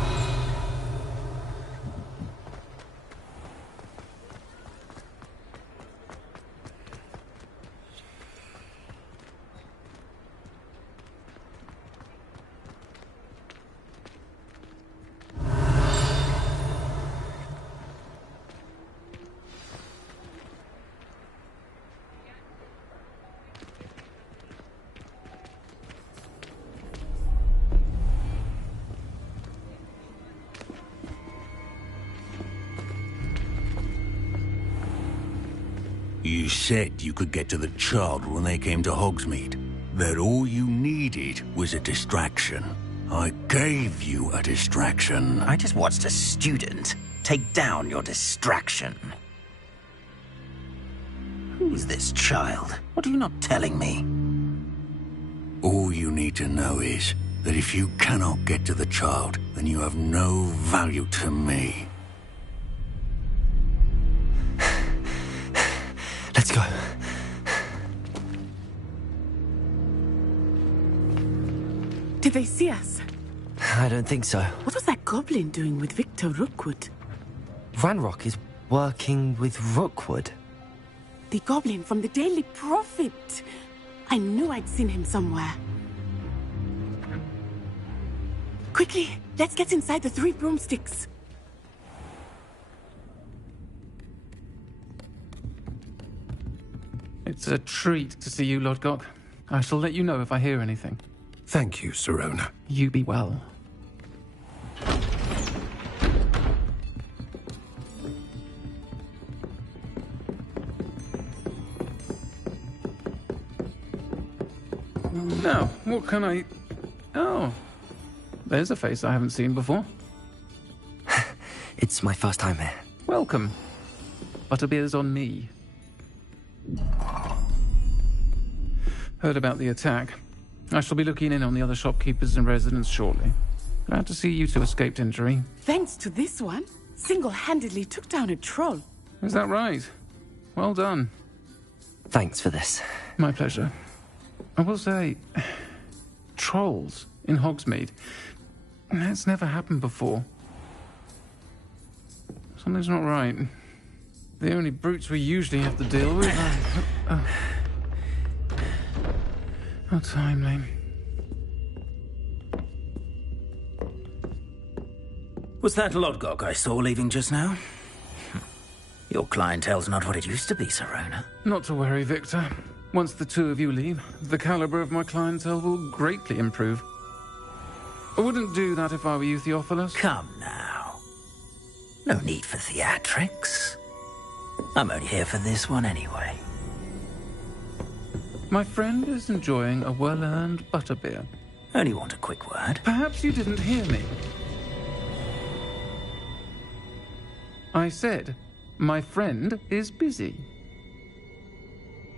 You said you could get to the child when they came to Hogsmeade. That all you needed was a distraction. I gave you a distraction. I just watched a student take down your distraction. Who Who's this child? What are you not telling me? All you need to know is that if you cannot get to the child, then you have no value to me. Let's go. Did they see us? I don't think so. What was that goblin doing with Victor Rookwood? Ranrock is working with Rookwood. The goblin from the Daily Prophet. I knew I'd seen him somewhere. Quickly, let's get inside the 3 broomsticks. It's a treat to see you, Lodgok. I shall let you know if I hear anything. Thank you, Sirona. You be well. Now, what can I... Oh, there's a face I haven't seen before. It's my first time here. Welcome. Butterbeer's on me. Heard about the attack. I shall be looking in on the other shopkeepers and residents shortly. Glad to see you two escaped injury. Thanks to this one, single-handedly took down a troll. Is that right? Well done. Thanks for this. My pleasure. I will say, trolls in Hogsmeade. That's never happened before. Something's not right. The only brutes we usually have to deal with are... How timely. Was that Lodgok I saw leaving just now? Your clientele's not what it used to be, Sirona. Not to worry, Victor. Once the two of you leave, the caliber of my clientele will greatly improve. I wouldn't do that if I were you, Theophilus. Come now. No need for theatrics. I'm only here for this one anyway. My friend is enjoying a well-earned butterbeer. Only want a quick word. Perhaps you didn't hear me. I said, my friend is busy.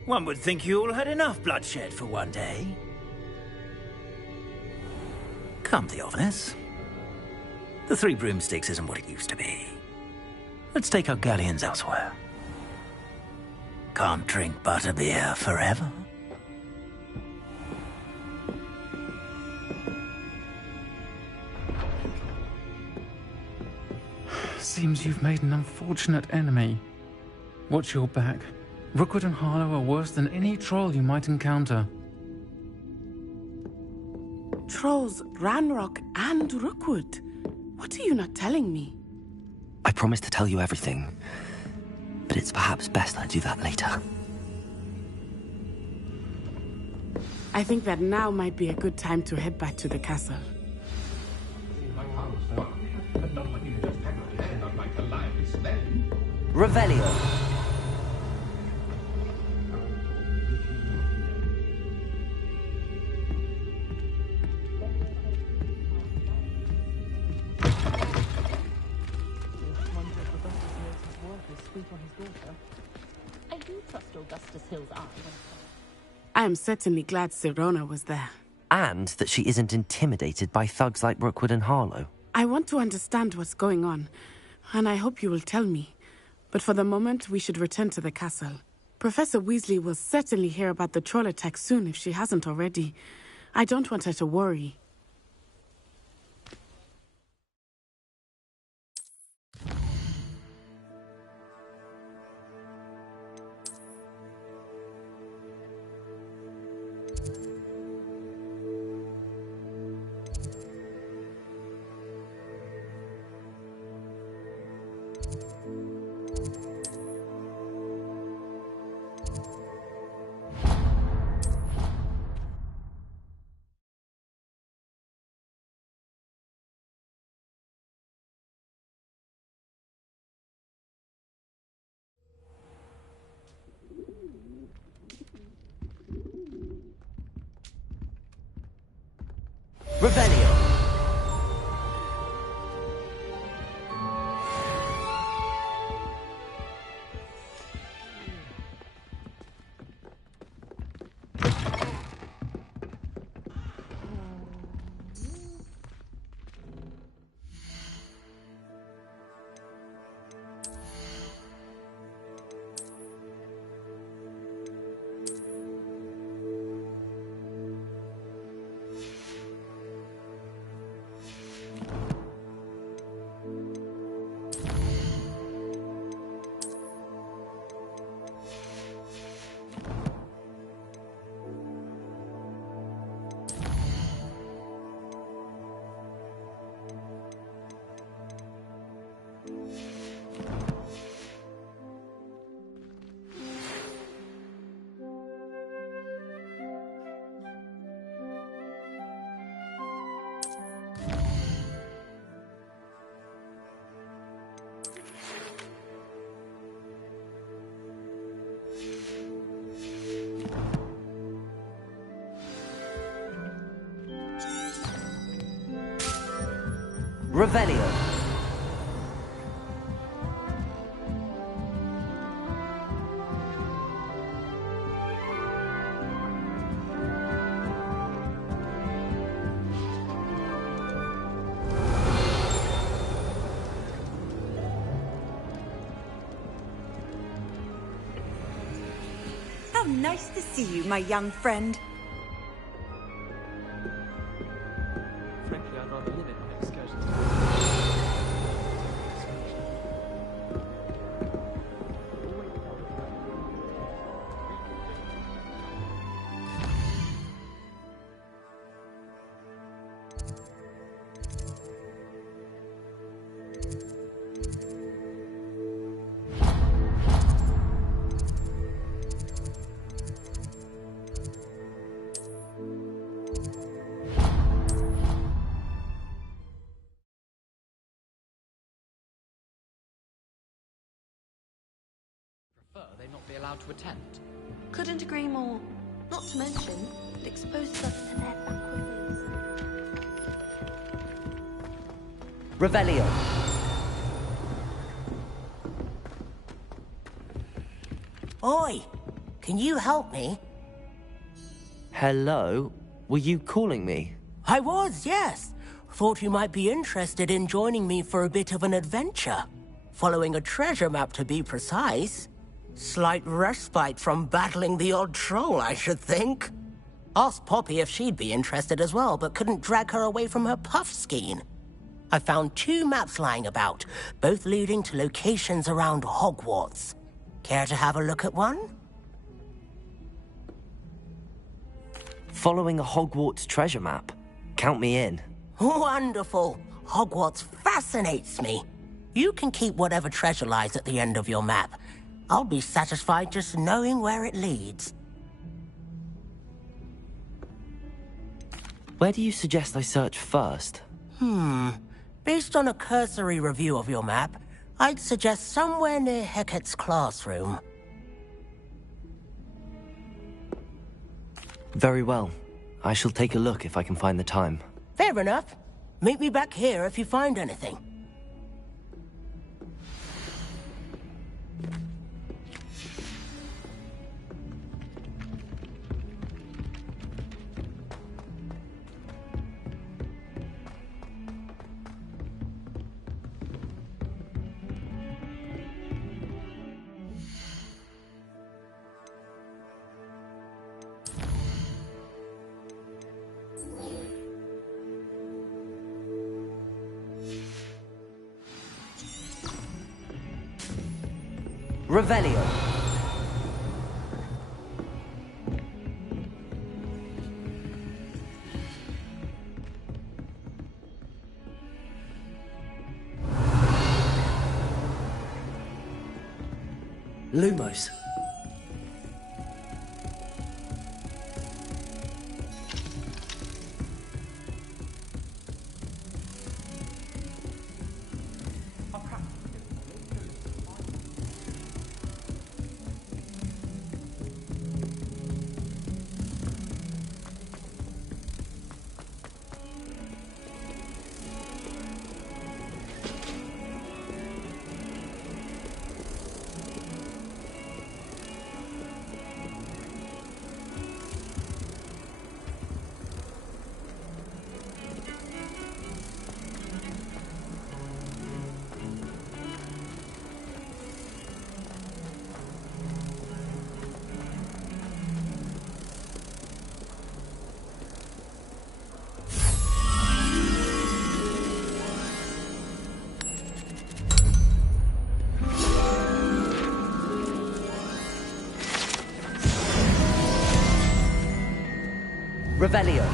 One would think you all had enough bloodshed for one day. Come, Theophilus. The 3 broomsticks isn't what it used to be. Let's take our galleons elsewhere. Can't drink butterbeer forever. Seems you've made an unfortunate enemy. Watch your back. Rookwood and Harlow are worse than any troll you might encounter. Trolls, Ranrock, and Rookwood. What are you not telling me? I promised to tell you everything, but it's perhaps best I do that later. I think that now might be a good time to head back to the castle. Revelio. I do trust Augustus Hill's eye. I am certainly glad Sirona was there. And that she isn't intimidated by thugs like Rookwood and Harlow. I want to understand what's going on, and I hope you will tell me. But for the moment, we should return to the castle. Professor Weasley will certainly hear about the troll attack soon if she hasn't already. I don't want her to worry. Revelio. Revelio. How nice to see you, my young friend. Frankly, I'd rather limit my excursions to they not be allowed to attend. Couldn't agree more. Not to mention, it exposes us to their backward ways. Revelio. Oi! Can you help me? Hello? Were you calling me? I was, yes. Thought you might be interested in joining me for a bit of an adventure. Following a treasure map, to be precise. Slight respite from battling the odd troll, I should think. Asked Poppy if she'd be interested as well, but couldn't drag her away from her puff skein. I found 2 maps lying about, both leading to locations around Hogwarts. Care to have a look at one? Following a Hogwarts treasure map. Count me in. Wonderful. Hogwarts fascinates me. You can keep whatever treasure lies at the end of your map. I'll be satisfied just knowing where it leads. Where do you suggest I search first? Based on a cursory review of your map, I'd suggest somewhere near Hecat's classroom. Very well. I shall take a look if I can find the time. Fair enough. Meet me back here if you find anything. Revelio. Lumos. Revelio.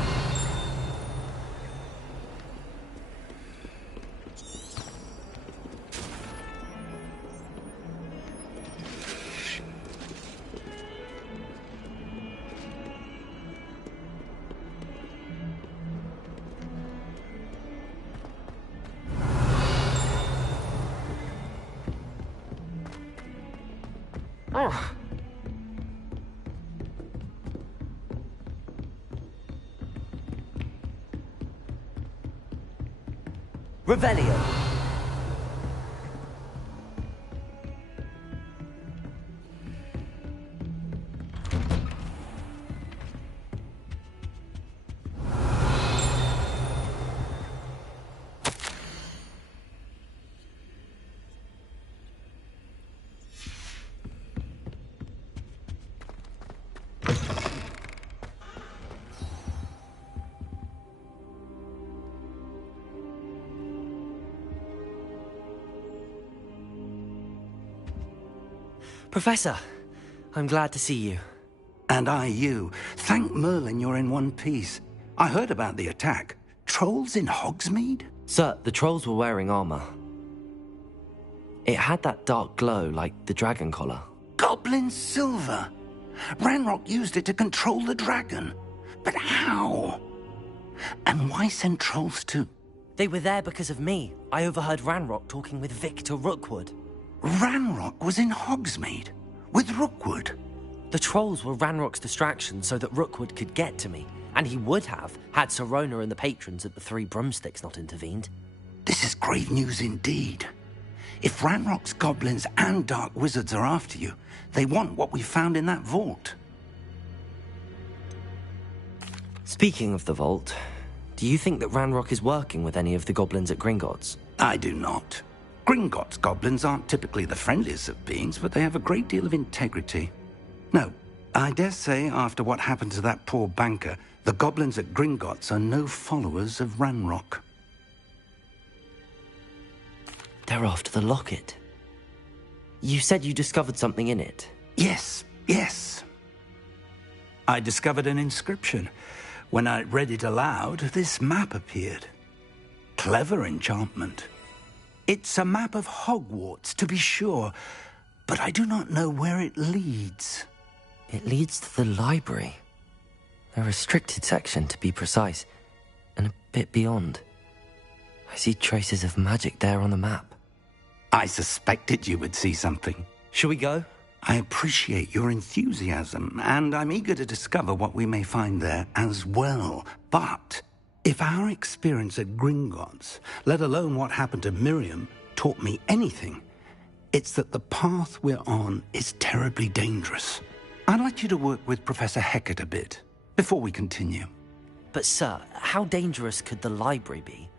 Oh. Revelio. Professor, I'm glad to see you. And I you. Thank Merlin you're in one piece. I heard about the attack. Trolls in Hogsmeade? Sir, the trolls were wearing armor. It had that dark glow like the dragon collar. Goblin silver! Ranrock used it to control the dragon. But how? And why send trolls too? They were there because of me. I overheard Ranrock talking with Victor Rookwood. Ranrock was in Hogsmeade? With Rookwood? The trolls were Ranrock's distraction so that Rookwood could get to me. And he would have, had Sirona and the patrons at the Three Broomsticks not intervened. This is grave news indeed. If Ranrock's goblins and dark wizards are after you, they want what we found in that vault. Speaking of the vault, do you think that Ranrock is working with any of the goblins at Gringotts? I do not. Gringotts goblins aren't typically the friendliest of beings, but they have a great deal of integrity. No, I dare say after what happened to that poor banker, the goblins at Gringotts are no followers of Ranrock. They're after the locket. You said you discovered something in it. Yes. I discovered an inscription. When I read it aloud, this map appeared. Clever enchantment. It's a map of Hogwarts, to be sure, but I do not know where it leads. It leads to the library. A restricted section, to be precise, and a bit beyond. I see traces of magic there on the map. I suspected you would see something. Shall we go? I appreciate your enthusiasm, and I'm eager to discover what we may find there as well. But if our experience at Gringotts, let alone what happened to Miriam, taught me anything, it's that the path we're on is terribly dangerous. I'd like you to work with Professor Hecat a bit before we continue. But sir, how dangerous could the library be?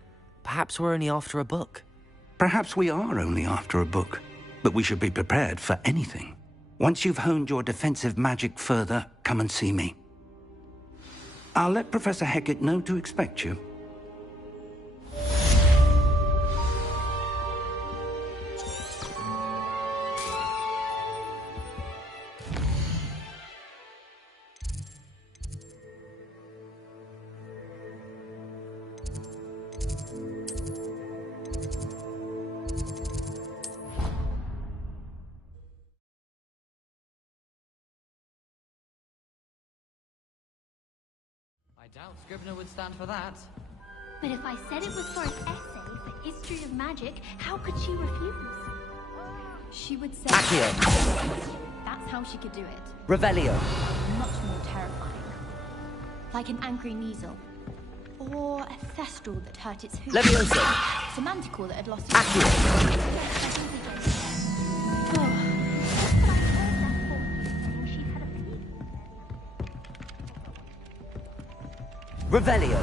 Perhaps we're only after a book. Perhaps we are only after a book, but we should be prepared for anything. Once you've honed your defensive magic further, come and see me. I'll let Professor Hecat know to expect you. I doubt Scrivener would stand for that. But if I said it was for an essay for history of magic, how could she refuse? She would say... Accio. That's how she could do it. Revelio. Much more terrifying. Like an angry measle. Or a thestral that hurt its hoof. Leviosa. It's a manticore that had lost its... Accio. Revelio.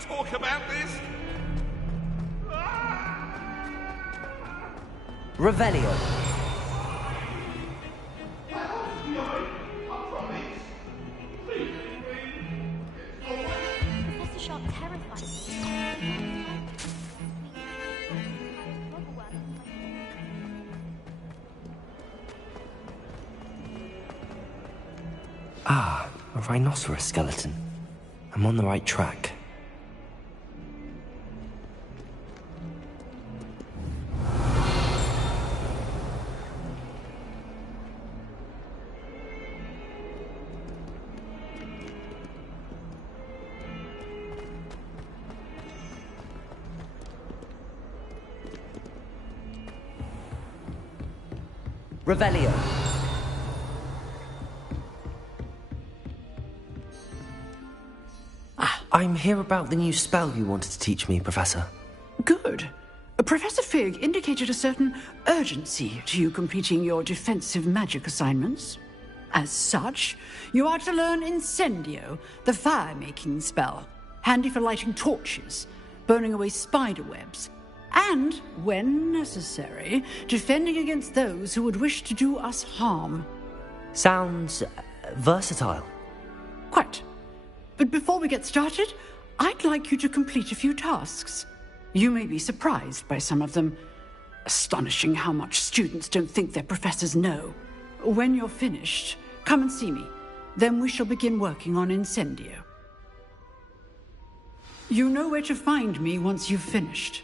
Talk about this? Revelio. Professor Sharp terrifies me. Ah, a rhinoceros skeleton. I'm on the right track. Revelio. I'm here about the new spell you wanted to teach me, Professor. Good. Professor Fig indicated a certain urgency to you completing your defensive magic assignments. As such, you are to learn Incendio, the fire-making spell, handy for lighting torches, burning away spider webs, and, when necessary, defending against those who would wish to do us harm. Sounds versatile. Quite. But before we get started, I'd like you to complete a few tasks. You may be surprised by some of them. Astonishing how much students don't think their professors know. When you're finished, come and see me. Then we shall begin working on Incendio. You know where to find me once you've finished.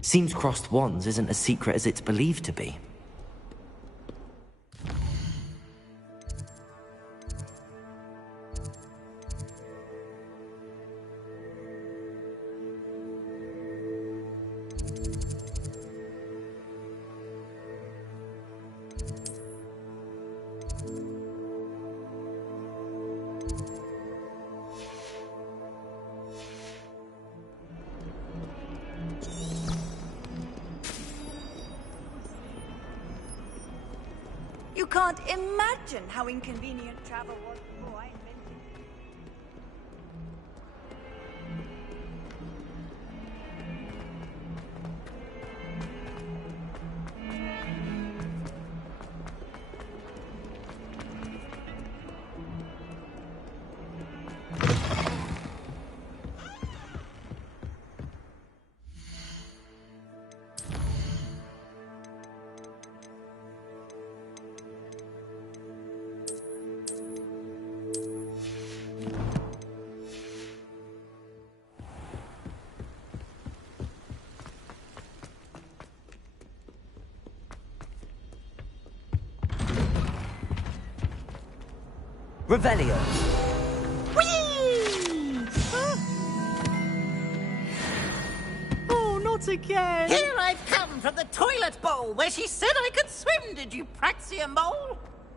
Seems crossed wands isn't as secret as it's believed to be. You can't imagine how inconvenient travel was before I invented it. Revelio. Oh, not again. Here I've come from the toilet bowl where she said I could swim, did you praxia mole?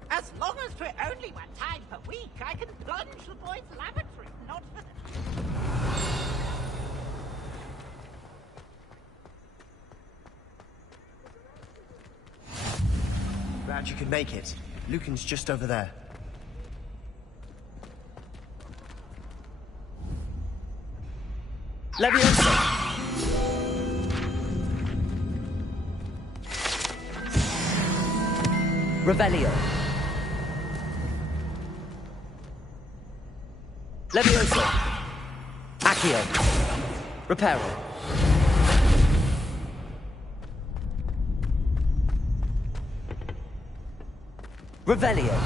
As long as 'twere only one time per week, I can plunge the boys' lavatory, not for the... Glad you could make it. Lucan's just over there. Leviosa. Revelio. Leviosa. Accio. Reparo. Revelio.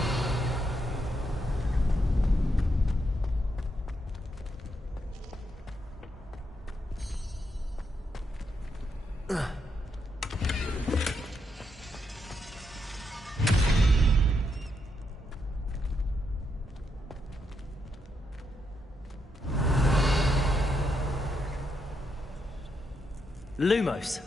Lumos.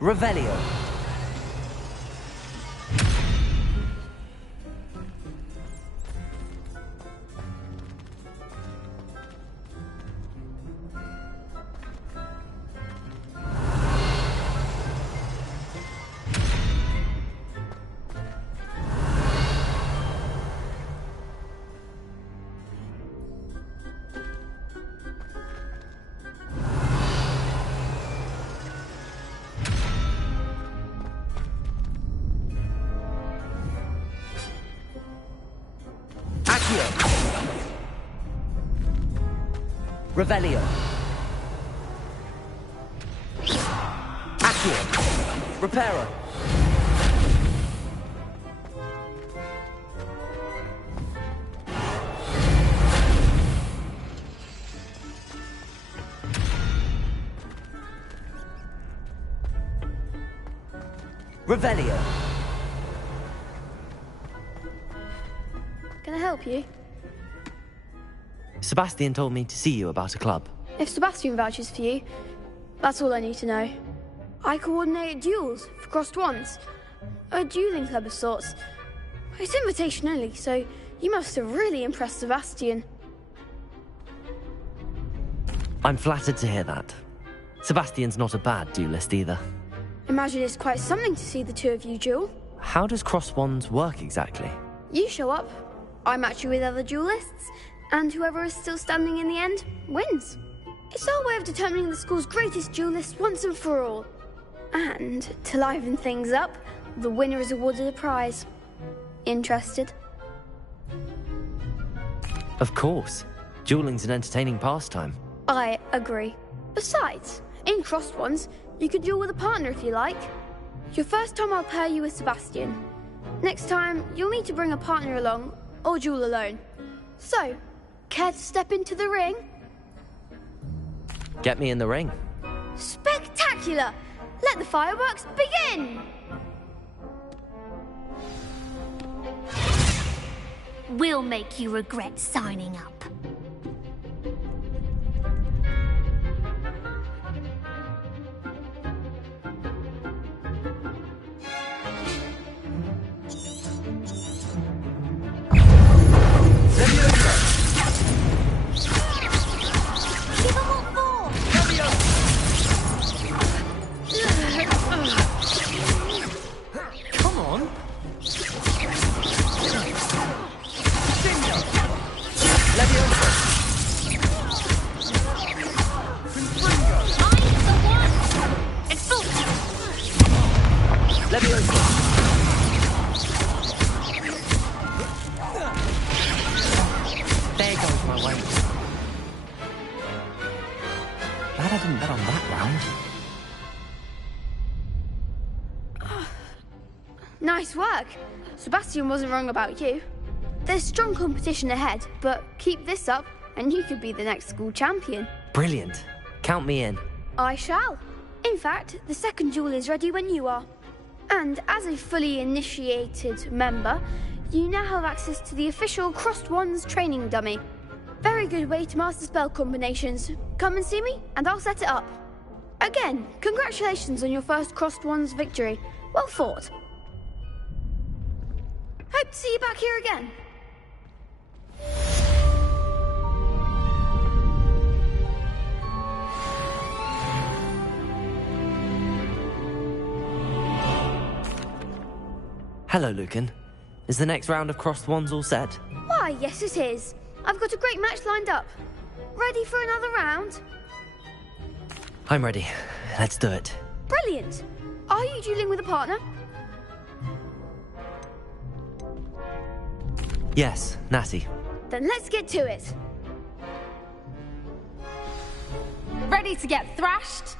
Revelio. Revelio. Accio. Reparo. Revelio. Can I help you? Sebastian told me to see you about a club. If Sebastian vouches for you, that's all I need to know. I coordinate duels for crossed wands. A dueling club of sorts. It's invitation only, so you must have really impressed Sebastian. I'm flattered to hear that. Sebastian's not a bad duelist either. Imagine it's quite something to see the two of you duel. How does cross wands work exactly? You show up, I match you with other duelists, and whoever is still standing in the end wins. It's our way of determining the school's greatest duelist once and for all. And to liven things up, the winner is awarded a prize. Interested? Of course. Dueling's an entertaining pastime. I agree. Besides, in crossed ones, you could duel with a partner if you like. Your first time I'll pair you with Sebastian. Next time, you'll need to bring a partner along, or duel alone. So, care to step into the ring? Get me in the ring. Spectacular! Let the fireworks begin! We'll make you regret signing up. Come on. There goes my weight. Glad I didn't bet on that round. Nice work. Sebastian wasn't wrong about you. There's strong competition ahead, but keep this up and you could be the next school champion. Brilliant. Count me in. I shall. In fact, the second duel is ready when you are. And as a fully initiated member, you now have access to the official Crossed Wands training dummy. Very good way to master spell combinations. Come and see me, and I'll set it up. Again, congratulations on your first Crossed Wands victory. Well fought. Hope to see you back here again. Hello, Lucan. Is the next round of Crossed Wands all set? Why, yes it is. I've got a great match lined up. Ready for another round? I'm ready. Let's do it. Brilliant. Are you dueling with a partner? Yes, Natty. Then let's get to it. Ready to get thrashed?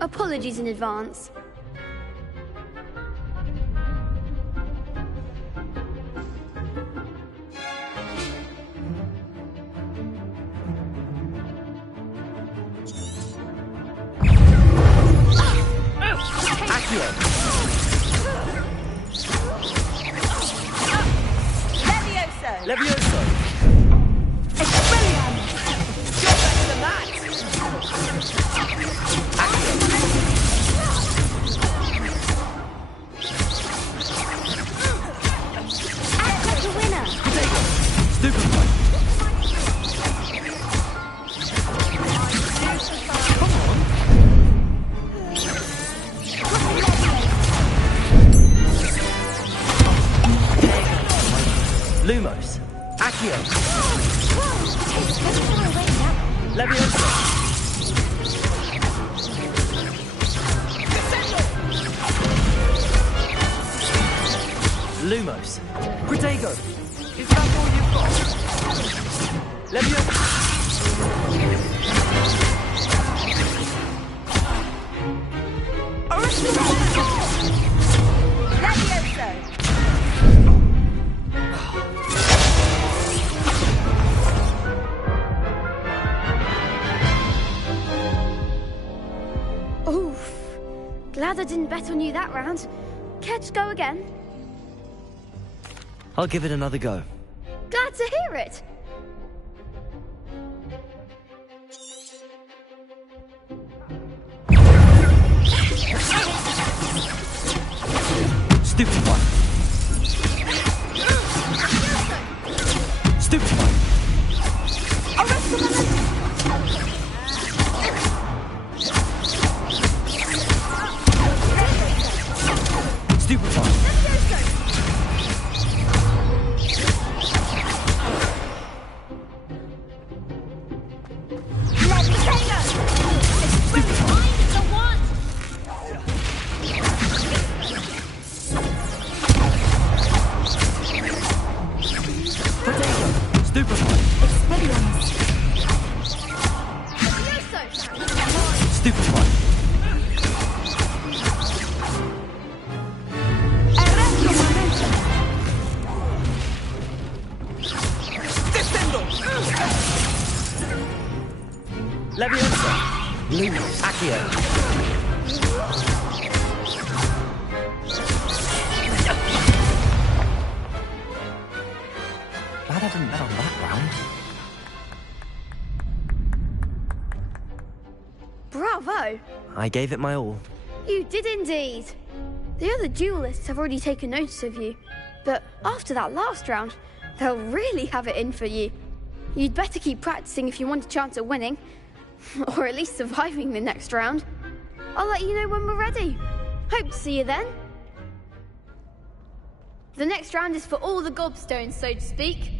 Apologies in advance. Levioso! Expelliarmus! You're better than that! Accio the winner! Stupid Lumos. Accio. Levioso. Lumos. Protego. Is that all you've got? Levioso. Levioso! Oof. Glad I didn't bet on you that round. Care to go again? I'll give it another go. Glad to hear it. Stupid one. Stupid one. Arrest the momentum. Stupid one. Glad I didn't bet on that round. Bravo! I gave it my all. You did indeed. The other duelists have already taken notice of you, but after that last round, they'll really have it in for you. You'd better keep practicing if you want a chance at winning, or at least surviving the next round. I'll let you know when we're ready. Hope to see you then. The next round is for all the gobstones, so to speak.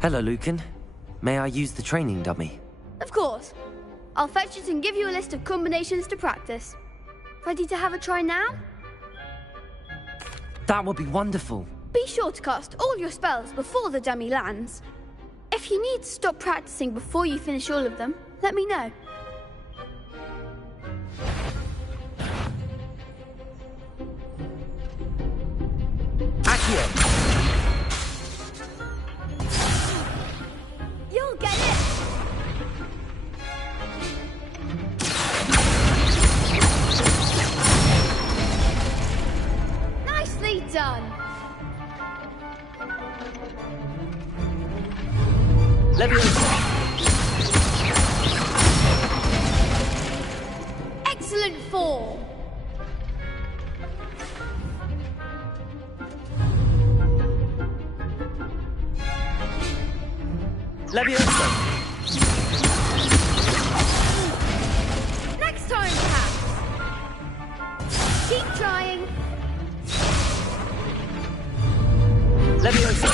Hello, Lucan. May I use the training dummy? Of course. I'll fetch it and give you a list of combinations to practice. Ready to have a try now? That would be wonderful. Be sure to cast all your spells before the dummy lands. If you need to stop practicing before you finish all of them, let me know. Accio! You'll get it! Nicely done! Excellent form! Leviosa! Next time, perhaps! Keep trying! Leviosa!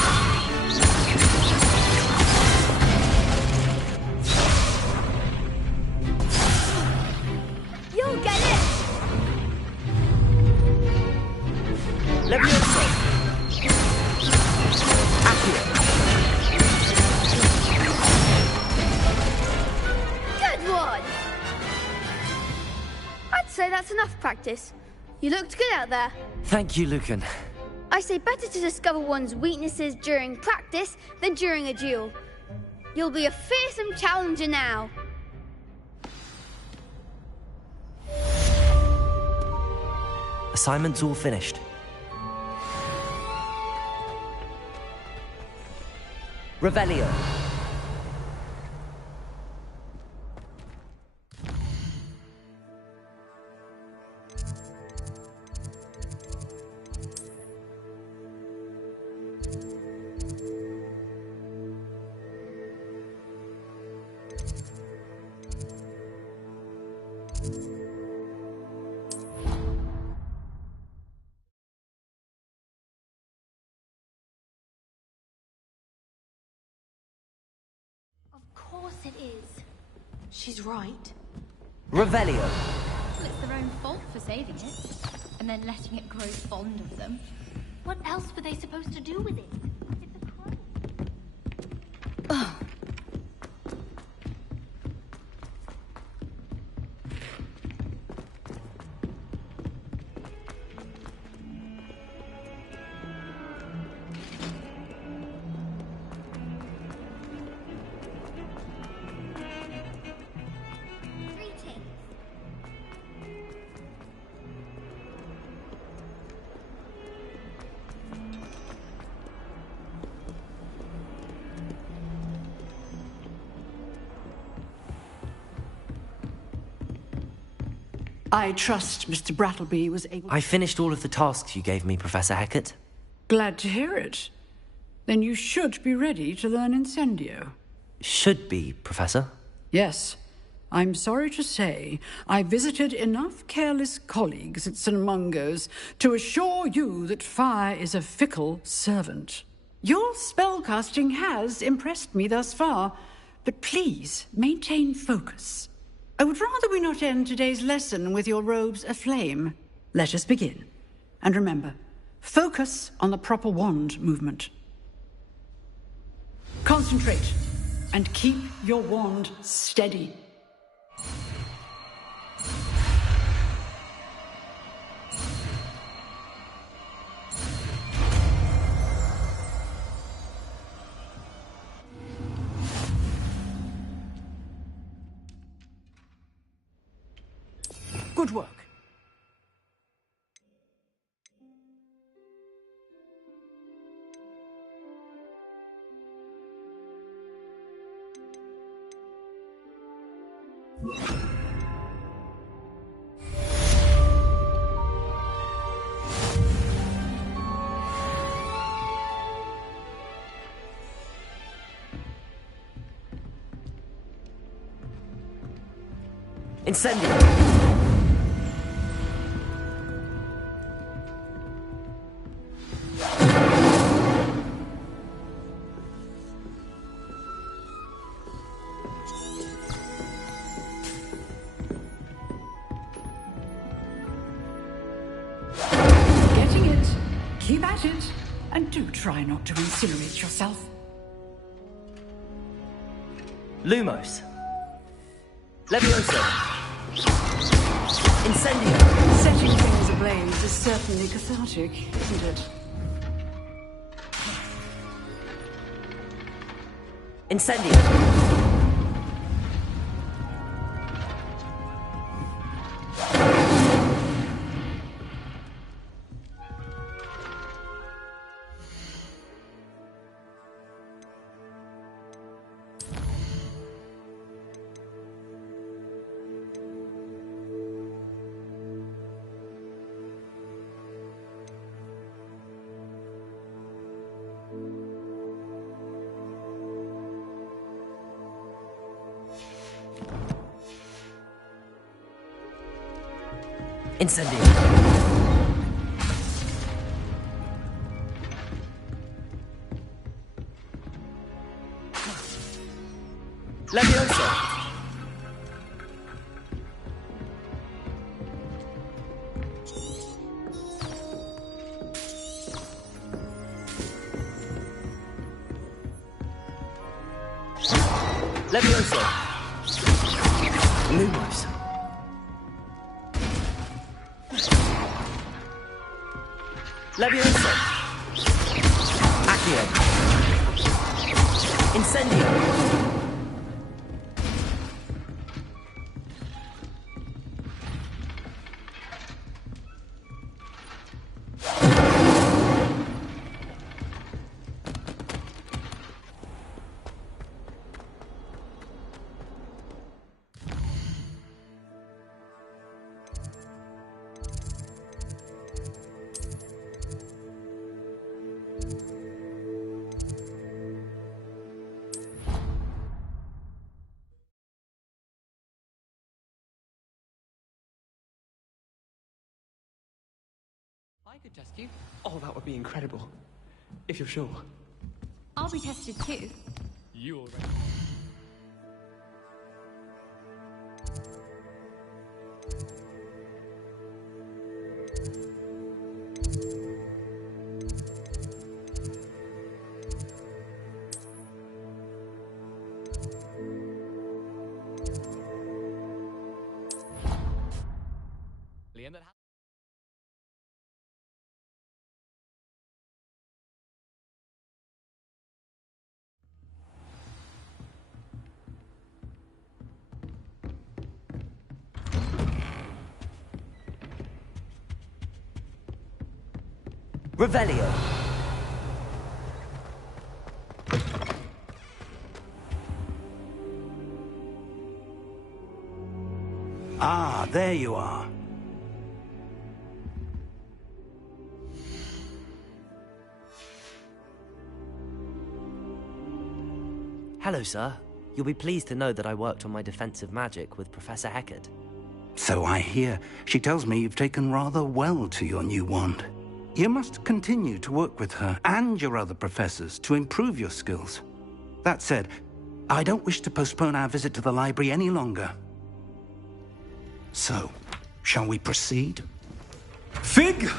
You'll get it! Leviosa! Accio! Good one! I'd say that's enough practice. You looked good out there. Thank you, Lucan. I say better to discover one's weaknesses during practice than during a duel. You'll be a fearsome challenger now. Assignment's all finished. Revelio. She's right. Revelio. Well, it's their own fault for saving it, and then letting it grow fond of them. What else were they supposed to do with it? I trust Mr. Brattleby was able... I finished all of the tasks you gave me, Professor Hackett. Glad to hear it. Then you should be ready to learn Incendio. Should be, Professor. Yes. I'm sorry to say, I visited enough careless colleagues at St. Mungo's to assure you that fire is a fickle servant. Your spellcasting has impressed me thus far, but please maintain focus. I would rather we not end today's lesson with your robes aflame. Let us begin. And remember, focus on the proper wand movement. Concentrate, and keep your wand steady. Good work. Incendio! Getting it. Keep at it. And do try not to incinerate yourself. Lumos. Levioso. Incendio. Setting things ablaze is certainly cathartic, isn't it? Incendio. Incendio. Levioso. Levioso. Lumos. Levioso. Accio. Incendio. I could test you. Oh, that would be incredible. If you're sure. I'll be tested too. You already. Revelio. Ah, there you are. Hello, sir. You'll be pleased to know that I worked on my defensive magic with Professor Eckert. So I hear. She tells me you've taken rather well to your new wand. You must continue to work with her and your other professors to improve your skills. That said, I don't wish to postpone our visit to the library any longer. So, shall we proceed? Fig!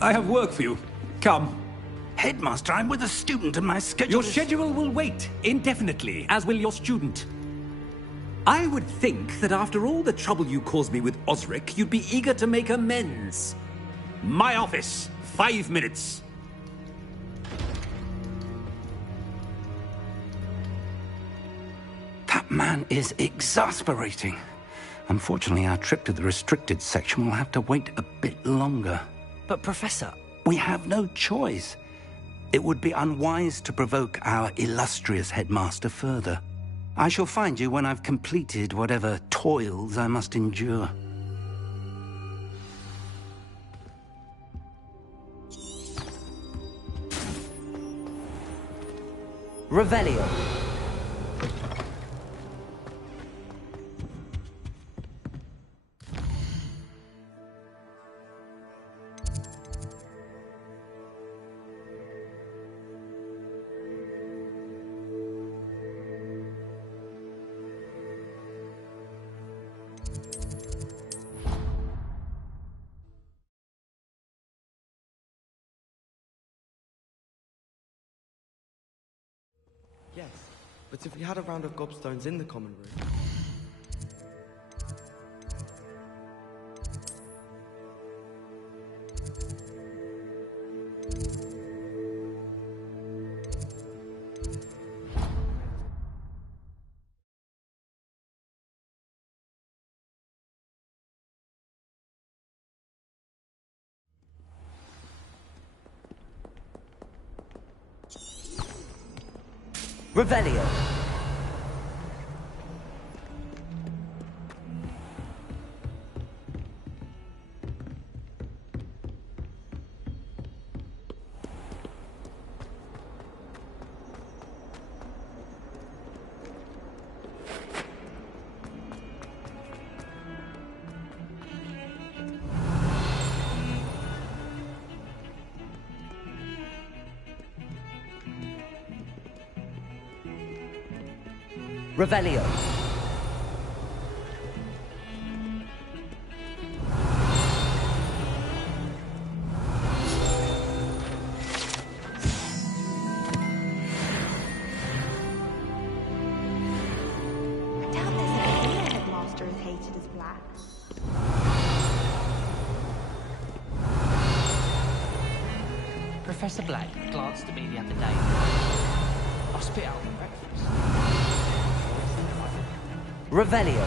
I have work for you. Come. Headmaster, I'm with a student and my schedule Your schedule will wait indefinitely, as will your student. I would think that after all the trouble you caused me with Osric, you'd be eager to make amends. My office. 5 minutes. That man is exasperating. Unfortunately, our trip to the restricted section will have to wait a bit longer. But, Professor... We have no choice. It would be unwise to provoke our illustrious headmaster further. I shall find you when I've completed whatever toils I must endure. Revelio. Yes, but if we had a round of gobstones in the common room... Revelio. Revelio. Headmaster is hated as black. Professor Black glanced at me the other day. I spit out for breakfast. Revelio.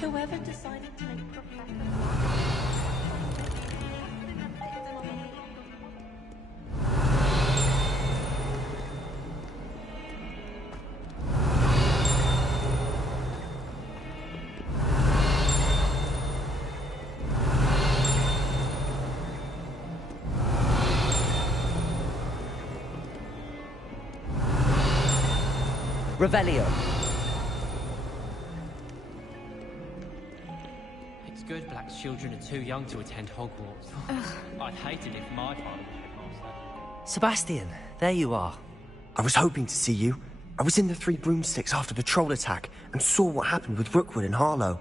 Whoever decided to make Professor Revelio. It's good Black's children are too young to attend Hogwarts. I'd hate it if my father was headmaster. Sebastian, there you are. I was hoping to see you. I was in the Three Broomsticks after the troll attack and saw what happened with Rookwood and Harlow.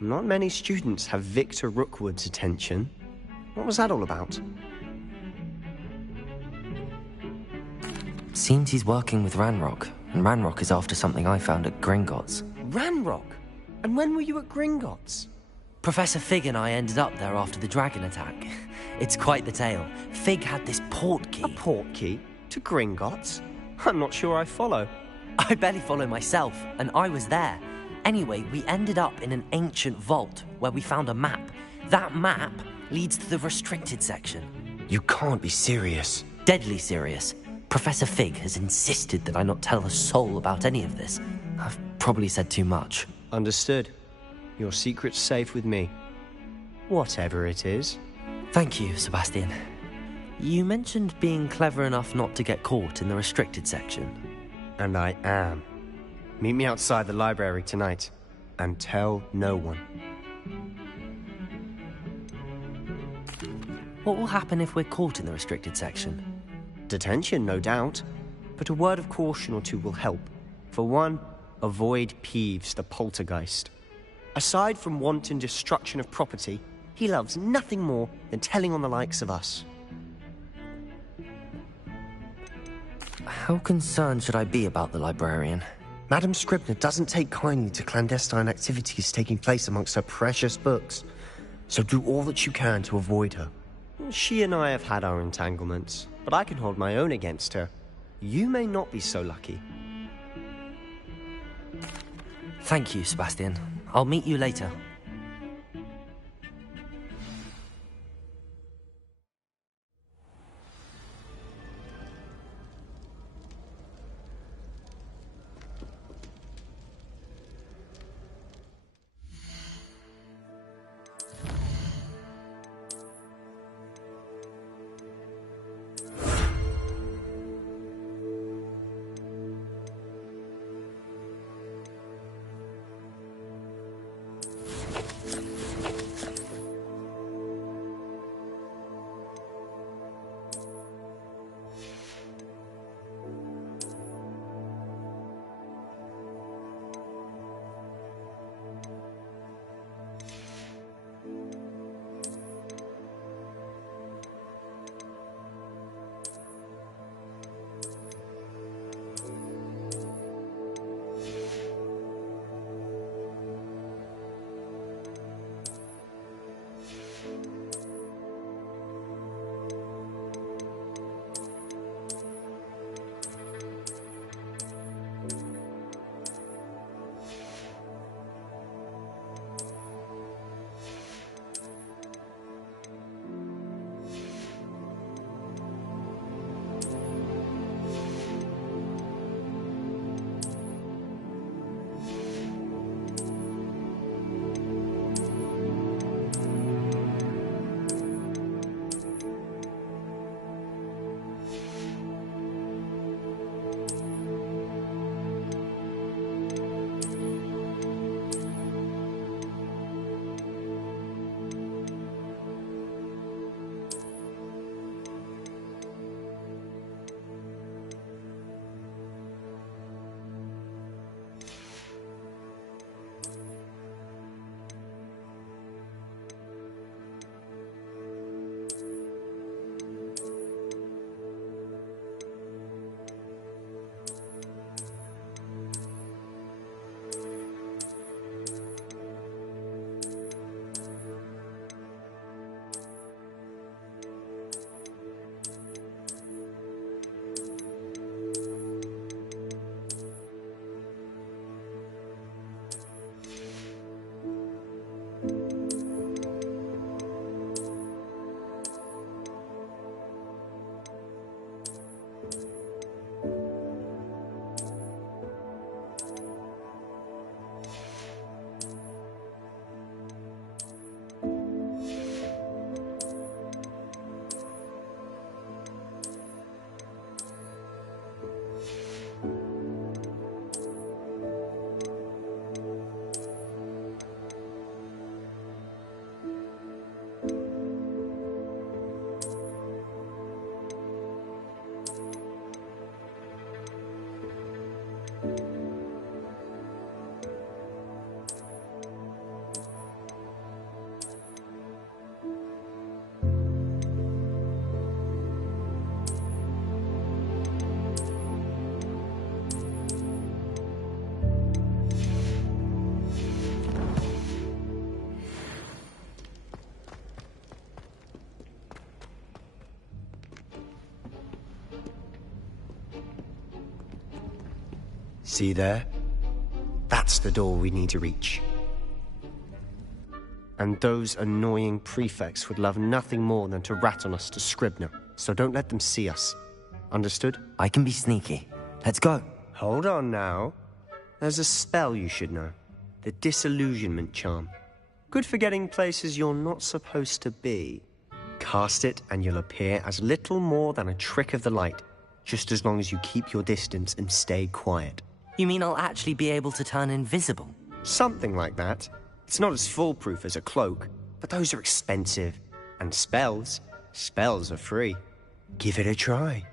Not many students have Victor Rookwood's attention. What was that all about? Seems he's working with Ranrock, and Ranrock is after something I found at Gringotts. Ranrock? And when were you at Gringotts? Professor Fig and I ended up there after the dragon attack. It's quite the tale. Fig had this port key. A port key? To Gringotts? I'm not sure I follow. I barely follow myself, and I was there. Anyway, we ended up in an ancient vault where we found a map. That map leads to the restricted section. You can't be serious. Deadly serious. Professor Fig has insisted that I not tell a soul about any of this. I've probably said too much. Understood. Your secret's safe with me. Whatever it is. Thank you, Sebastian. You mentioned being clever enough not to get caught in the restricted section. And I am. Meet me outside the library tonight, and tell no one. What will happen if we're caught in the restricted section? Detention, no doubt. But a word of caution or two will help. For one, avoid Peeves, the poltergeist. Aside from wanton destruction of property, he loves nothing more than telling on the likes of us. How concerned should I be about the librarian? Madam Scribner doesn't take kindly to clandestine activities taking place amongst her precious books, so do all that you can to avoid her. She and I have had our entanglements, but I can hold my own against her. You may not be so lucky. Thank you, Sebastian. I'll meet you later. See there? That's the door we need to reach. And those annoying prefects would love nothing more than to rat on us to Scribner, so don't let them see us. Understood? I can be sneaky. Let's go. Hold on now. There's a spell you should know. The Disillusionment Charm. Good for getting places you're not supposed to be. Cast it and you'll appear as little more than a trick of the light, just as long as you keep your distance and stay quiet. You mean I'll actually be able to turn invisible? Something like that. It's not as foolproof as a cloak, but those are expensive. And spells are free. Give it a try.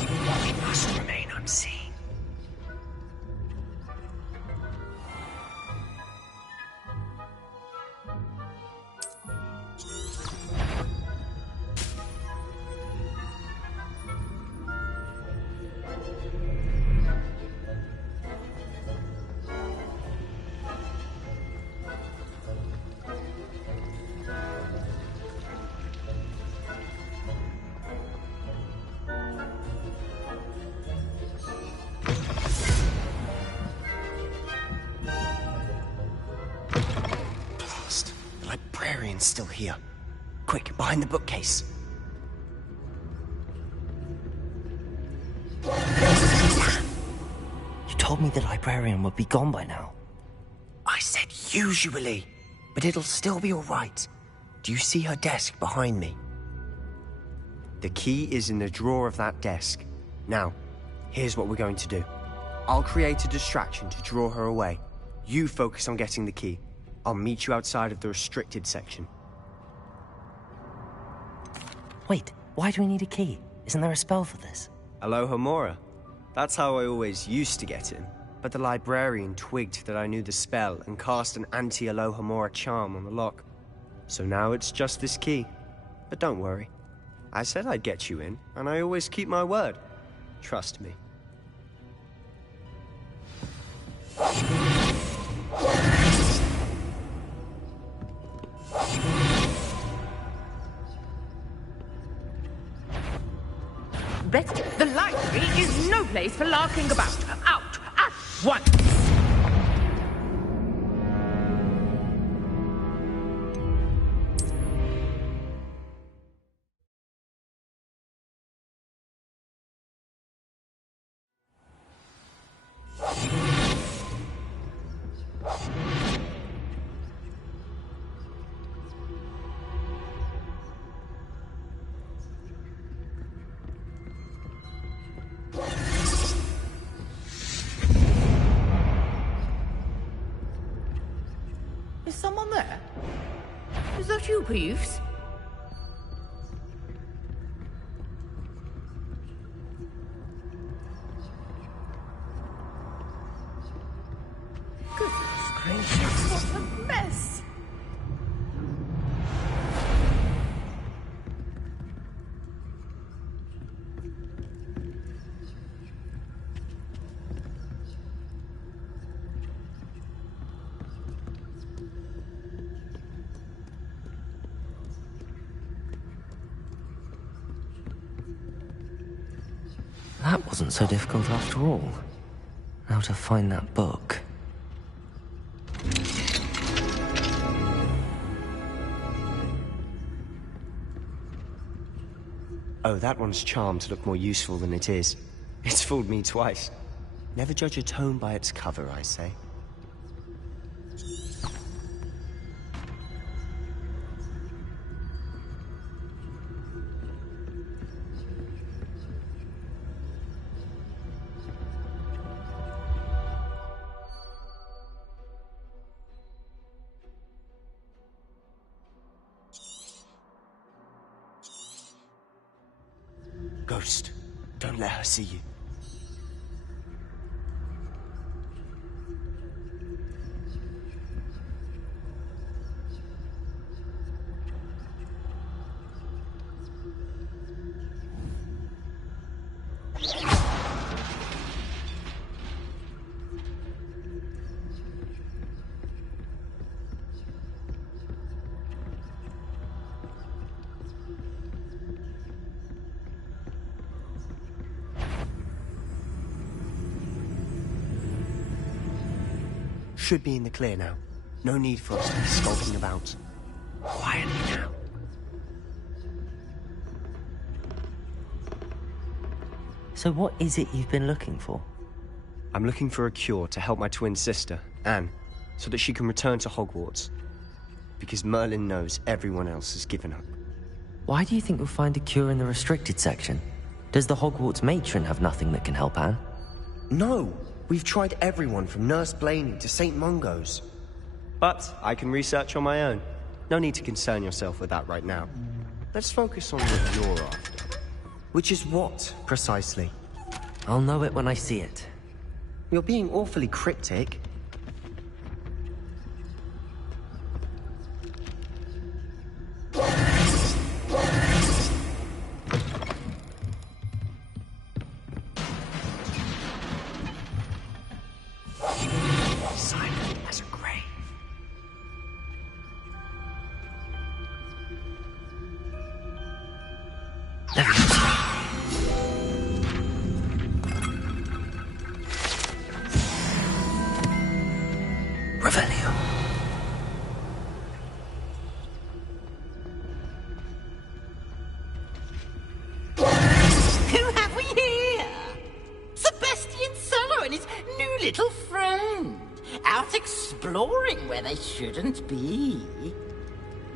We must remain unseen. Still here. Quick, behind the bookcase. You told me the librarian would be gone by now. I said usually, but it'll still be all right. Do you see her desk behind me? The key is in the drawer of that desk. Now, here's what we're going to do. I'll create a distraction to draw her away. You focus on getting the key. I'll meet you outside of the restricted section. Wait, why do we need a key? Isn't there a spell for this? Alohomora. That's how I always used to get in. But the librarian twigged that I knew the spell and cast an anti-Alohomora charm on the lock. So now it's just this key. But don't worry. I said I'd get you in, and I always keep my word. Trust me. Betty, the library is no place for larking about. Out at once! Is someone there? Is that you, Peeves? Goodness gracious, what a mess! That wasn't so difficult after all. Now to find that book. Oh, that one's charmed to look more useful than it is. It's fooled me twice. Never judge a tome by its cover, I say. Ghost, don't let her see you. Should be in the clear now. No need for us to be skulking about. Quietly now. So what is it you've been looking for? I'm looking for a cure to help my twin sister, Anne, so that she can return to Hogwarts. Because Merlin knows everyone else has given up. Why do you think you'll find a cure in the restricted section? Does the Hogwarts matron have nothing that can help Anne? No! We've tried everyone from Nurse Blaney to St. Mungo's. But I can research on my own. No need to concern yourself with that right now. Let's focus on what you're after. Which is what, precisely? I'll know it when I see it. You're being awfully cryptic. Silent as a grave. Revelio. Who have we here? Sebastian Solo and his new little friend. Out exploring where they shouldn't be.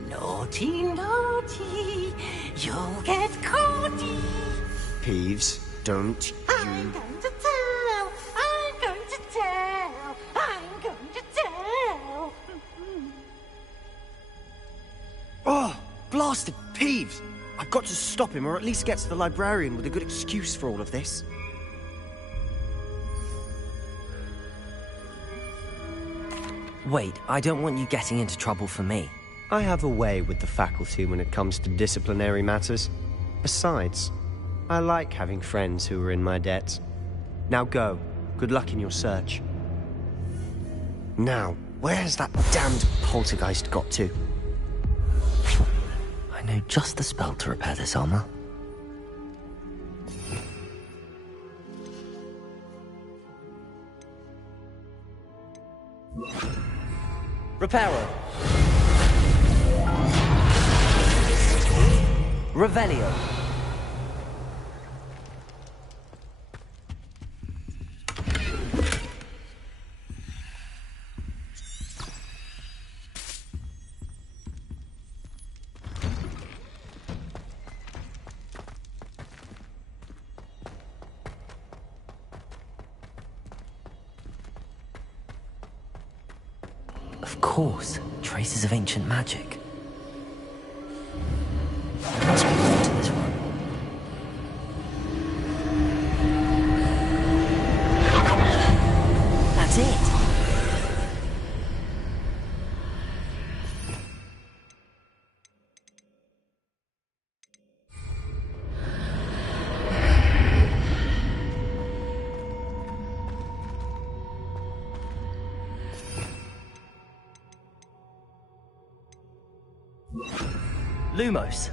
Naughty, naughty, you'll get caughty. Peeves, don't I'm going to tell, I'm going to tell, I'm going to tell. Oh, blasted Peeves! I've got to stop him, or at least get to the librarian with a good excuse for all of this. Wait, I don't want you getting into trouble for me. I have a way with the faculty when it comes to disciplinary matters. Besides, I like having friends who are in my debt. Now go. Good luck in your search. Now, where has that damned poltergeist got to? I know just the spell to repair this armor. Reparo. Revelio. Of course, traces of ancient magic. There must be more to this one. That's it. Lumos.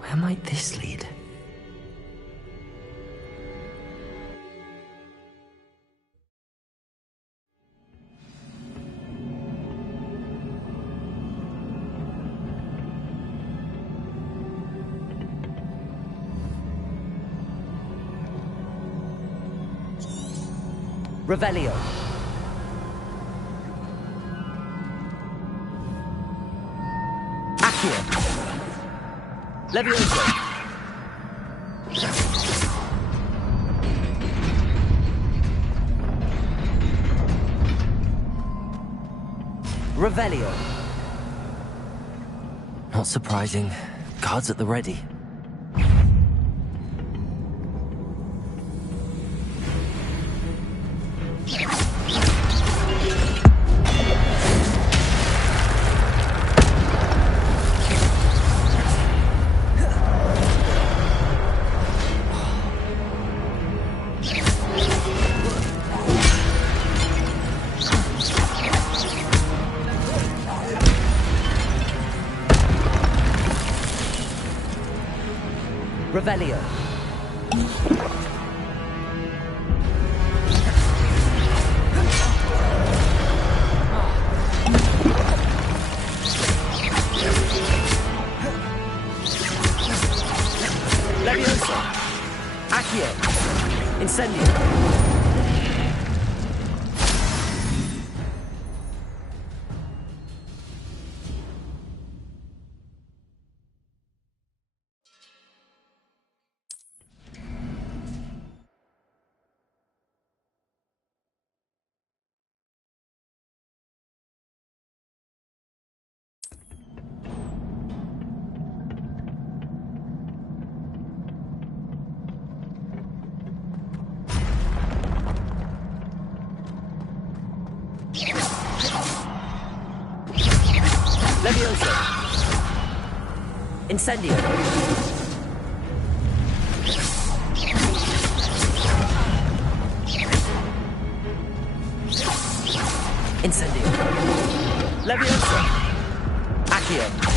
Where might this lead? Revelio. Accio. Levioso. Revelio. Not surprising. Guards at the ready. Revelio. Leviosa. Accio. Incendio. Leviosa. Incendio. Incendio. Leviosa. Accio.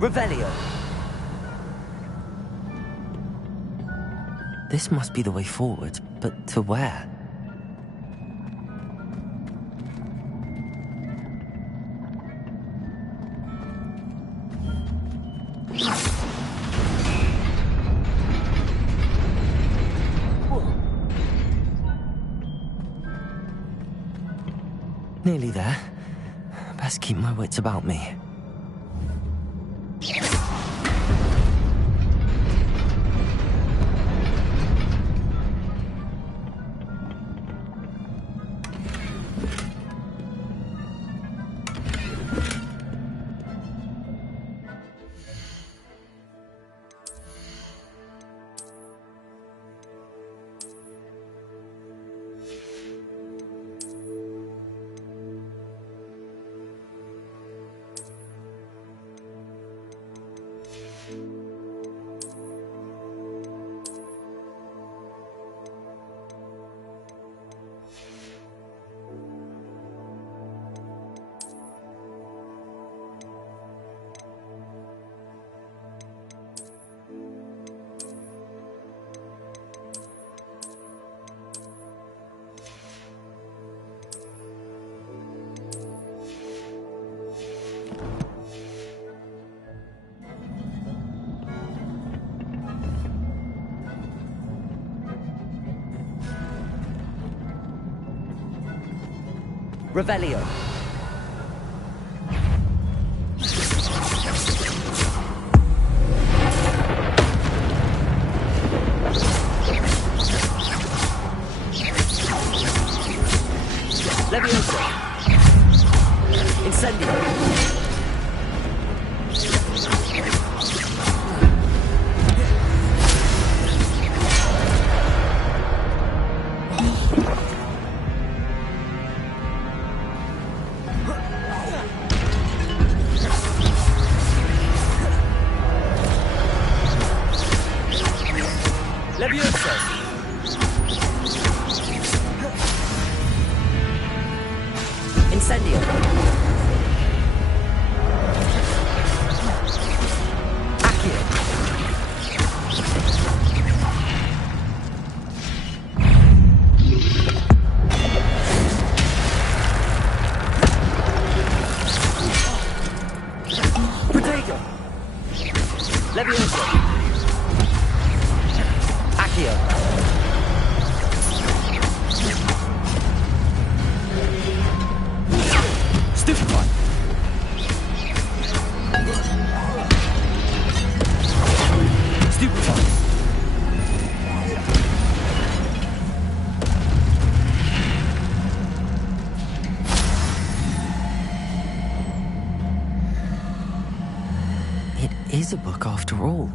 Revelio. This must be the way forward, but to where? Nearly there. Best keep my wits about me. Revelio. Leviosa. Incendio. Leviosa. Incendio. is a book after all.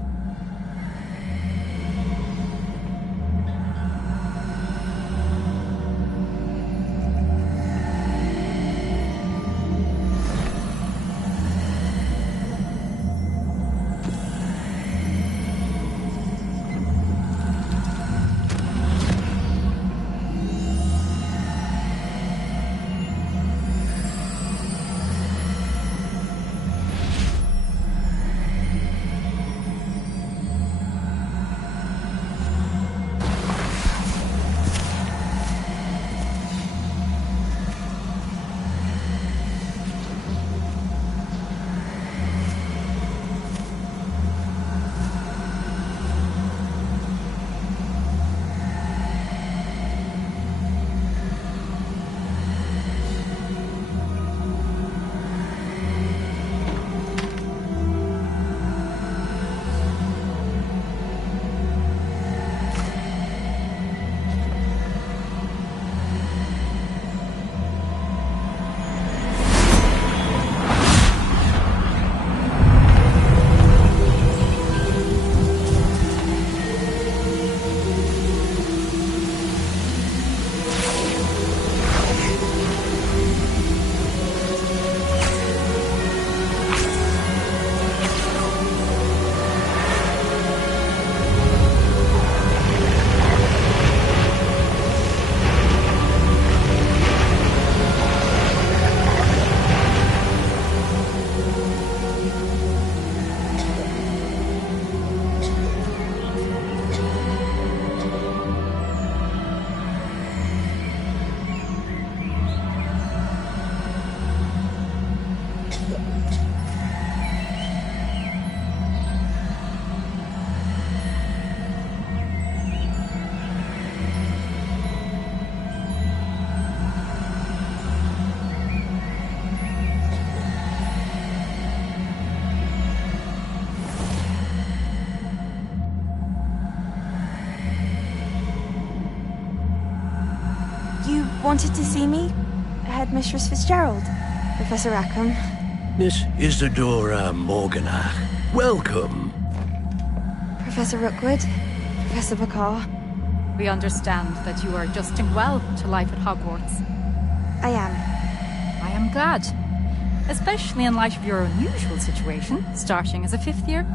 Wanted to see me? Headmistress Fitzgerald? Professor Rackham? Miss Isadora Morganach, welcome. Professor Rookwood? Professor Bakar? We understand that you are adjusting well to life at Hogwarts. I am. I am glad. Especially in light of your unusual situation, starting as a 5th year.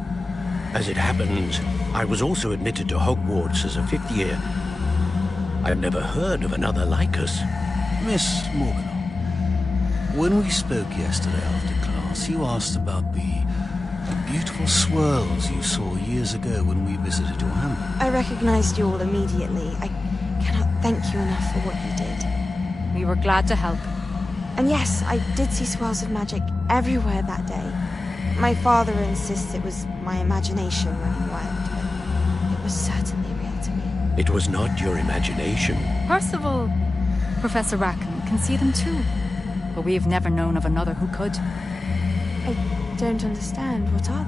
As it happens, I was also admitted to Hogwarts as a 5th year. I've never heard of another like us. Miss Morganach, when we spoke yesterday after class, you asked about the beautiful swirls you saw years ago when we visited your hamlet. I recognized you all immediately. I cannot thank you enough for what you did. We were glad to help. And yes, I did see swirls of magic everywhere that day. My father insists it was my imagination running wild, but it was certainly real to me. It was not your imagination. Percival, Professor Rackham can see them too. But we've never known of another who could. I don't understand. What are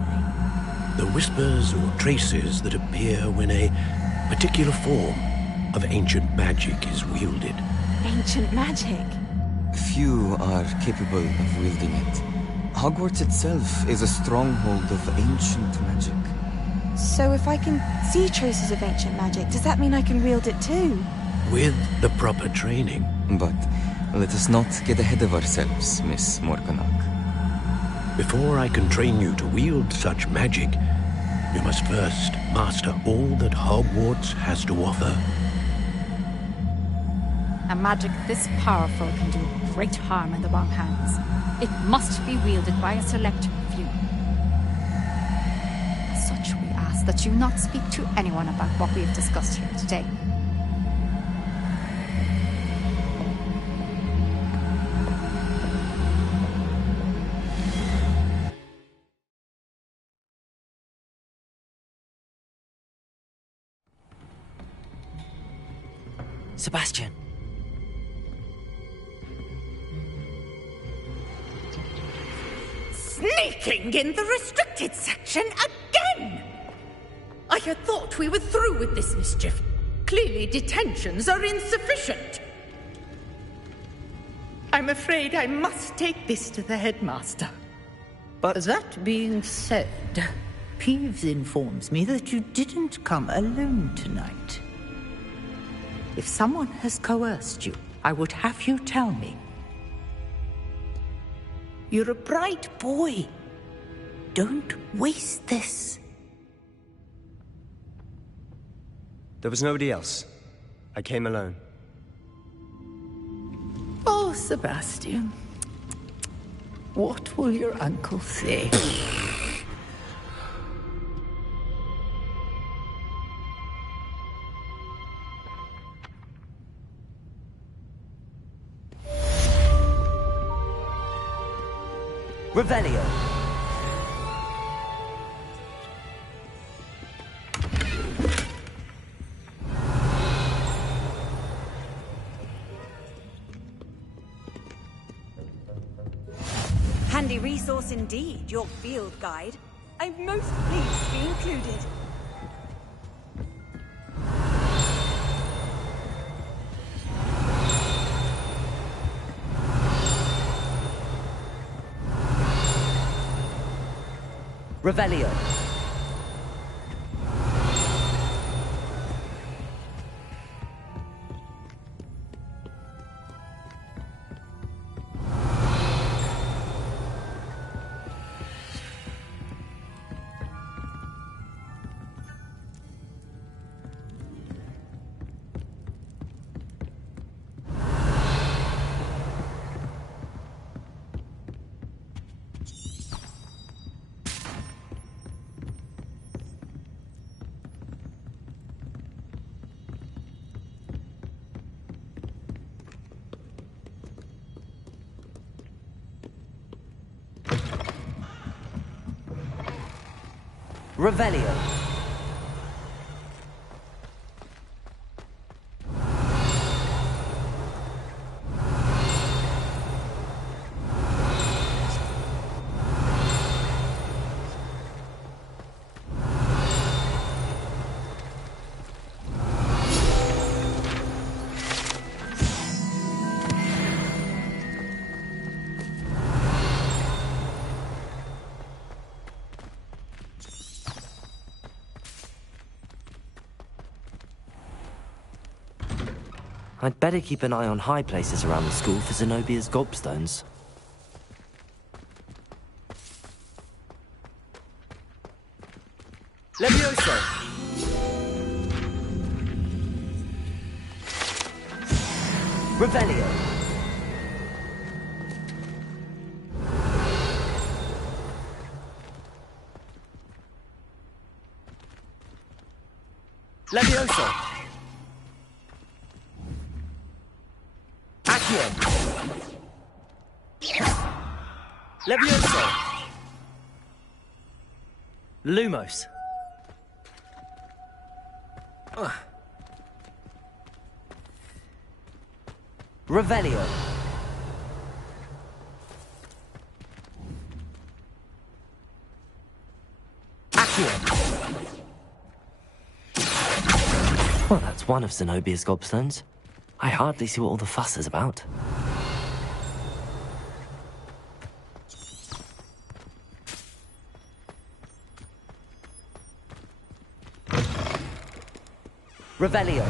they? The whispers or traces that appear when a particular form of ancient magic is wielded. Ancient magic? Few are capable of wielding it. Hogwarts itself is a stronghold of ancient magic. So if I can see traces of ancient magic, does that mean I can wield it too? With the proper training. But let us not get ahead of ourselves, Miss Morganach. Before I can train you to wield such magic, you must first master all that Hogwarts has to offer. A magic this powerful can do great harm in the wrong hands. It must be wielded by a select few. As such, we ask that you not speak to anyone about what we have discussed here today. Sebastian. Sneaking in the restricted section again! I had thought we were through with this mischief. Clearly detentions are insufficient. I'm afraid I must take this to the headmaster. But that being said, Peeves informs me that you didn't come alone tonight. If someone has coerced you, I would have you tell me. You're a bright boy. Don't waste this. There was nobody else. I came alone. Oh, Sebastian. What will your uncle say? Revelio. Handy resource indeed, your field guide. I'm most pleased to be included. Revelio. Revelio. I'd better keep an eye on high places around the school for Zenobia's gobstones. Levioso! Revelio. Levioso! Levioso! Lumos. Revelio. Well, that's one of Zenobia's gobstones. I hardly see what all the fuss is about. Revelio.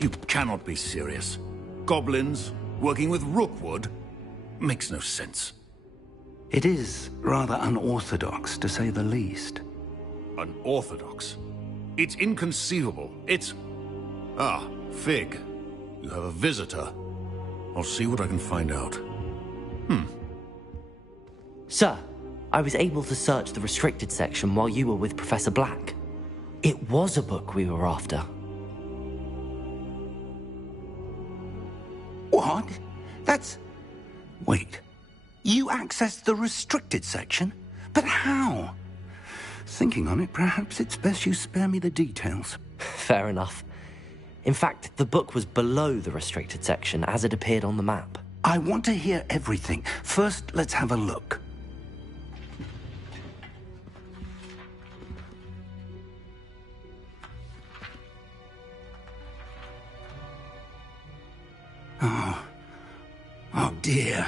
You cannot be serious. Goblins working with Rookwood makes no sense. It is rather unorthodox, to say the least. Unorthodox? It's inconceivable. It's... Ah, Fig. You have a visitor. I'll see what I can find out. Sir, I was able to search the restricted section while you were with Professor Black. It was a book we were after. What? That's... Wait. You accessed the restricted section? But how? Thinking on it, perhaps it's best you spare me the details. Fair enough. In fact, the book was below the restricted section as it appeared on the map. I want to hear everything. First, let's have a look. Oh dear.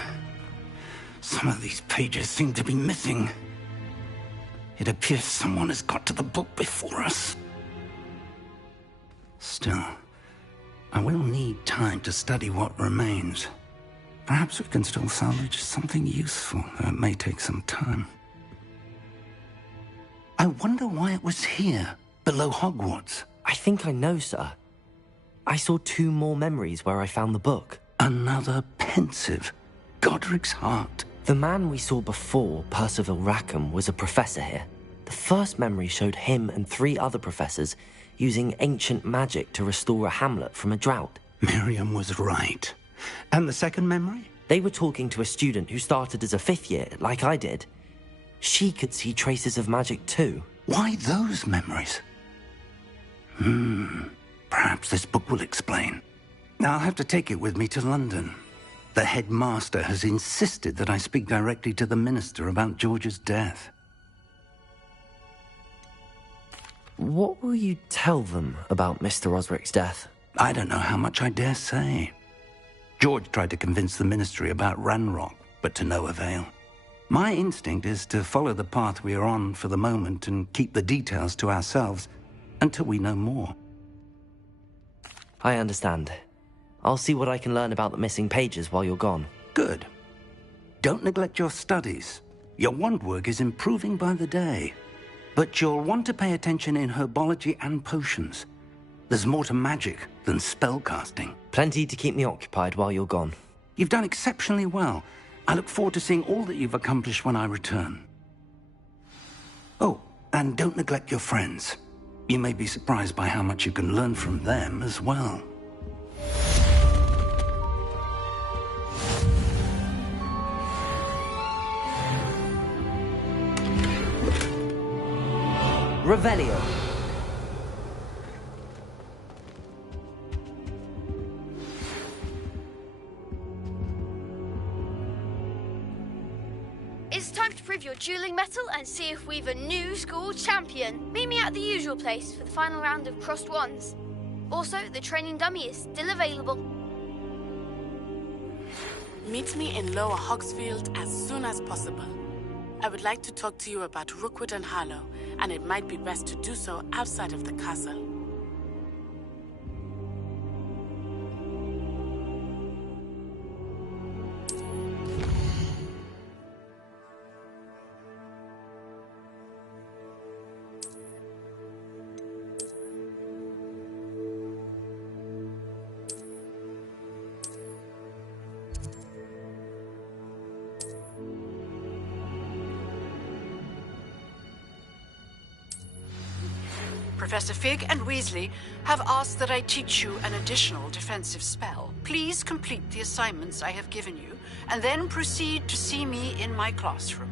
Some of these pages seem to be missing. It appears someone has got to the book before us. Still, I will need time to study what remains. Perhaps we can still salvage something useful, though it may take some time. I wonder why it was here, below Hogwarts. I think I know, sir. I saw 2 more memories where I found the book. Another pensive. Godric's heart. The man we saw before, Percival Rackham, was a professor here. The first memory showed him and 3 other professors using ancient magic to restore a hamlet from a drought. Miriam was right. And the second memory? They were talking to a student who started as a 5th year, like I did. She could see traces of magic too. Why those memories? Perhaps this book will explain. I'll have to take it with me to London. The headmaster has insisted that I speak directly to the minister about George's death. What will you tell them about Mr. Osric's death? I don't know how much I dare say. George tried to convince the ministry about Ranrock, but to no avail. My instinct is to follow the path we are on for the moment and keep the details to ourselves until we know more. I understand. I'll see what I can learn about the missing pages while you're gone. Good. Don't neglect your studies. Your wand work is improving by the day. But you'll want to pay attention in herbology and potions. There's more to magic than spellcasting. Plenty to keep me occupied while you're gone. You've done exceptionally well. I look forward to seeing all that you've accomplished when I return. Oh, and don't neglect your friends. You may be surprised by how much you can learn from them as well. Revelio. It's time to prove your dueling mettle and see if we've a new school champion. Meet me at the usual place for the final round of crossed wands. Also, the training dummy is still available. Meet me in Lower Hogsfield as soon as possible. I would like to talk to you about Rookwood and Harlow, and it might be best to do so outside of the castle. Professor Fig and Weasley have asked that I teach you an additional defensive spell. Please complete the assignments I have given you, and then proceed to see me in my classroom.